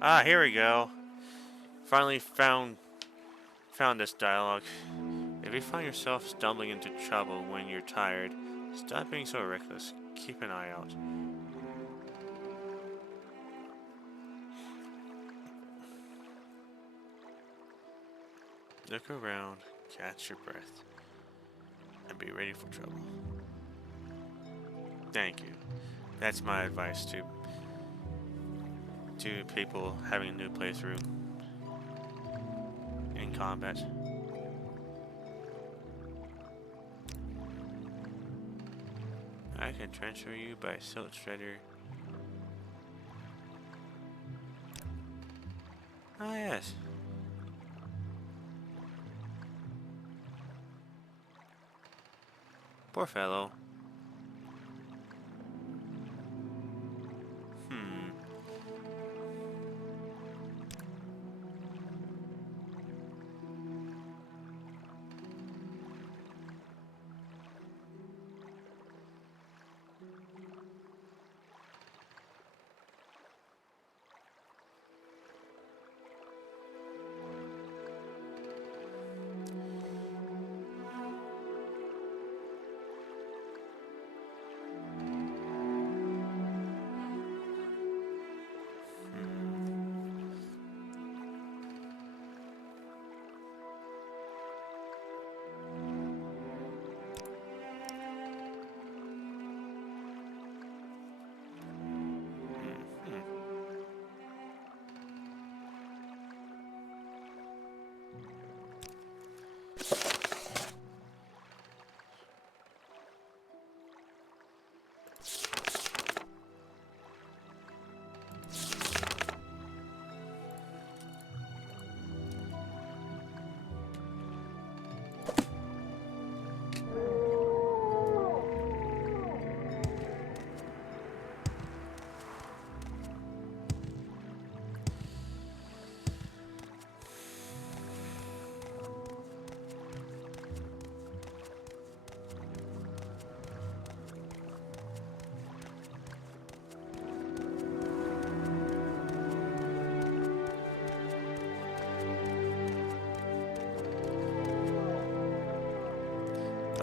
Ah, here we go. Finally found this dialogue. If you find yourself stumbling into trouble when you're tired, stop being so reckless. Keep an eye out. Look around, catch your breath, and be ready for trouble. Thank you. That's my advice to people having a new playthrough in combat. I can transfer you by silt shredder. Ah, yes. Poor fellow.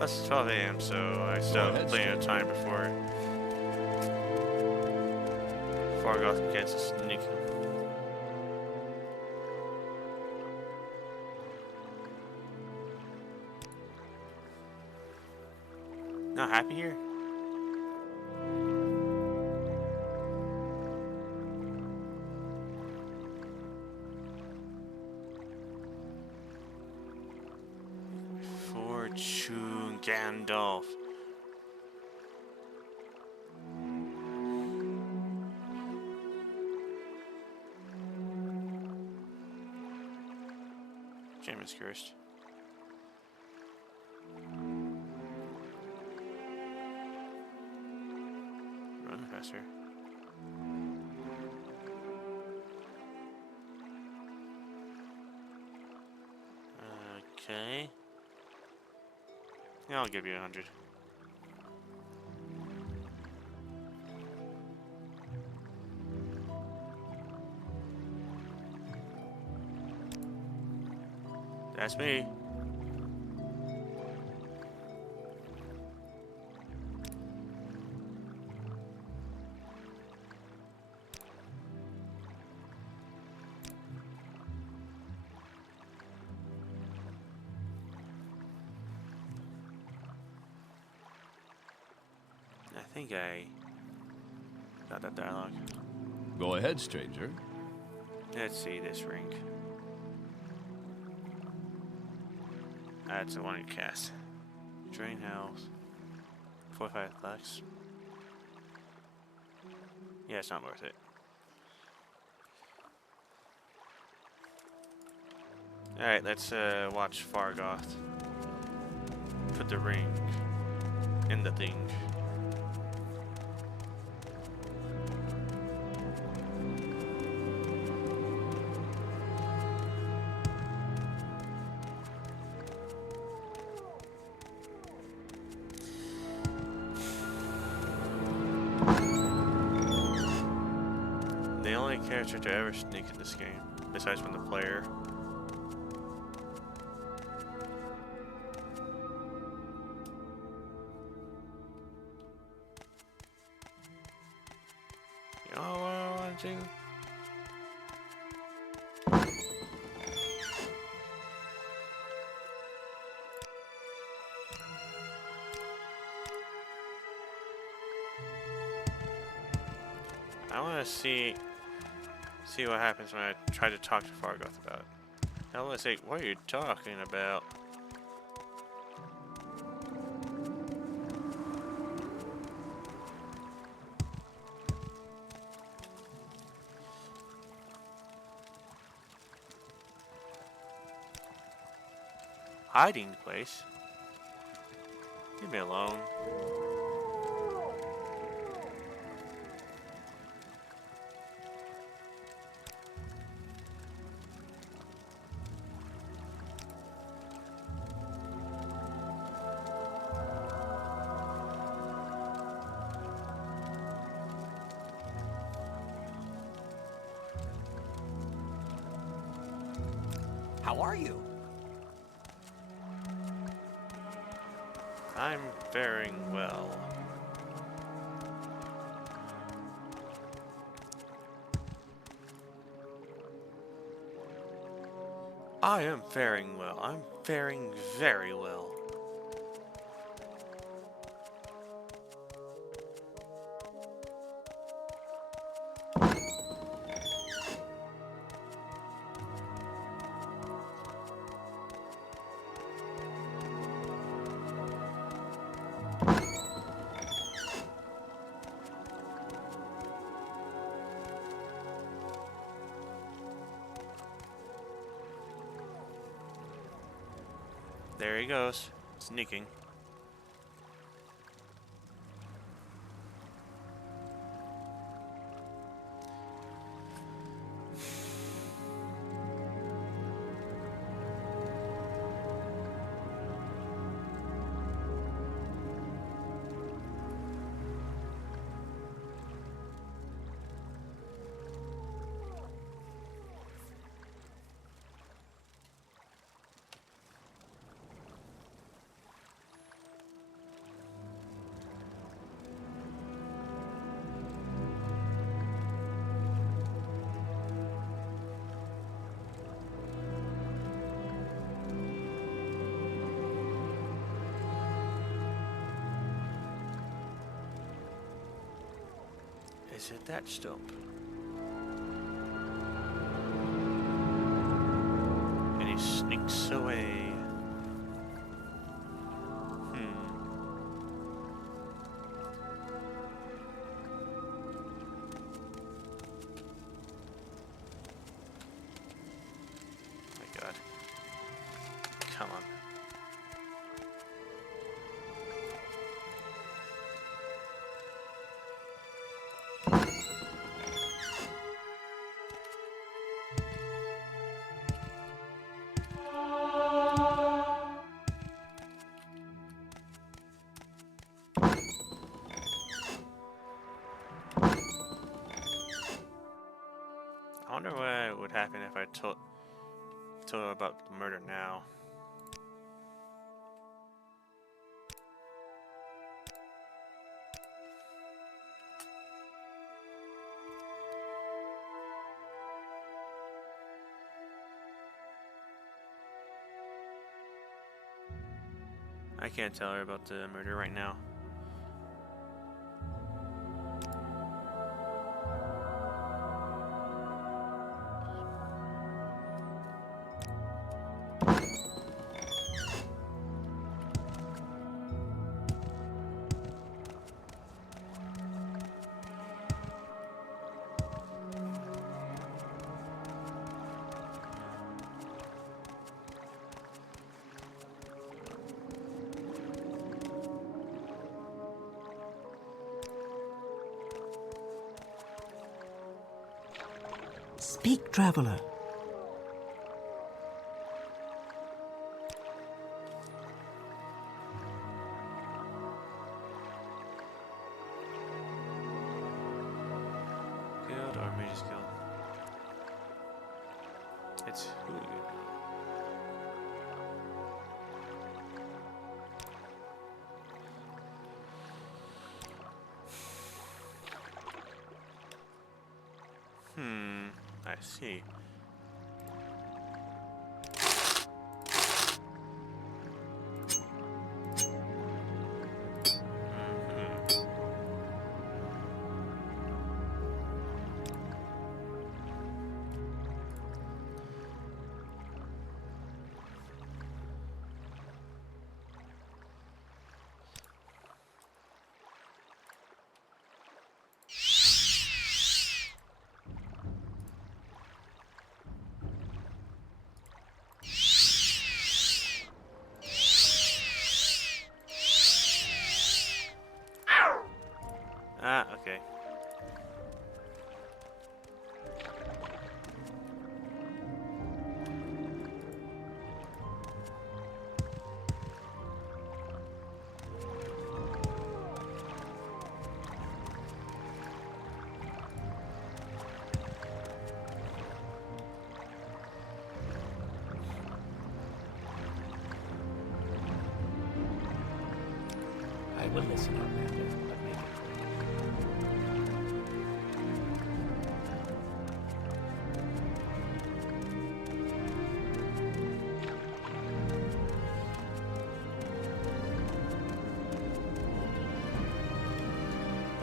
It's 12 a.m., so I still have plenty of time before Fargoth gets a sneak. Not happy here? Fortune Gandalf. cursed. Run faster. Okay. Yeah, I'll give you 100. That's me. I think I got that dialogue. Go ahead, stranger. Let's see this ring. That's the one you cast. Drain health. 45 bucks. Yeah, it's not worth it. Alright, let's watch Fargoth put the ring in the thing. The only character to ever sneak in this game, besides from the player. You know what I want to do? I want to see what happens when I try to talk to Fargoth about it. I want to say, what are you talking about? Hiding place? Leave me alone. How are you? I'm faring well. I am faring well. I'm faring very well. There he goes, sneaking. Is it that stump? And he sneaks away. My God. told her about the murder now. I can't tell her about the murder right now. Speak, traveler. Guild or Mage's Guild? It's who? I see. Ah, okay. I will listen, Outlander, but make it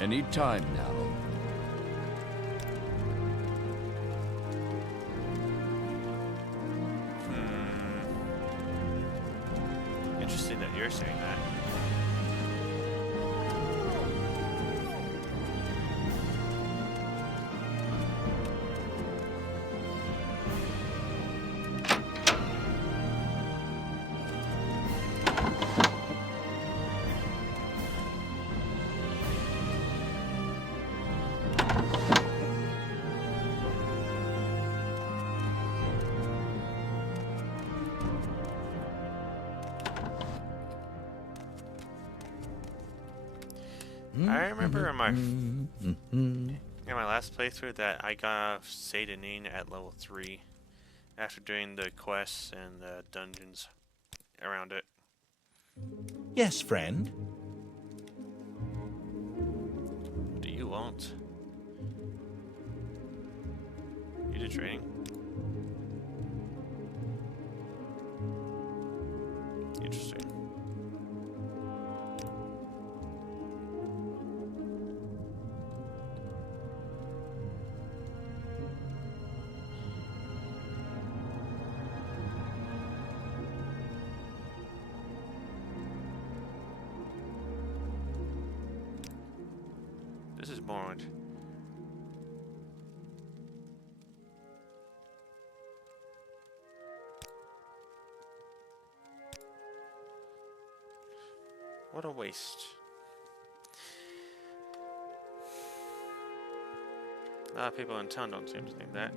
Any time now. Interesting that you're saying that. I remember in my last playthrough that I got off Seyda Neen at level 3 after doing the quests and the dungeons around it. Yes, friend. What do you want? You did training? Interesting. This is Morrowind. What a waste. A lot of people in town don't seem to think that.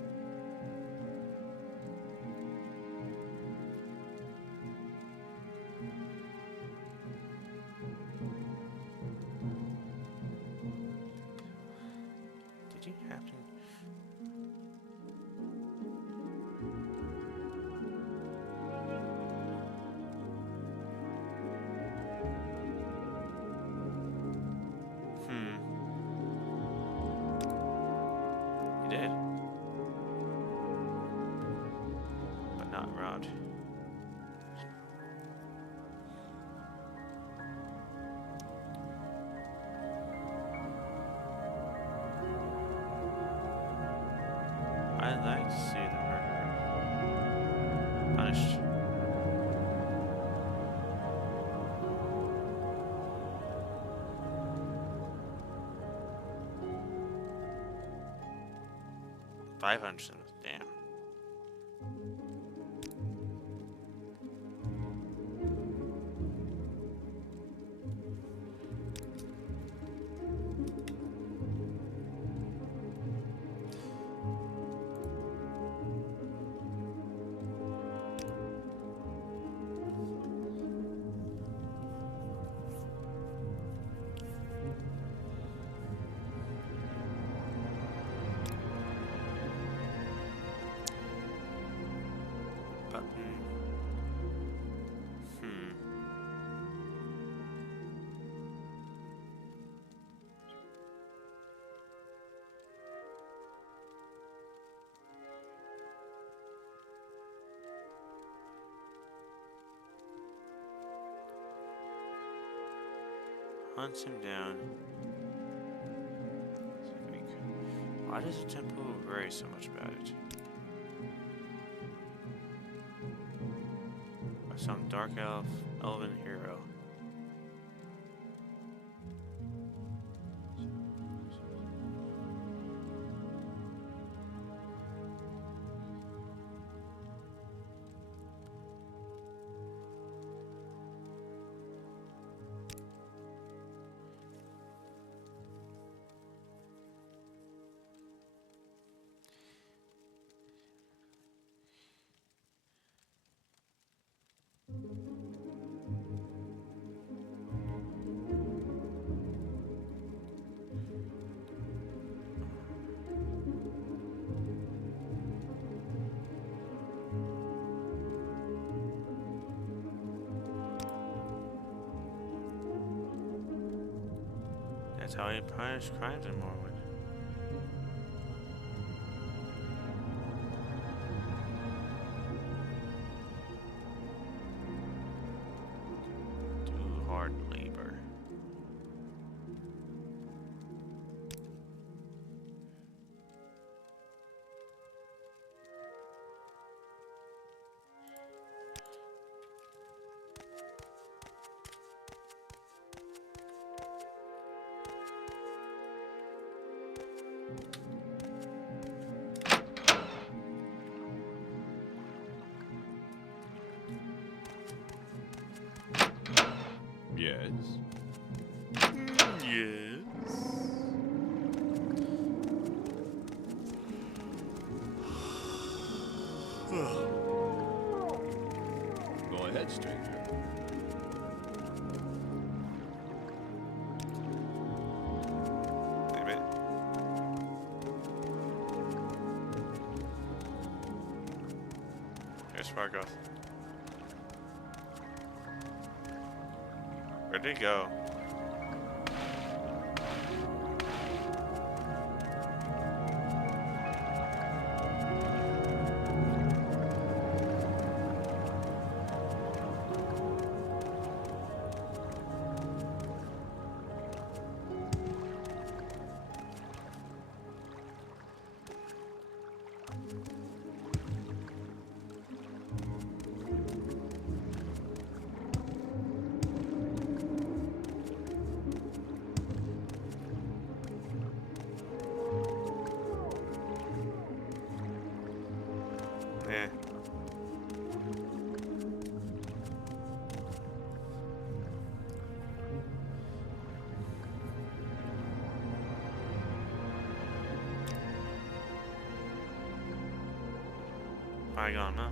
Did you have to? See the murderer punished. $500. Damn. Button. Hunts him down. Why does the tempo worry so much about it? By some dark elven hero. That's how he punished crimes in Morrowind. Do hard labor. Yes. Yes. Go ahead, stranger. Wait a minute. Here's Fargoth. Where'd he go? Yeah. Probably gone now.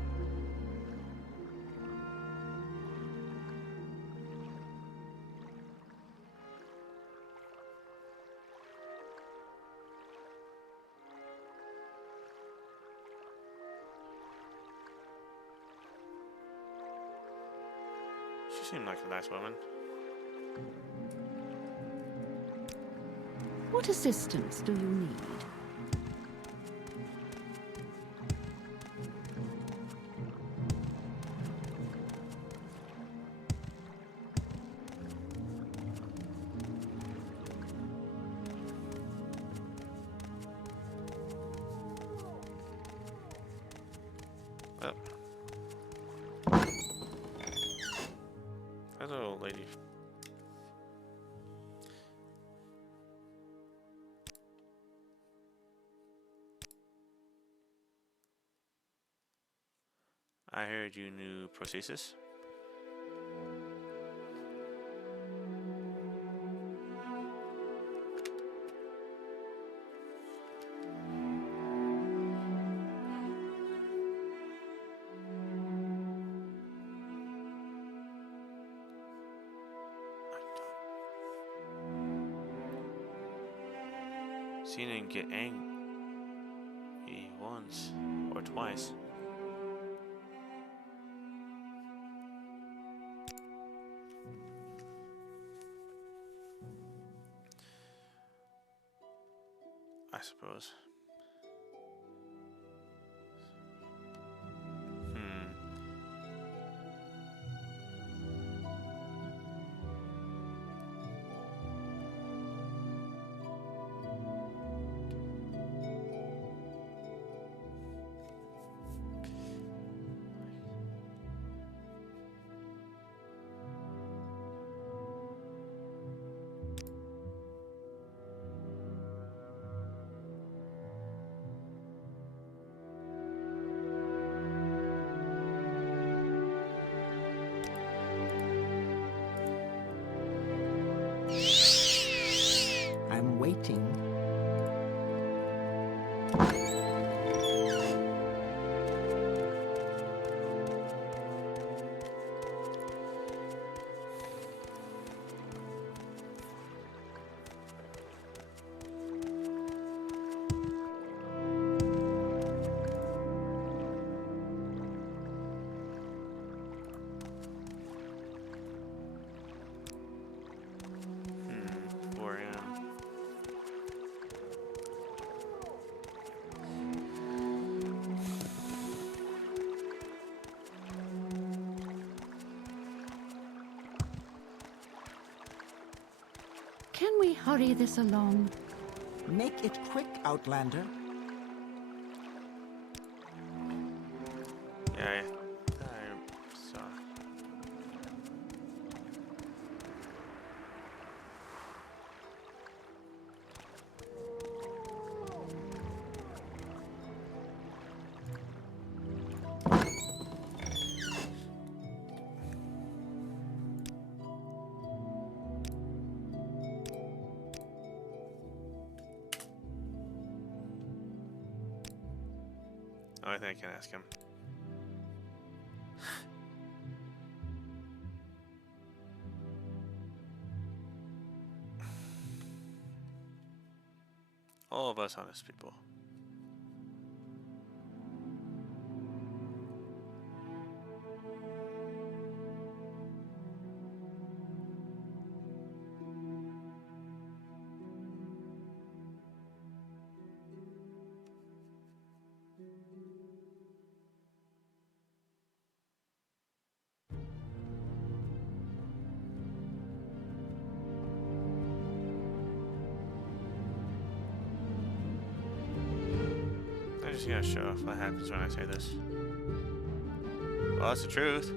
She seemed like a nice woman. What assistance do you need? lady. I heard you knew prosthesis. Seen him get angry once or twice. I suppose. I'm waiting. Can we hurry this along? Make it quick, Outlander. Yeah, I saw. Oh, I think I can ask him. All of us honest people. I'm just gonna show off what happens when I say this. Well, that's the truth.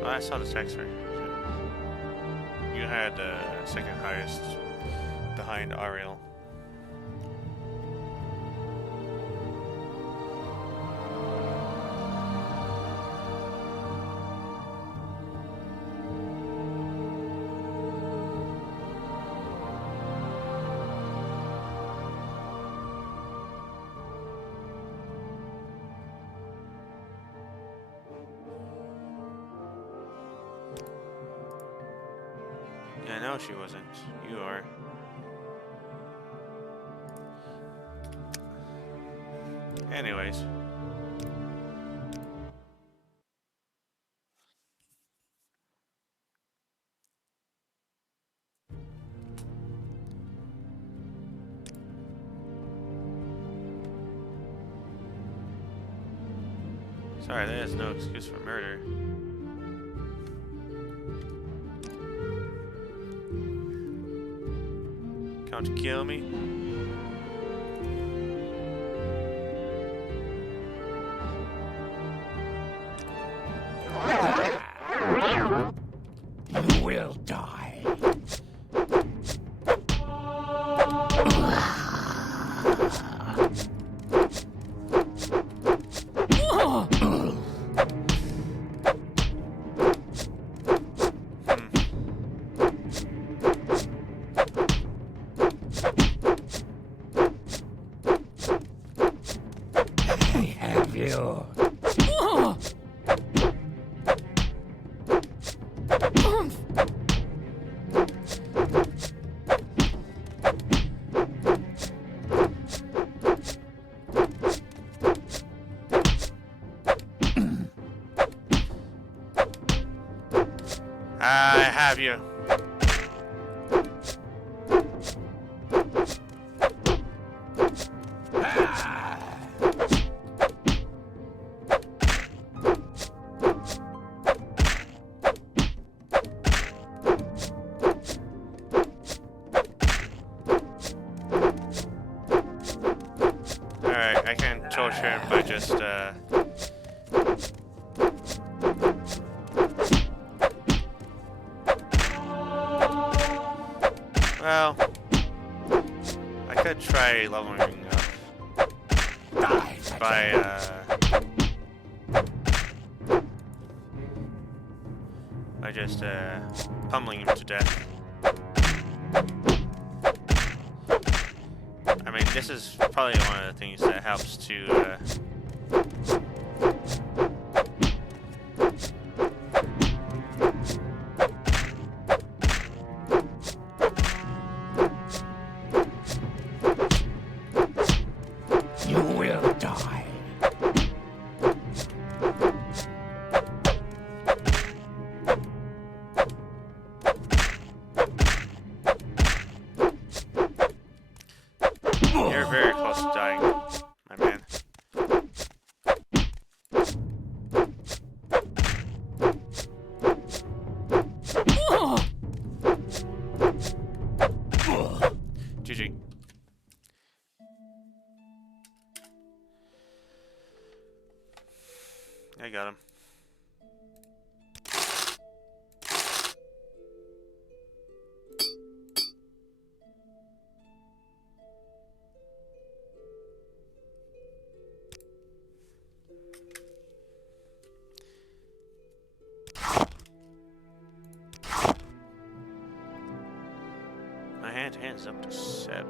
Well, I saw the text right. You had second highest behind Ariel. Yeah, no, she wasn't. You are. Anyways. Sorry, that is no excuse for murder. Come to kill me? you. I have you. Alright, I can torture him by just, well, I could try leveling up by, just, pummeling him to death. I mean, this is probably one of the things that helps to, You will die. You're very close to dying, my man. GG. I got him. My hand's up to 7.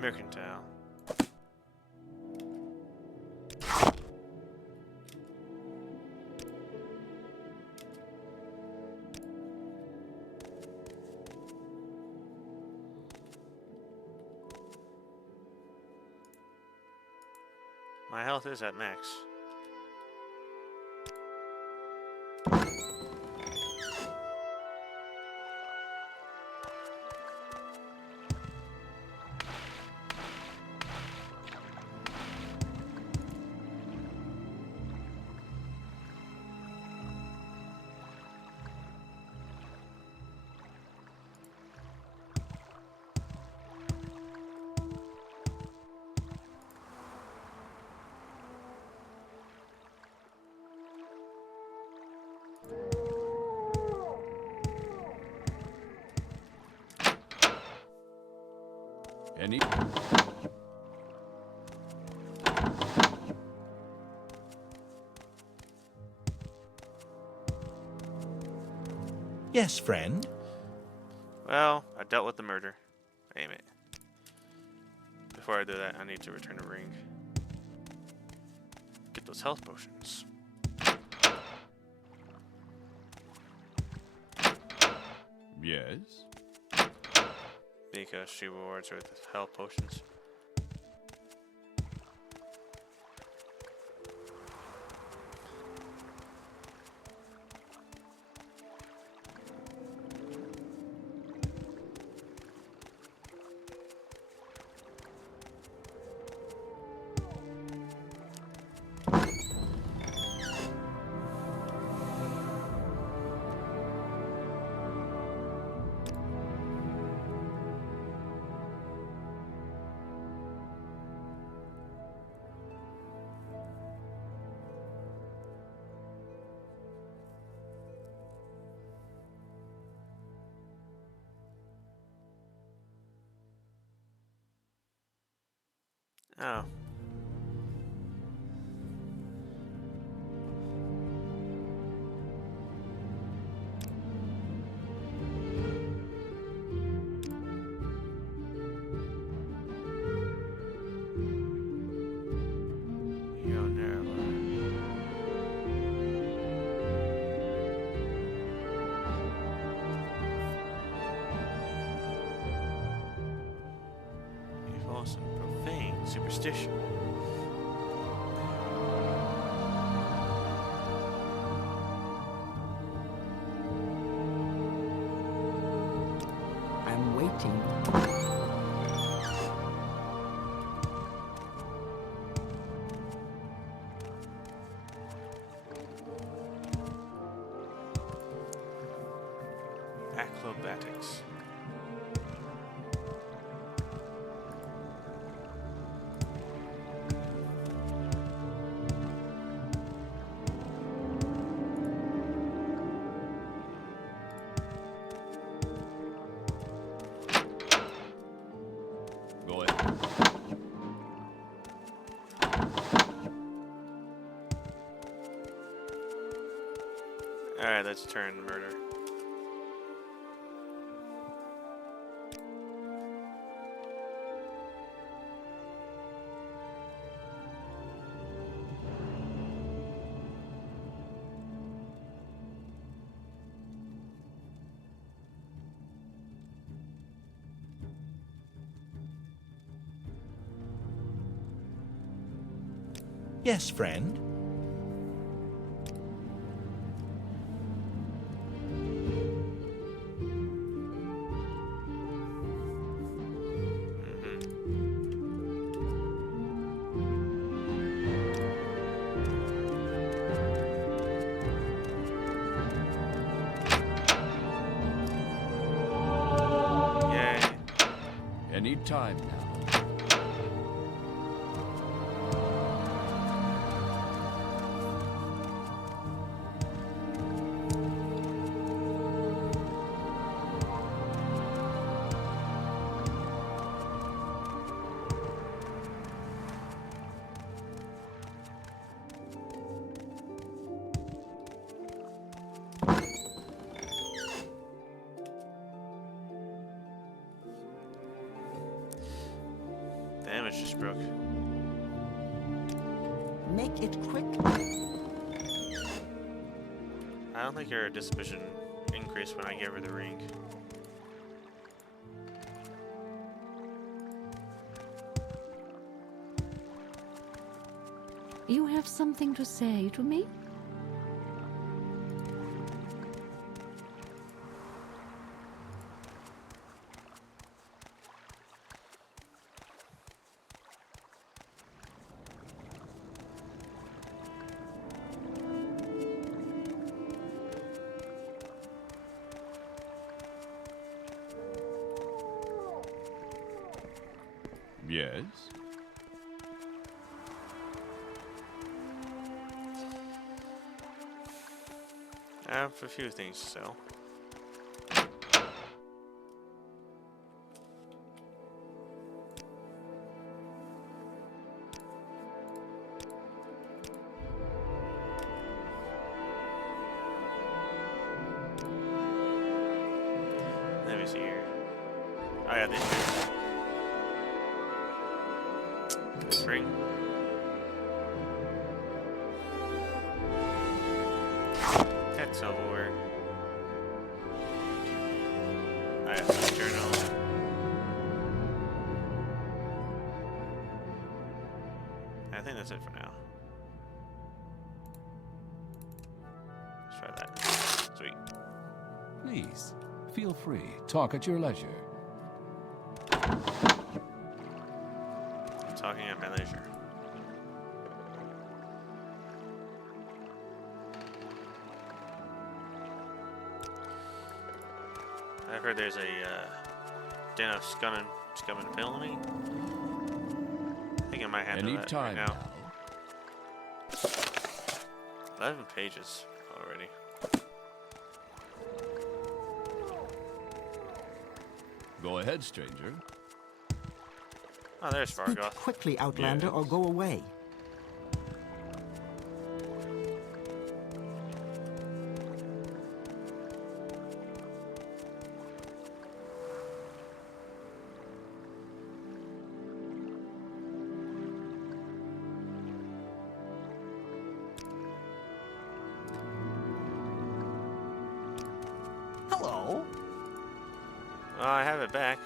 Mercantile. My health is at max. Any? Yes, friend? Well, I dealt with the murder. Aim it. Before I do that, I need to return the ring. Get those health potions. Yes? Because she rewards her with health potions. Oh. You'll never. False and profane superstition. I'm waiting. Acrobatics. Go ahead. Alright, let's turn murder. Yes, friend? Yay. Any time now. The image just broke. Make it quick. I don't think her disposition increased when I gave her the ring. You have something to say to me? Yes? I have a few things to sell. Let me see here. I got these shoes. This ring. That's silverware. I have some journals. I think that's it for now. Let's try that. Sweet. Please, feel free. Talk at your leisure. Talking at my leisure. I've heard there's a den of scum and villainy. I think I might handle Any that time right now. now. 11 pages already. Go ahead, stranger. Oh, there's Speak Fargoth. quickly, Outlander, or go away. Hello. Oh, I have it back.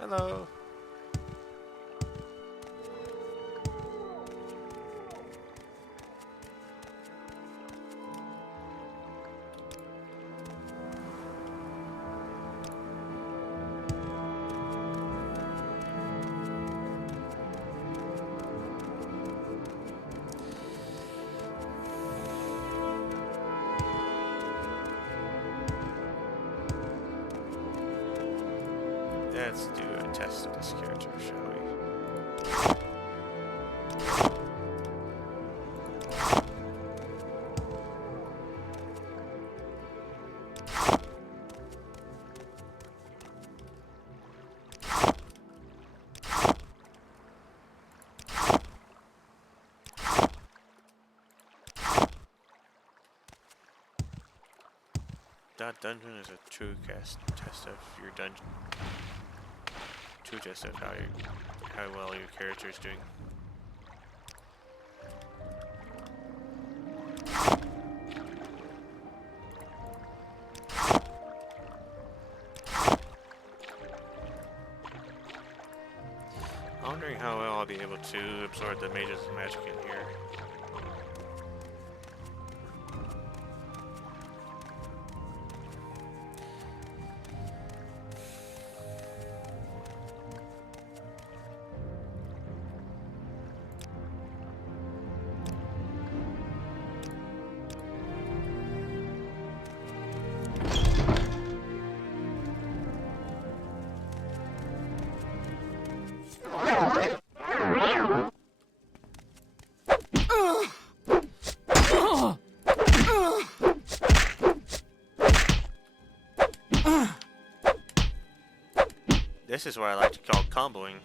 Hello. Let's do a test of this character, shall we? That dungeon is a true test of your dungeon. True test of how well your character is doing. I'm wondering how well I'll be able to absorb the mage's magic in here. This is what I like to call comboing.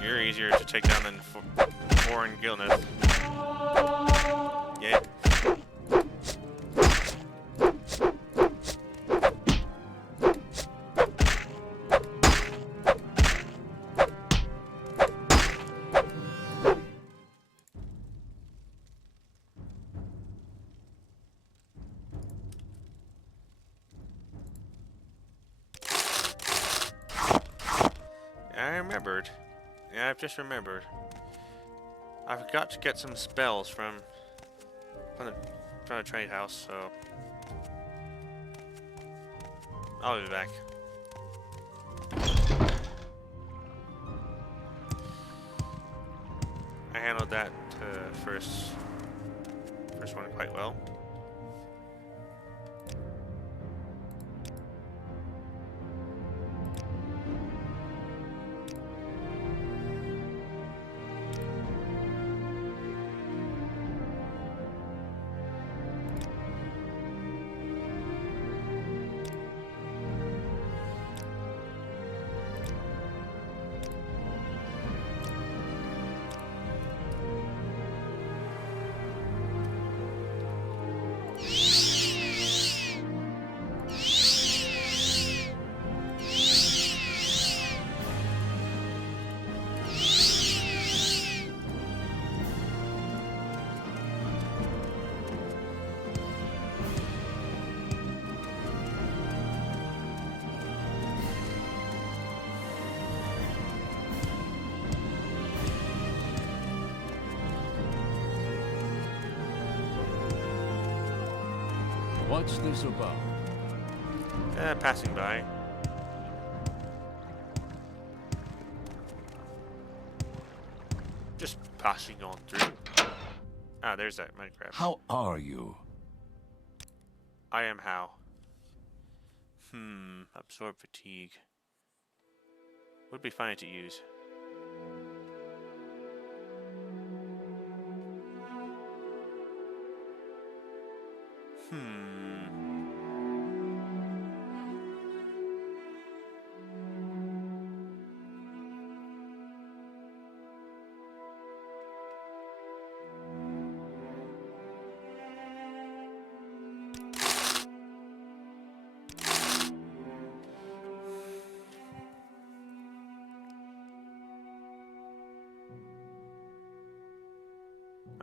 You're easier to take down than foreign Gilneth. Yeah. I remembered. Yeah, I've just remembered. I forgot to get some spells from the trade house, so I'll be back. I handled that first one quite well. What's this about? Passing by. Just passing on through. Ah, there's that Minecraft. How are you? I am how. Absorb fatigue. Would be fine to use.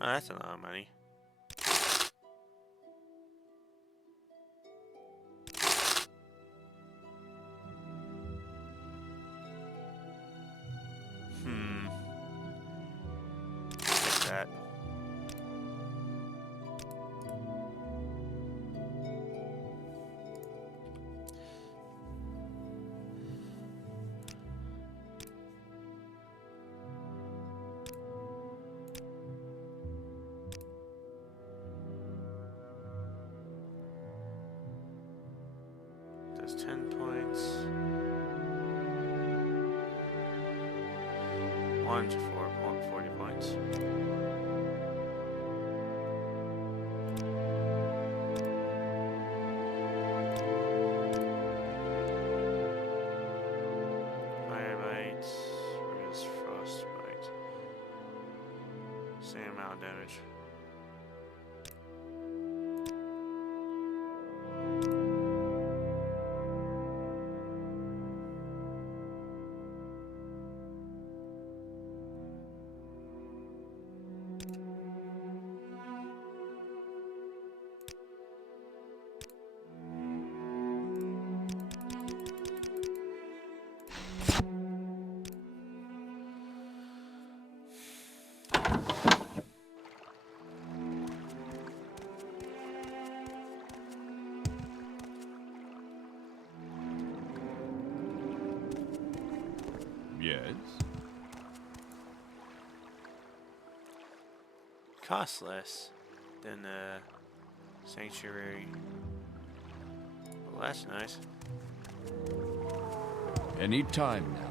Oh, that's a lot of money. Take that. Does 10 points. 1 to 40 points. Firebite, where's frostbite? Same amount of damage. Yes? Costs less than Sanctuary. Well, that's nice. Any time now.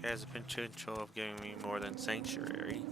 It has the potential of giving me more than Sanctuary.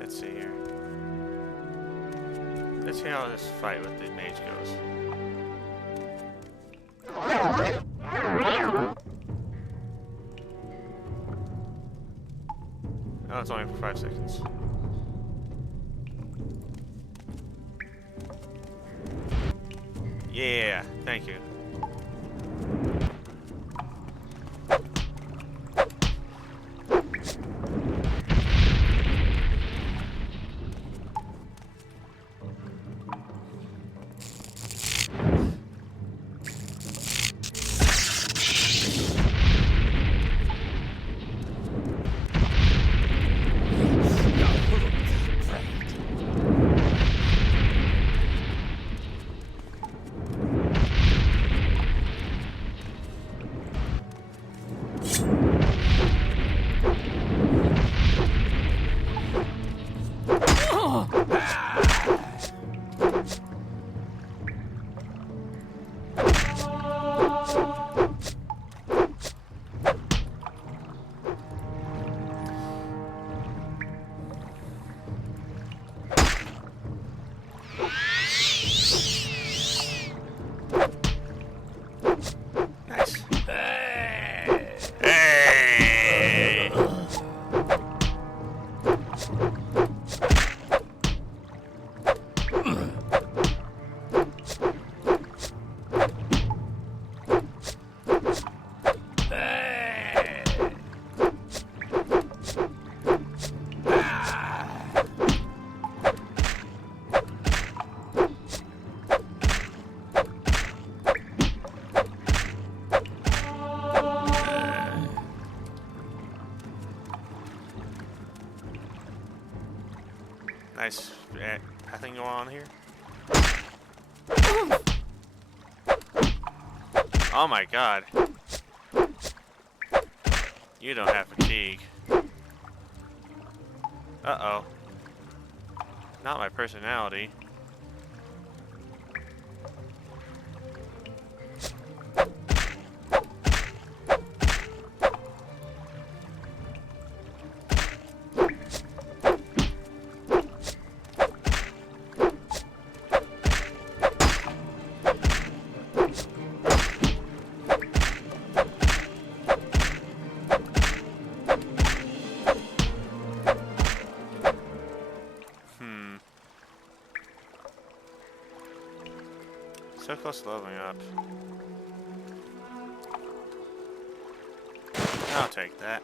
Let's see here. Let's see how this fight with the mage goes. Oh, it's only for 5 seconds. Yeah, thank you. Nice pathing going on here. Oh my god. You don't have fatigue. Uh-oh. Not my personality. So close to leveling up. I'll take that.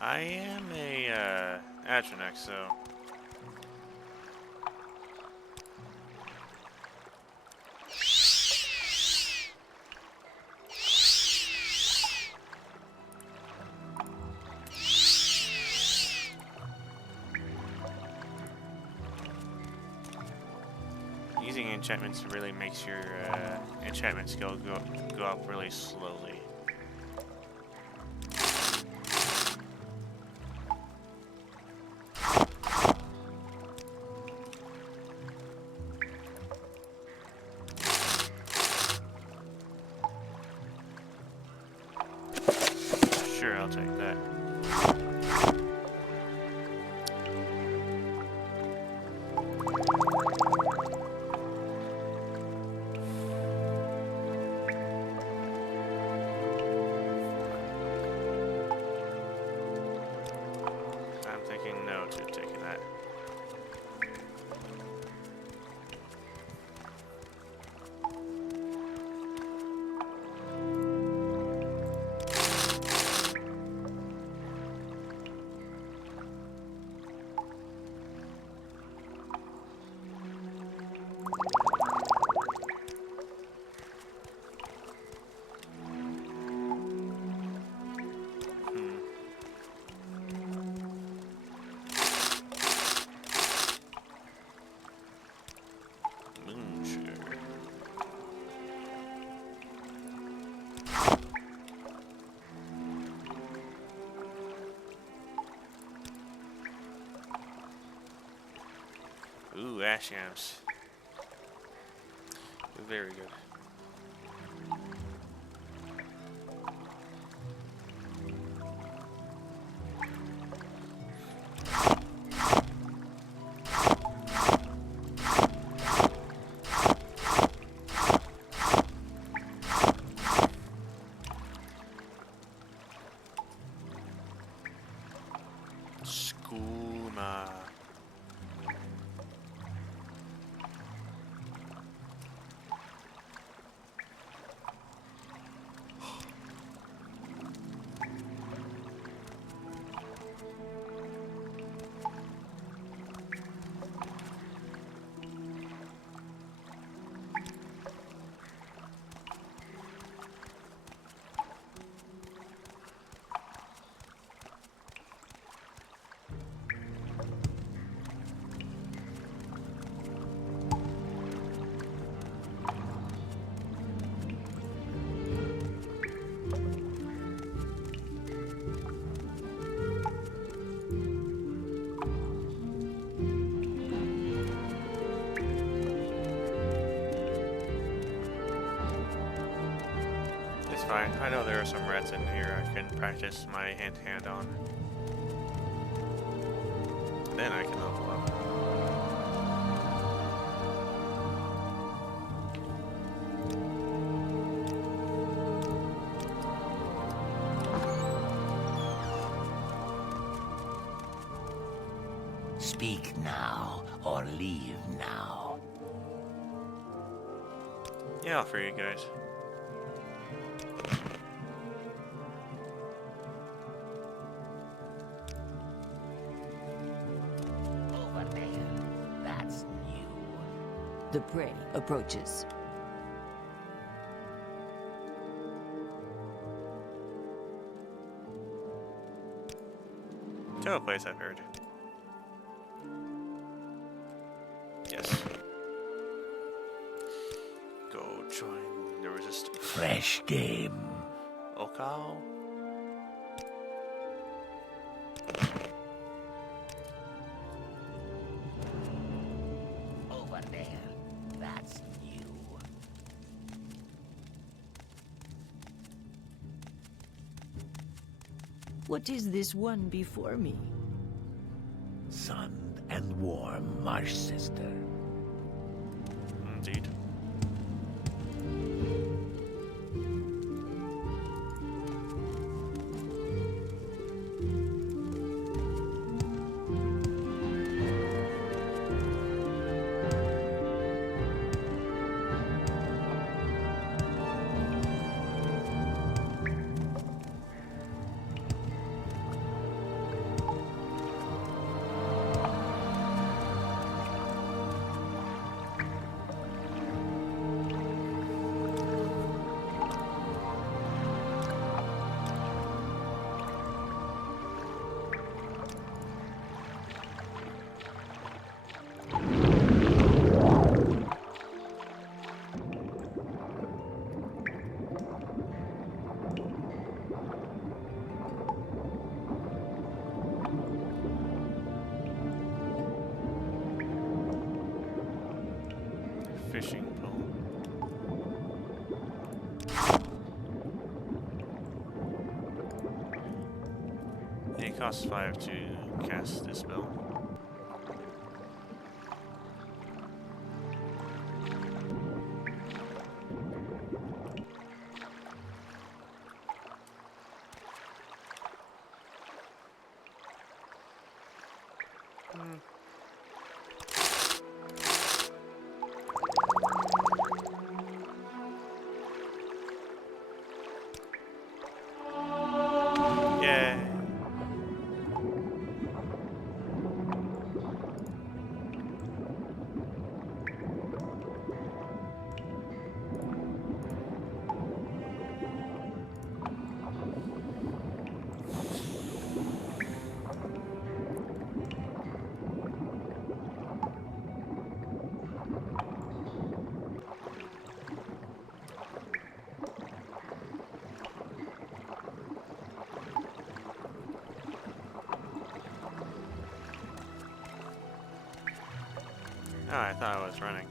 I am a Atronex, so using enchantments really makes your enchantment skill go up really slowly. Sure, I'll take that. I'm thinking no to taking that. Ooh, ash yams. Very good. Skooma. Fine. I know there are some rats in here I can practice my hand-to-hand on. Then I can level up. Speak now or leave now. Yeah, I'll free you guys. The prey approaches. To a place I've heard. Yes. Go join the resistance. Fresh game. Okao. Over there. That's you. What is this one before me? Sun and warm marsh sister. Indeed. Fishing pole. It costs 5 to cast this spell. Yay. Oh, I thought I was running.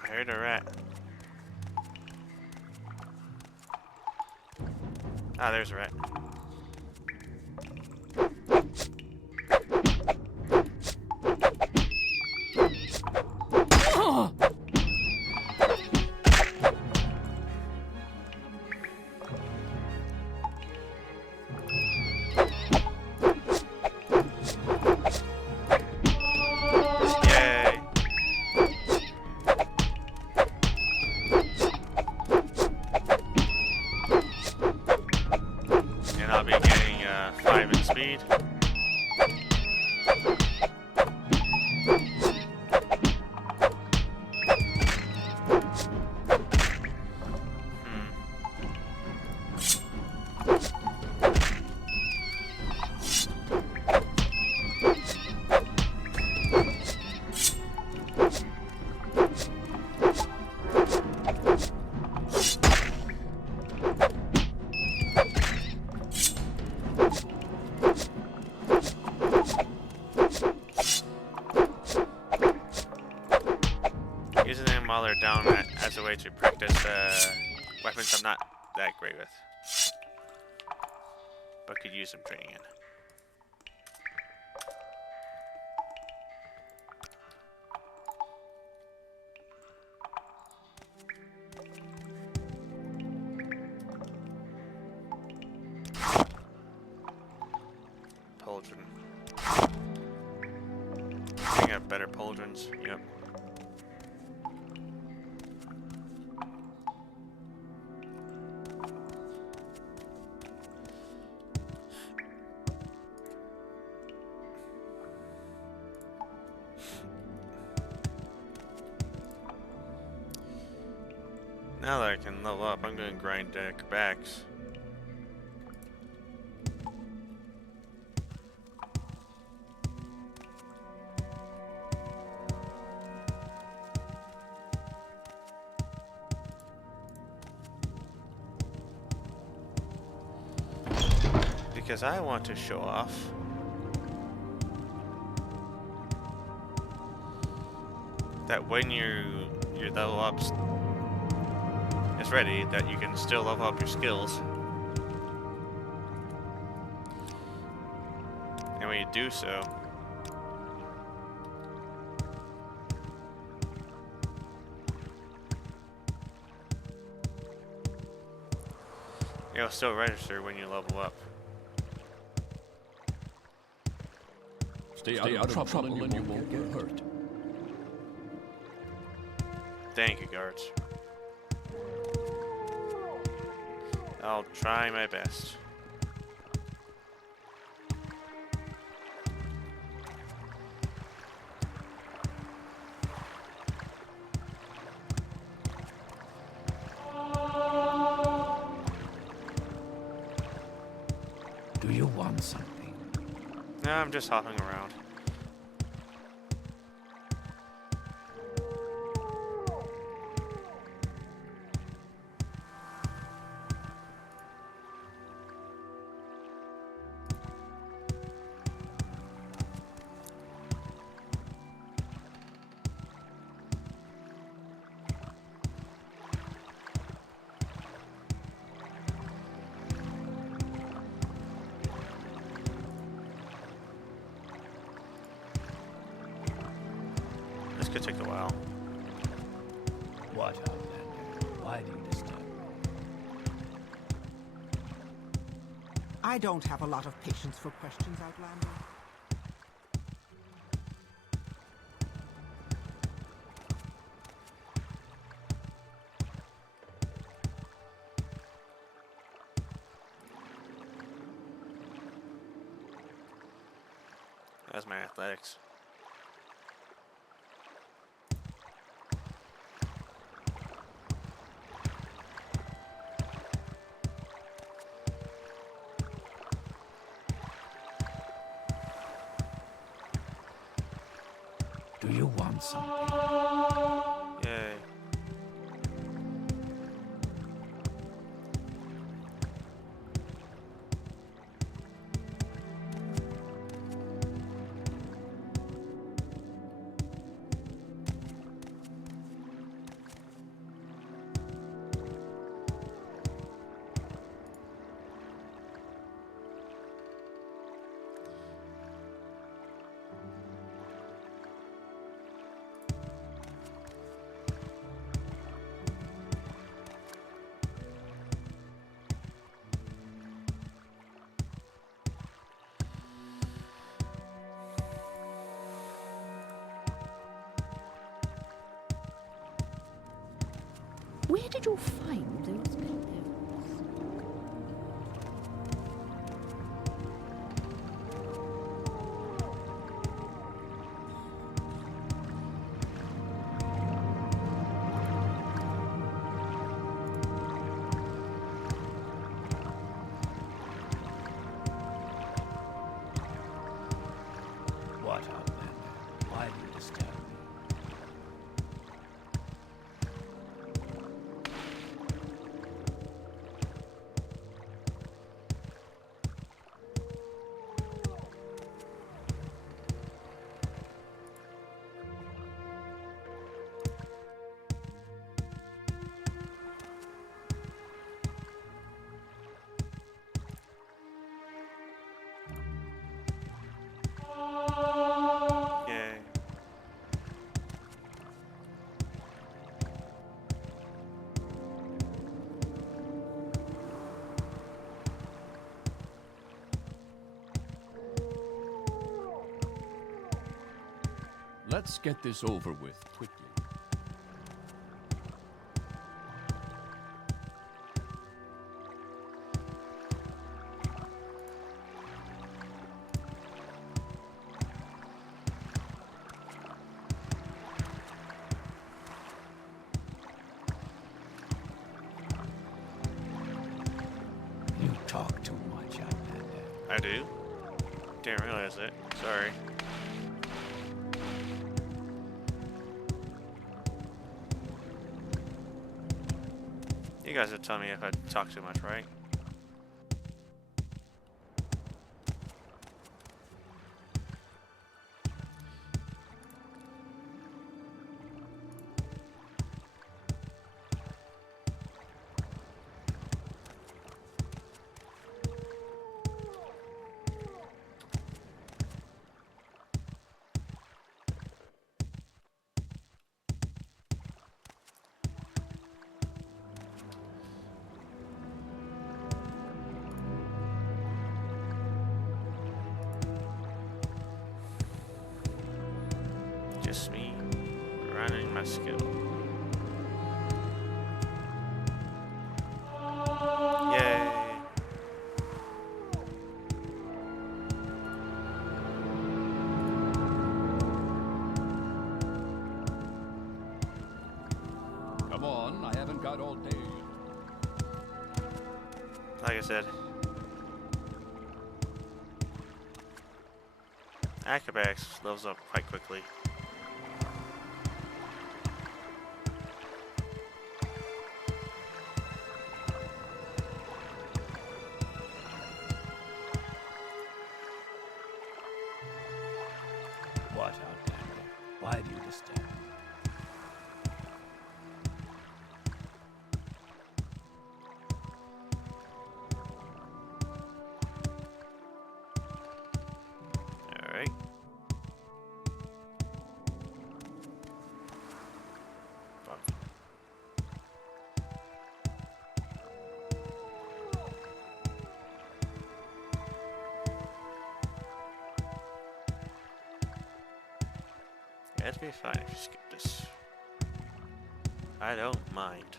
I heard a rat. Ah, there's a rat. Yay! And I'll be getting 5 in speed. Using them while they're down as a way to practice weapons I'm not that great with, but could use some training in. Pauldron. I think I have better pauldrons. Yep. Now that I can level up, I'm going to grind acrobatics. Because I want to show off that when your level up is ready, that you can still level up your skills. And when you do so, it'll still register when you level up. Stay out of trouble and you won't get hurt. Thank you, guards. I'll try my best. Do you want something? No, I'm just hopping around. This could take a while. What, Outlander? Why do you disturb me? I don't have a lot of patience for questions, Outlander. That's my athletics. Do you want something? Yay. Where did you find those clothes? What, Outlander? Why do you disturb me? Yay. Let's get this over with quickly. You talk too much, Outlander. I do? Didn't realize it. Sorry. You guys would tell me if I talk too much, right? Just me running my skill. Yay! Come on, I haven't got all day. Like I said, acrobatics levels up quite quickly. What, Outlander? Why do you disturb me? Alright. It'd be fine if you skip this. I don't mind.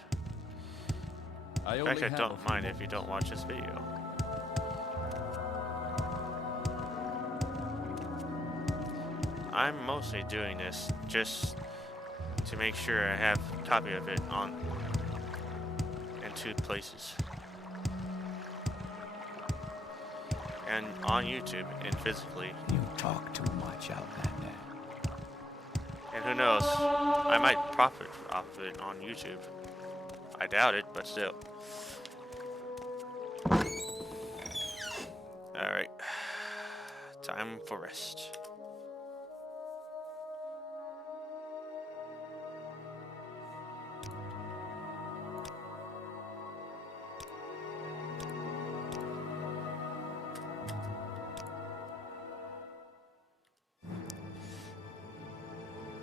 In fact, I don't mind if you don't watch this video. I'm mostly doing this just to make sure I have a copy of it on in 2 places. And on YouTube and physically. You talk too much, Outlander. And who knows, I might profit off of it on YouTube. I doubt it, but still. Alright. Time for rest.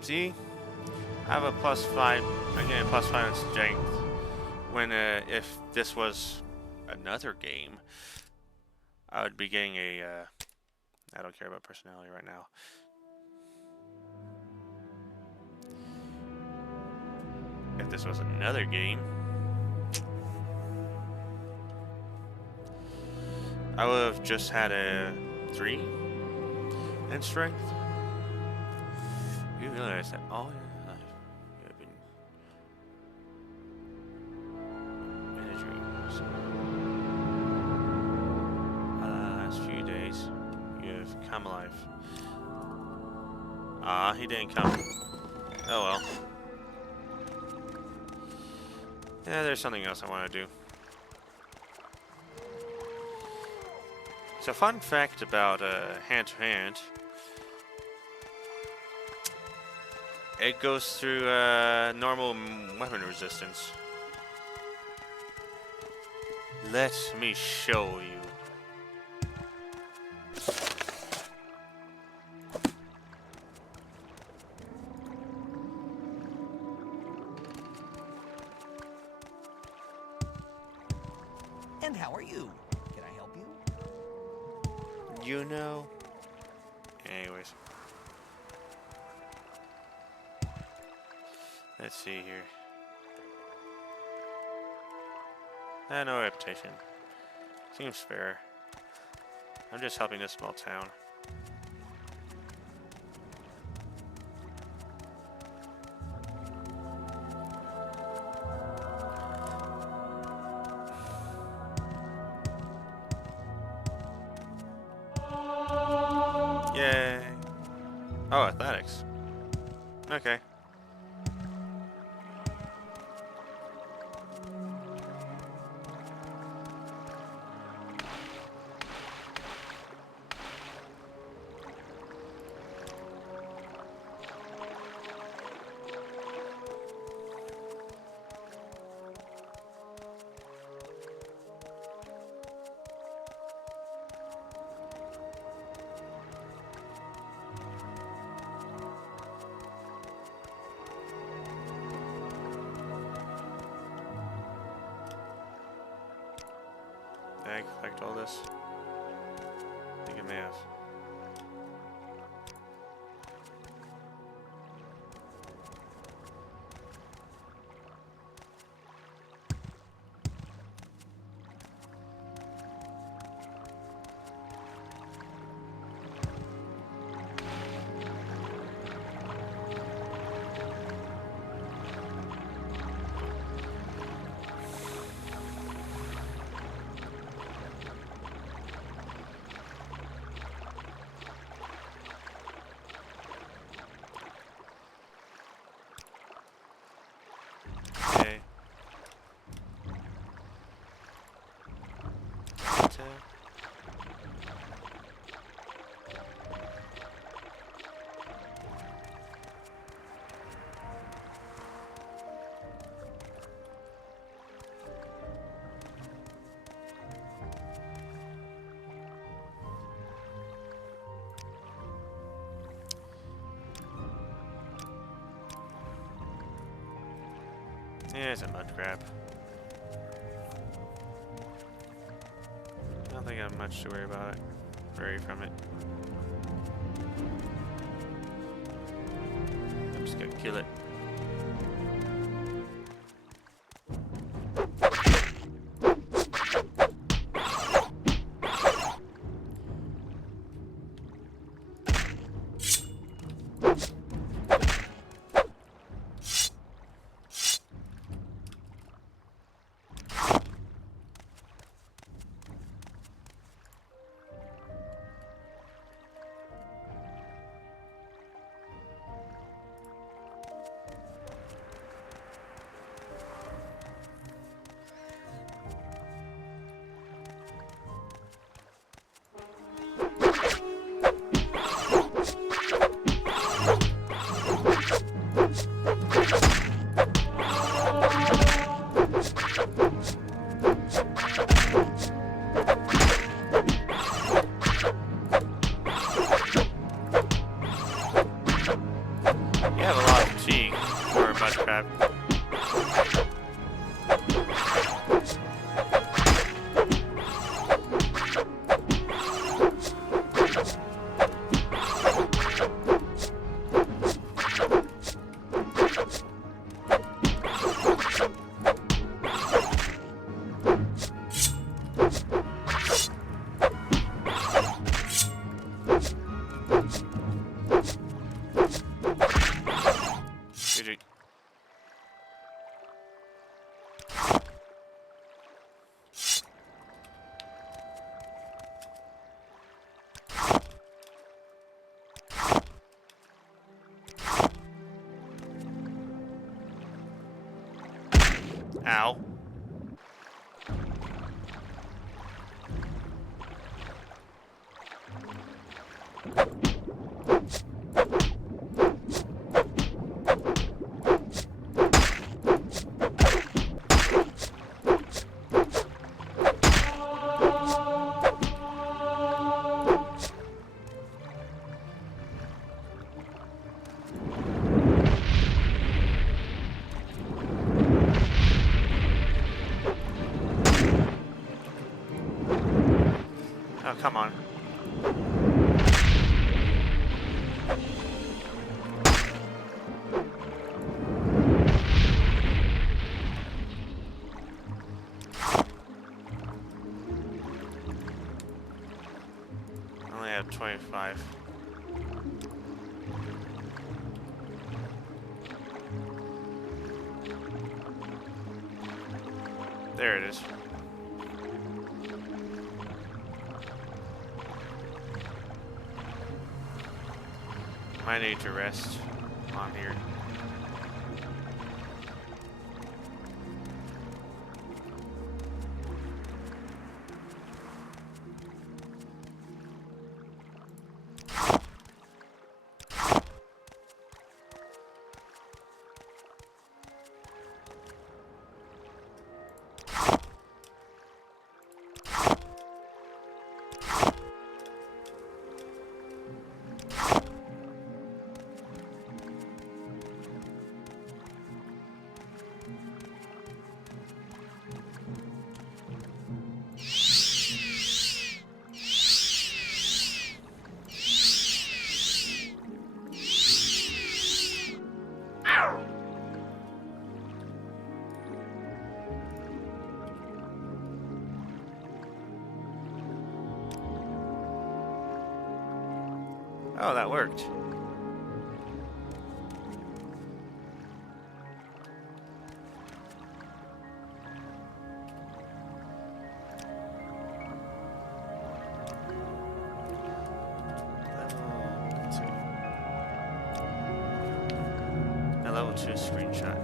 See? I have a +5. I'm getting a +5 in strength. When if this was another game, I would be getting a. I don't care about personality right now. If this was another game, I would have just had a 3 in strength. You realize that all your life you have been in a dream. So, the last few days, you have come alive. Ah, he didn't come. Oh well. Yeah, there's something else I want to do. So, fun fact about hand-to-hand. It goes through normal weapon resistance. Let me show you. And how are you? Can I help you? You know? Anyways. Let's see here. No reputation. Seems fair. I'm just helping this small town. Yay! Oh, athletics. Okay. Did I collect all this? I think I may have. Okay. Yeah, it's a mud crab. I don't think I have much to worry about it. Worry from it. I'm just gonna kill it. Ow. Oh, come on. I only have 25. There it is. I need to rest on here. Oh, that worked. A level 2 screenshot.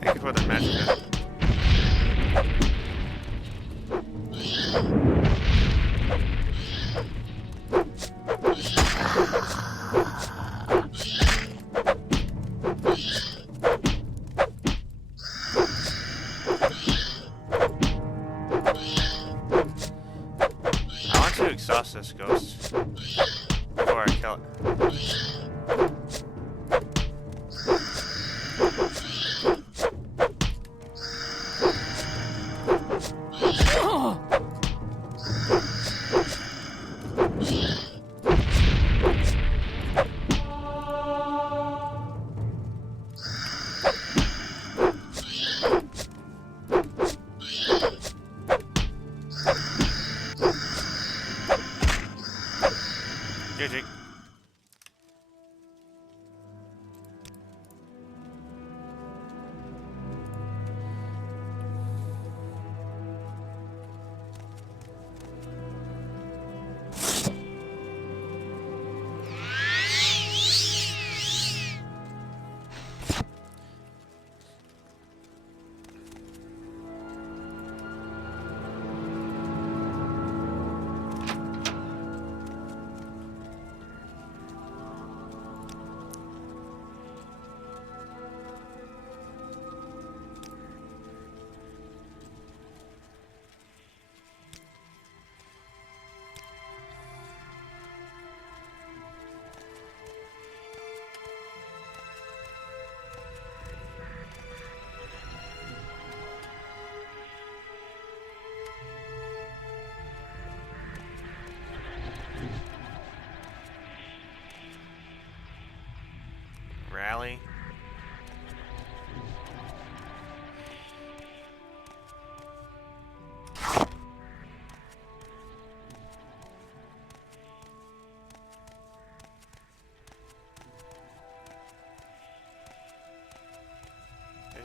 Thank you for the magic. I want to exhaust this ghost before I kill it.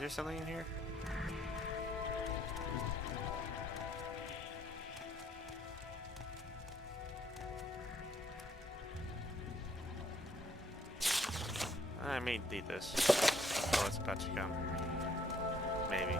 there something in here? I may need this. Oh, it's about to come. Maybe.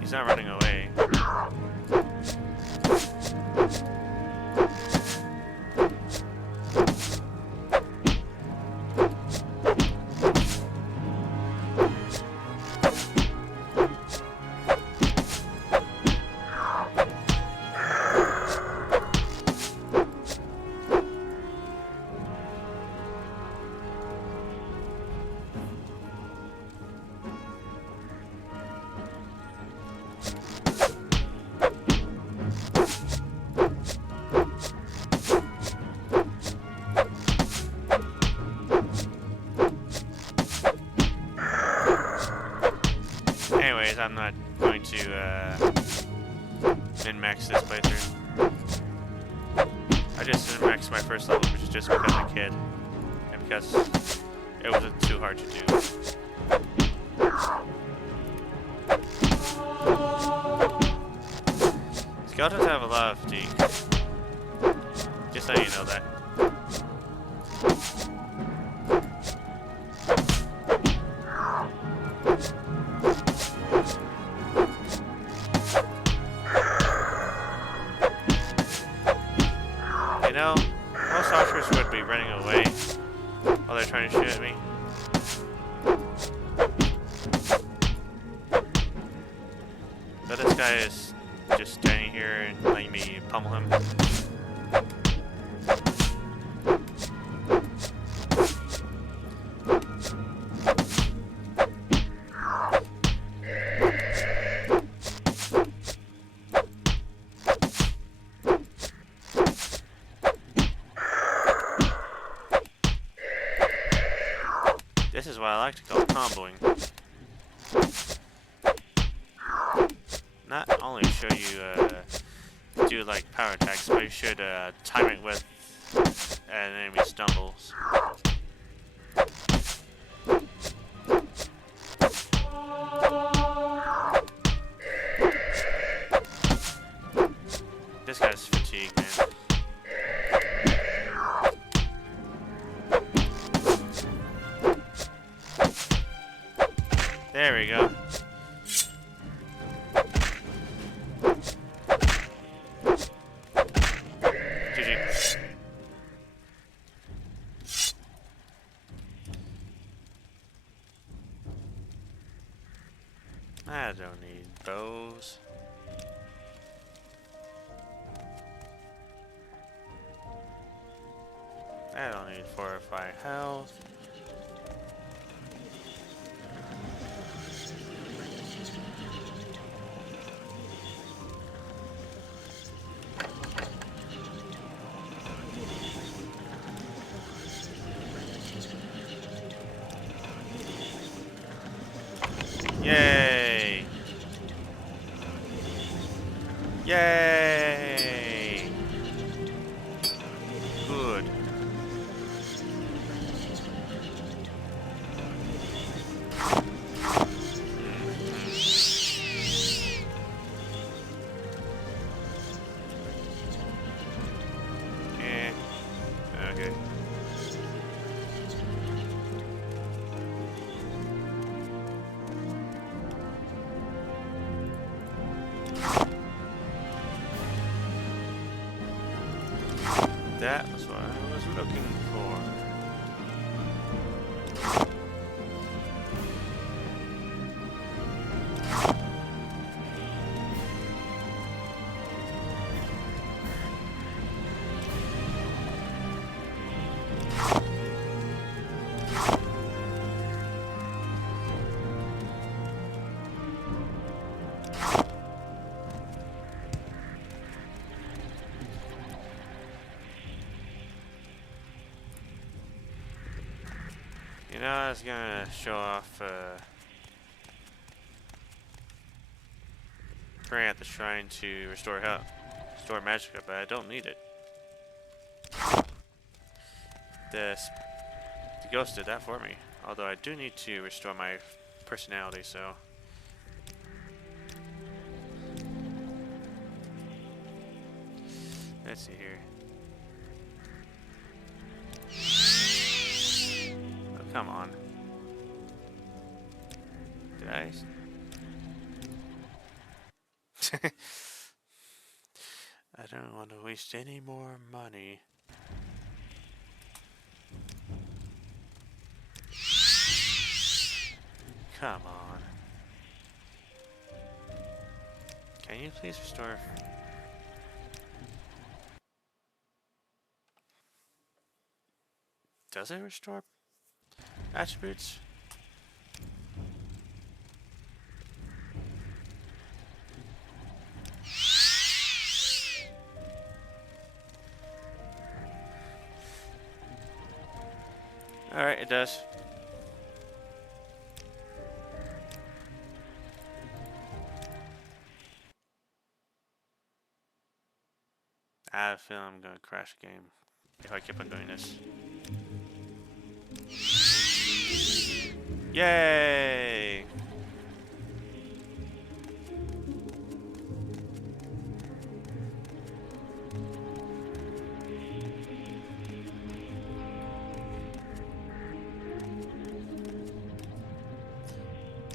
He's not running away. Anyways, I'm not going to min-max this playthrough. I just min-maxed my first level, which is just because I'm a kid. And because it wasn't too hard to do. Skeletons have a lot of fatigue. Just so you know that. You know, most archers would be running away while they're trying to shoot at me. But this guy is just standing here and letting me pummel him. This is what I like to call comboing. Not only should you do like power attacks, but you should time it with an enemy stumbles. This guy's fatigued, man. There we go. GG. I don't need bows. I don't need 4 or 5 health. Yay! Yay! Good. Okay. That was what I was looking for. I was gonna show off praying at the shrine to restore health, restore magicka, but I don't need it. The ghost did that for me. Although I do need to restore my personality, so. Let's see here. Oh, come on. Did I? I don't want to waste any more money. Come on. Can you please restore? Does it restore attributes? Alright, it does. I have a feeling I'm gonna crash the game if I keep on doing this. Yay!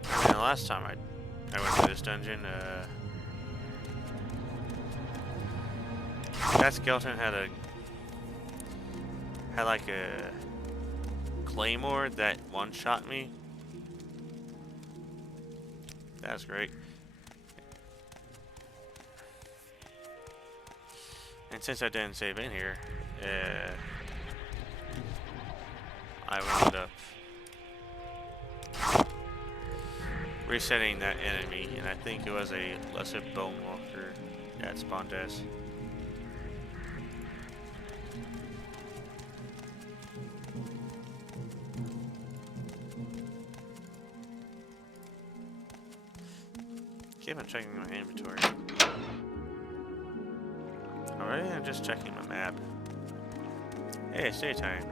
I mean, the last time I went through this dungeon, that skeleton had like a claymore that one-shot me. That's great. And since I didn't save in here, I wound up resetting that enemy, and I think it was a lesser bone walker that spawned us. Keep on checking my inventory. Alright, I'm just checking my map. Hey, it's daytime.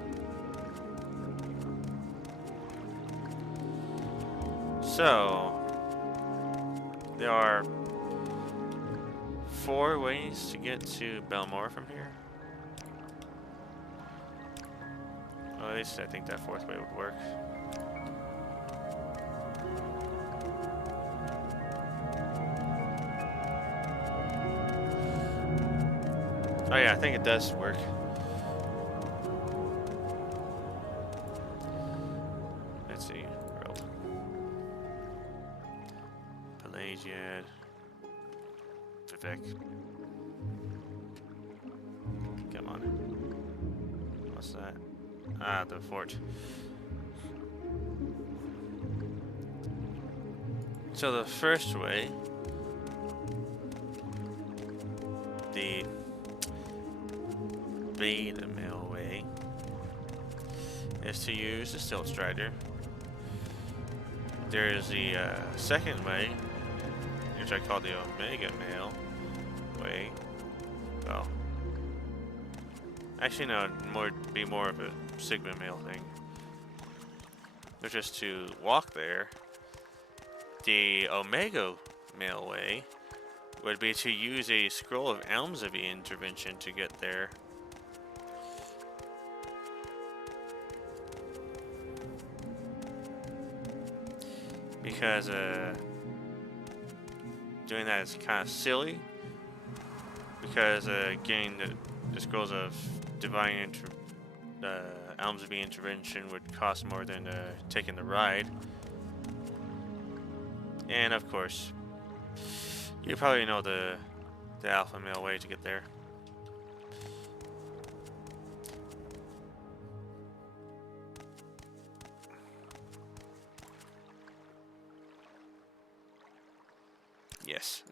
So, there are 4 ways to get to Belmore from here. Well, at least I think that 4th way would work. Oh yeah, I think it does work. Let's see. World. Pelagiad. Vivek. Come on. What's that? Ah, the fort. So the first way, the beta mail way, is to use the Stilt Strider. There is the second way, which I call the Omega Mail way. Well, actually no, it'd be more of a Sigma Mail thing, which is to walk there. The Omega Mail way would be to use a Scroll of Almsavy intervention to get there. Because doing that is kind of silly. Because getting the Scrolls of Divine Almsavy intervention would cost more than taking the ride. And of course, you probably know the Alpha Mail way to get there. Yes.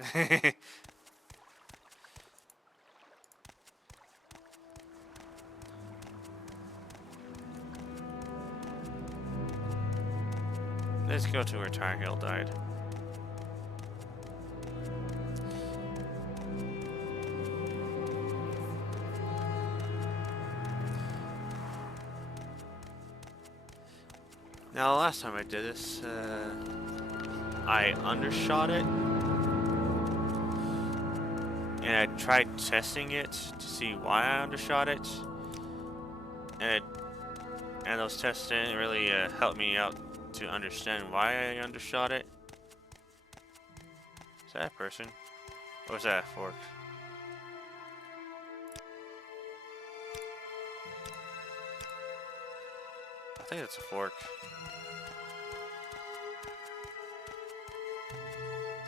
Let's go to where Hill died. Now, the last time I did this, I undershot it. And I tried testing it to see why I undershot it. And those tests didn't really help me out to understand why I undershot it. Is that a person? Or is that a fork? I think it's a fork.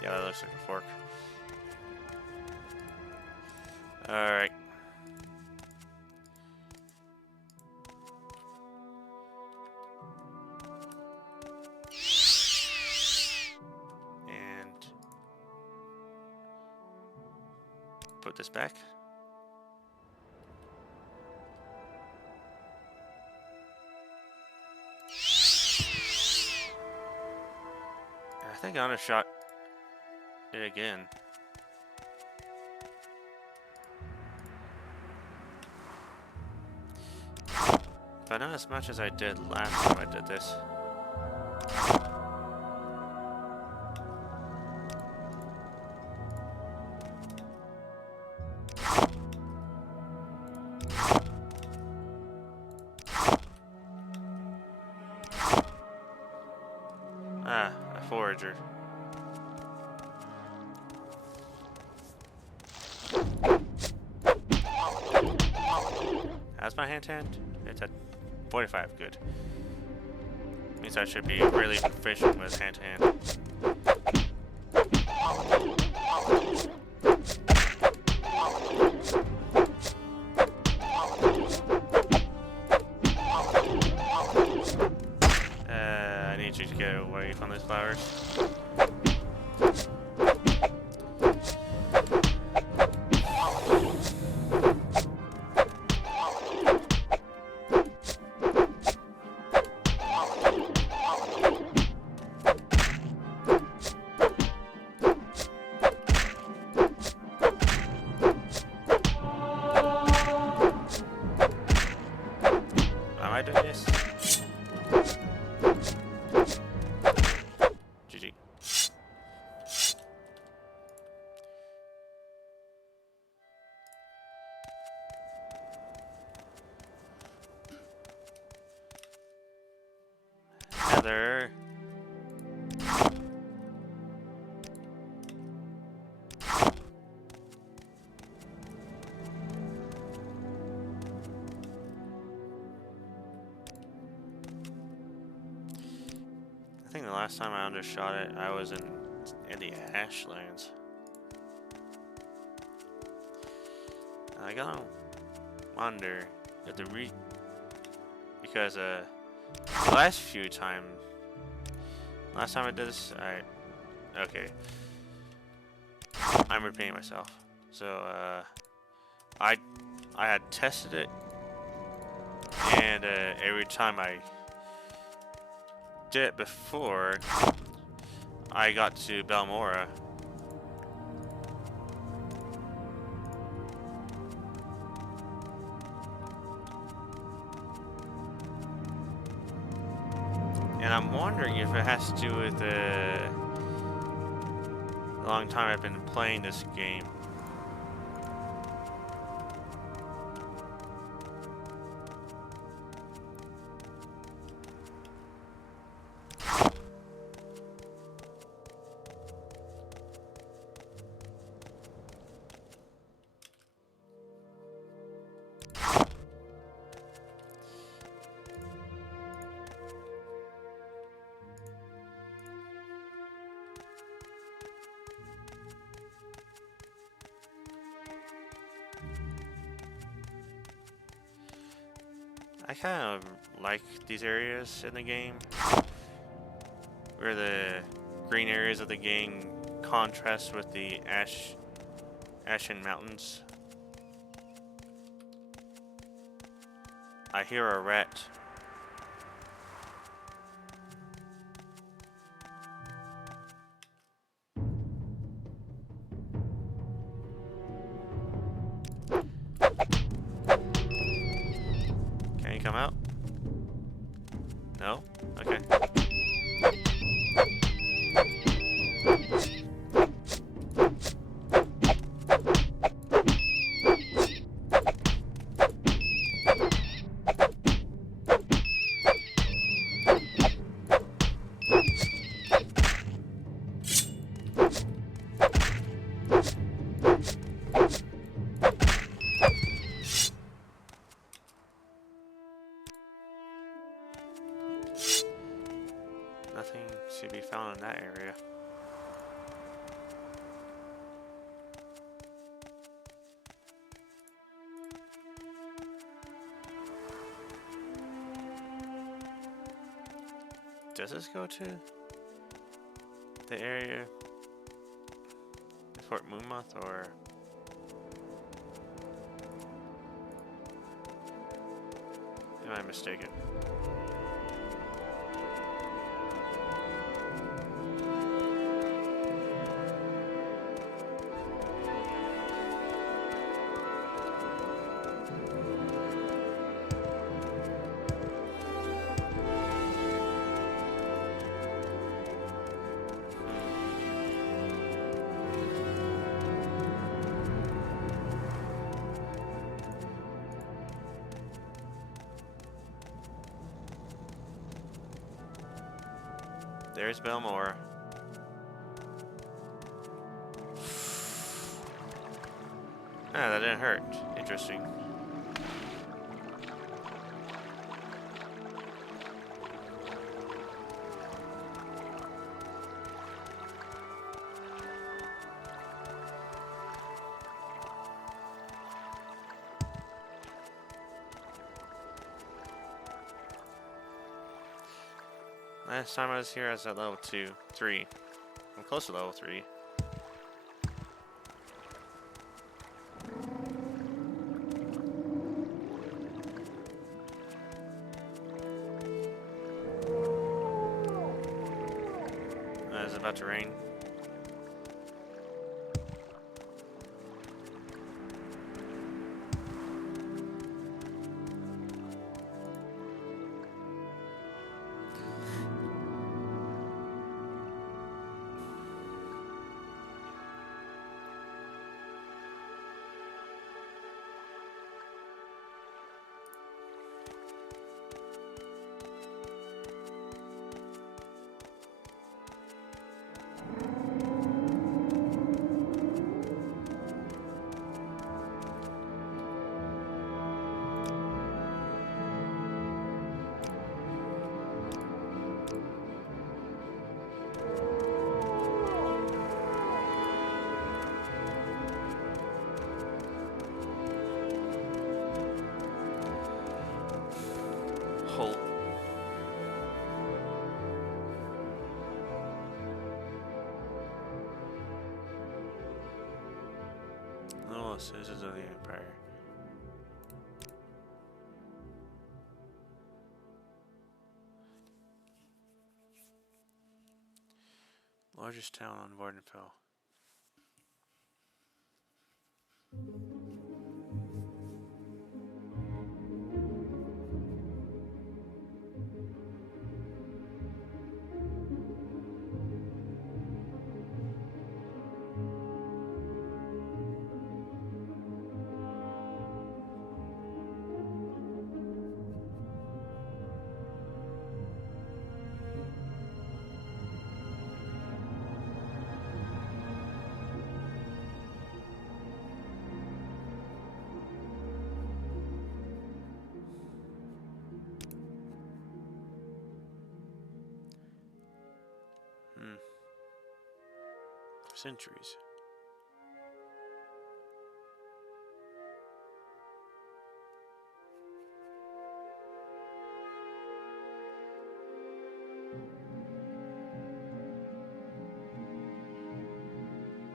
Yeah, that looks like a fork. Alright. And put this back. I think I undershot it again. But not as much as I did last time I did this. Ah, a forager. How's my hand? It's at 45, good. Means I should be really proficient with hand to hand. I need you to get away from these flowers. Am I doing this? GG. Heather. I think the last time I undershot it, I was in the Ashlands. I gotta wonder if because the last time I did this, okay, I'm repeating myself. So I had tested it, and every time I did it before I got to Balmora, and I'm wondering if it has to do with the long time I've been playing this game. I kind of like these areas in the game, where the green areas of the game contrast with the ashen mountains. I hear a rat. that area. Does this go to the area Fort Moonmoth, or am I mistaken? There's Belmore. Ah, that didn't hurt. Interesting. Last time I was here, I was at level 3. I'm close to level 3. It's about to rain. Hole. Oh, Citizens of the Empire. Largest town on Vardenfell. Centuries.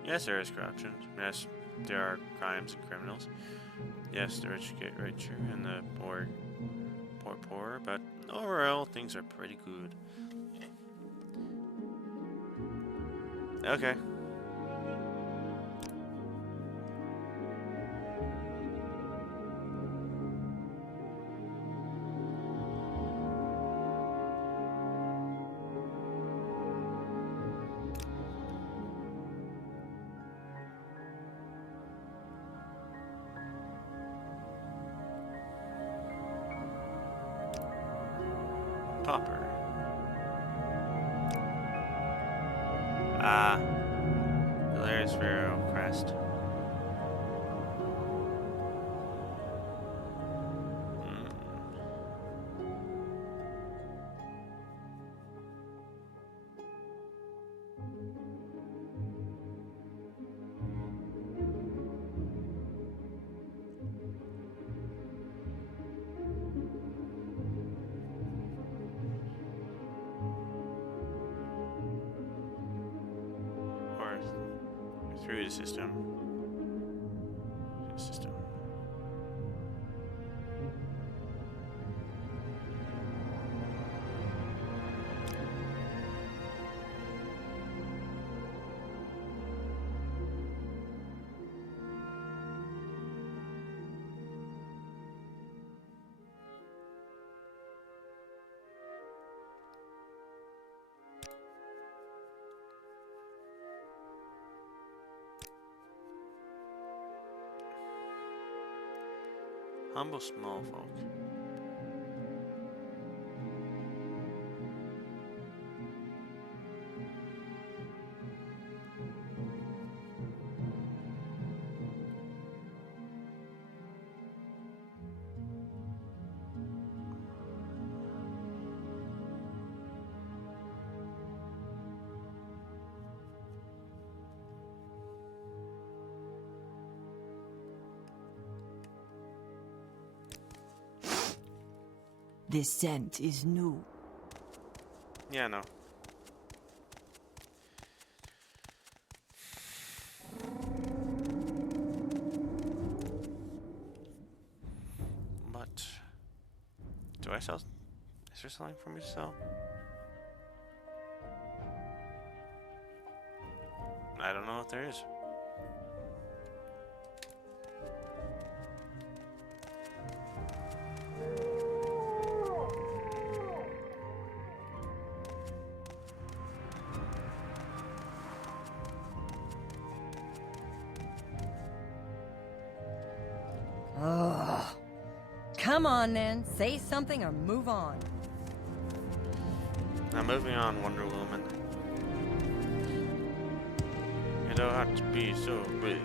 Yes, there is corruption. Yes, there are crimes and criminals. Yes, the rich get richer and the poor poorer, but overall things are pretty good. Okay. Popper. Ah, there's Pharaoh crest. through the system. Humble small folk. This scent is new. Yeah, I know. But do I sell? Is there something for me to sell? I don't know if there is. Ugh. Come on, then. Say something or move on. Now, moving on, Wonder Woman. You don't have to be so rude.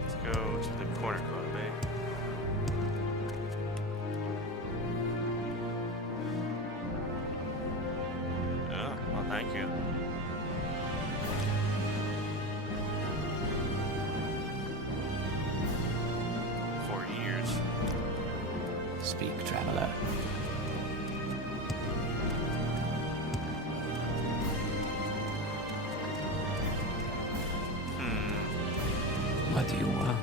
Let's go to the corner club, eh? Well, thank you. For years. Speak, traveler. What do you want?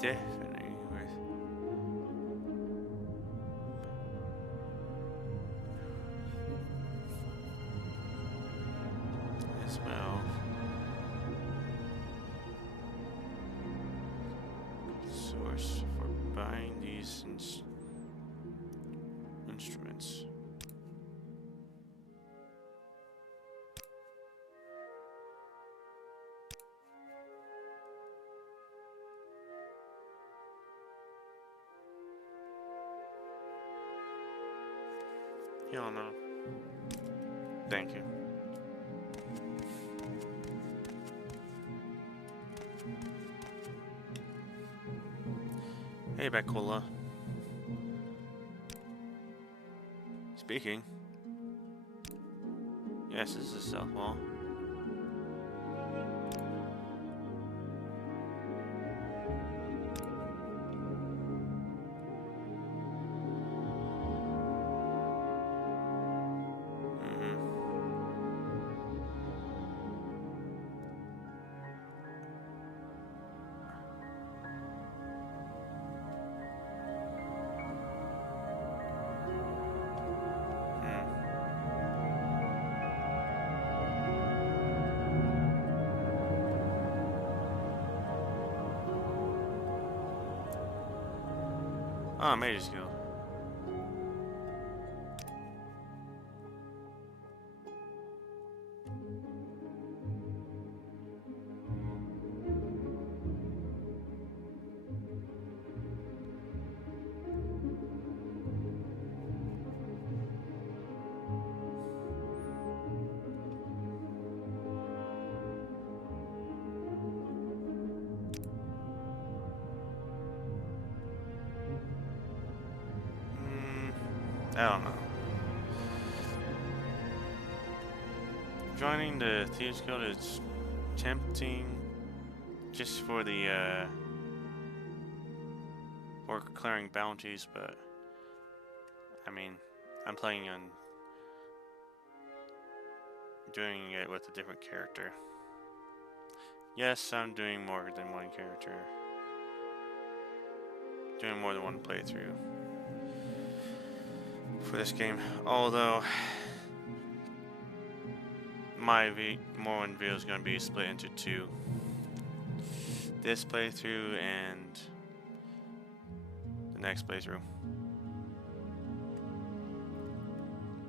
Definitely worth. As well. Source for buying these instruments. Hell no. Thank you. Hey, Bacola. Speaking. Yes, this is the south wall. Oh, Mage Skill. I don't know. Joining the Thieves Guild is tempting just for the for clearing bounties, but I mean, I'm planning on doing it with a different character. Yes, I'm doing more than one character. Doing more than one playthrough for this game, although my Morrowind video is going to be split into two. This playthrough and the next playthrough.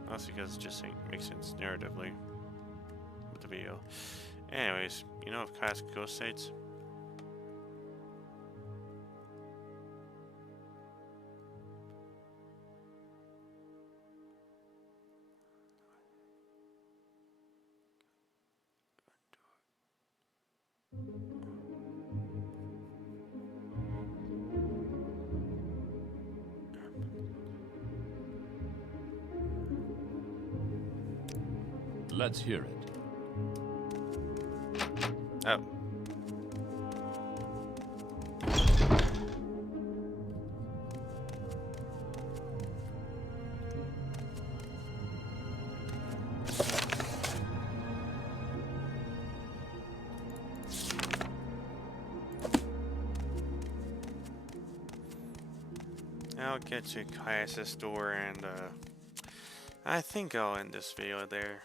That's because it just makes sense narratively with the video. Anyways, you know of Kai's ghost sites? Let's hear it. Oh. I'll get to Caius' door, and I think I'll end this video there.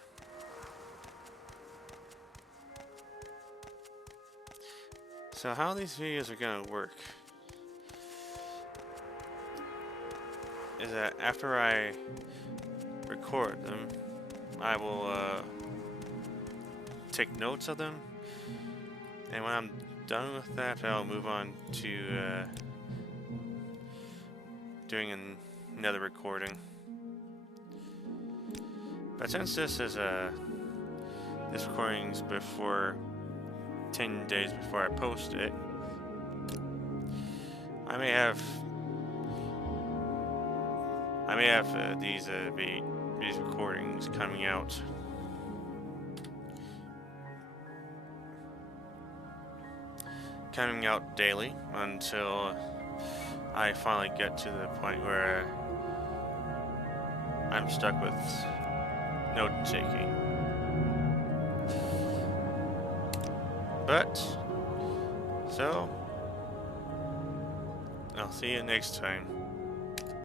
So how these videos are gonna work is that after I record them, I will take notes of them, and when I'm done with that, I'll move on to doing another recording. But since this is this recording's before 10 days before I post it, I may have these recordings coming out daily until I finally get to the point where I'm stuck with note taking. But, so, I'll see you next time.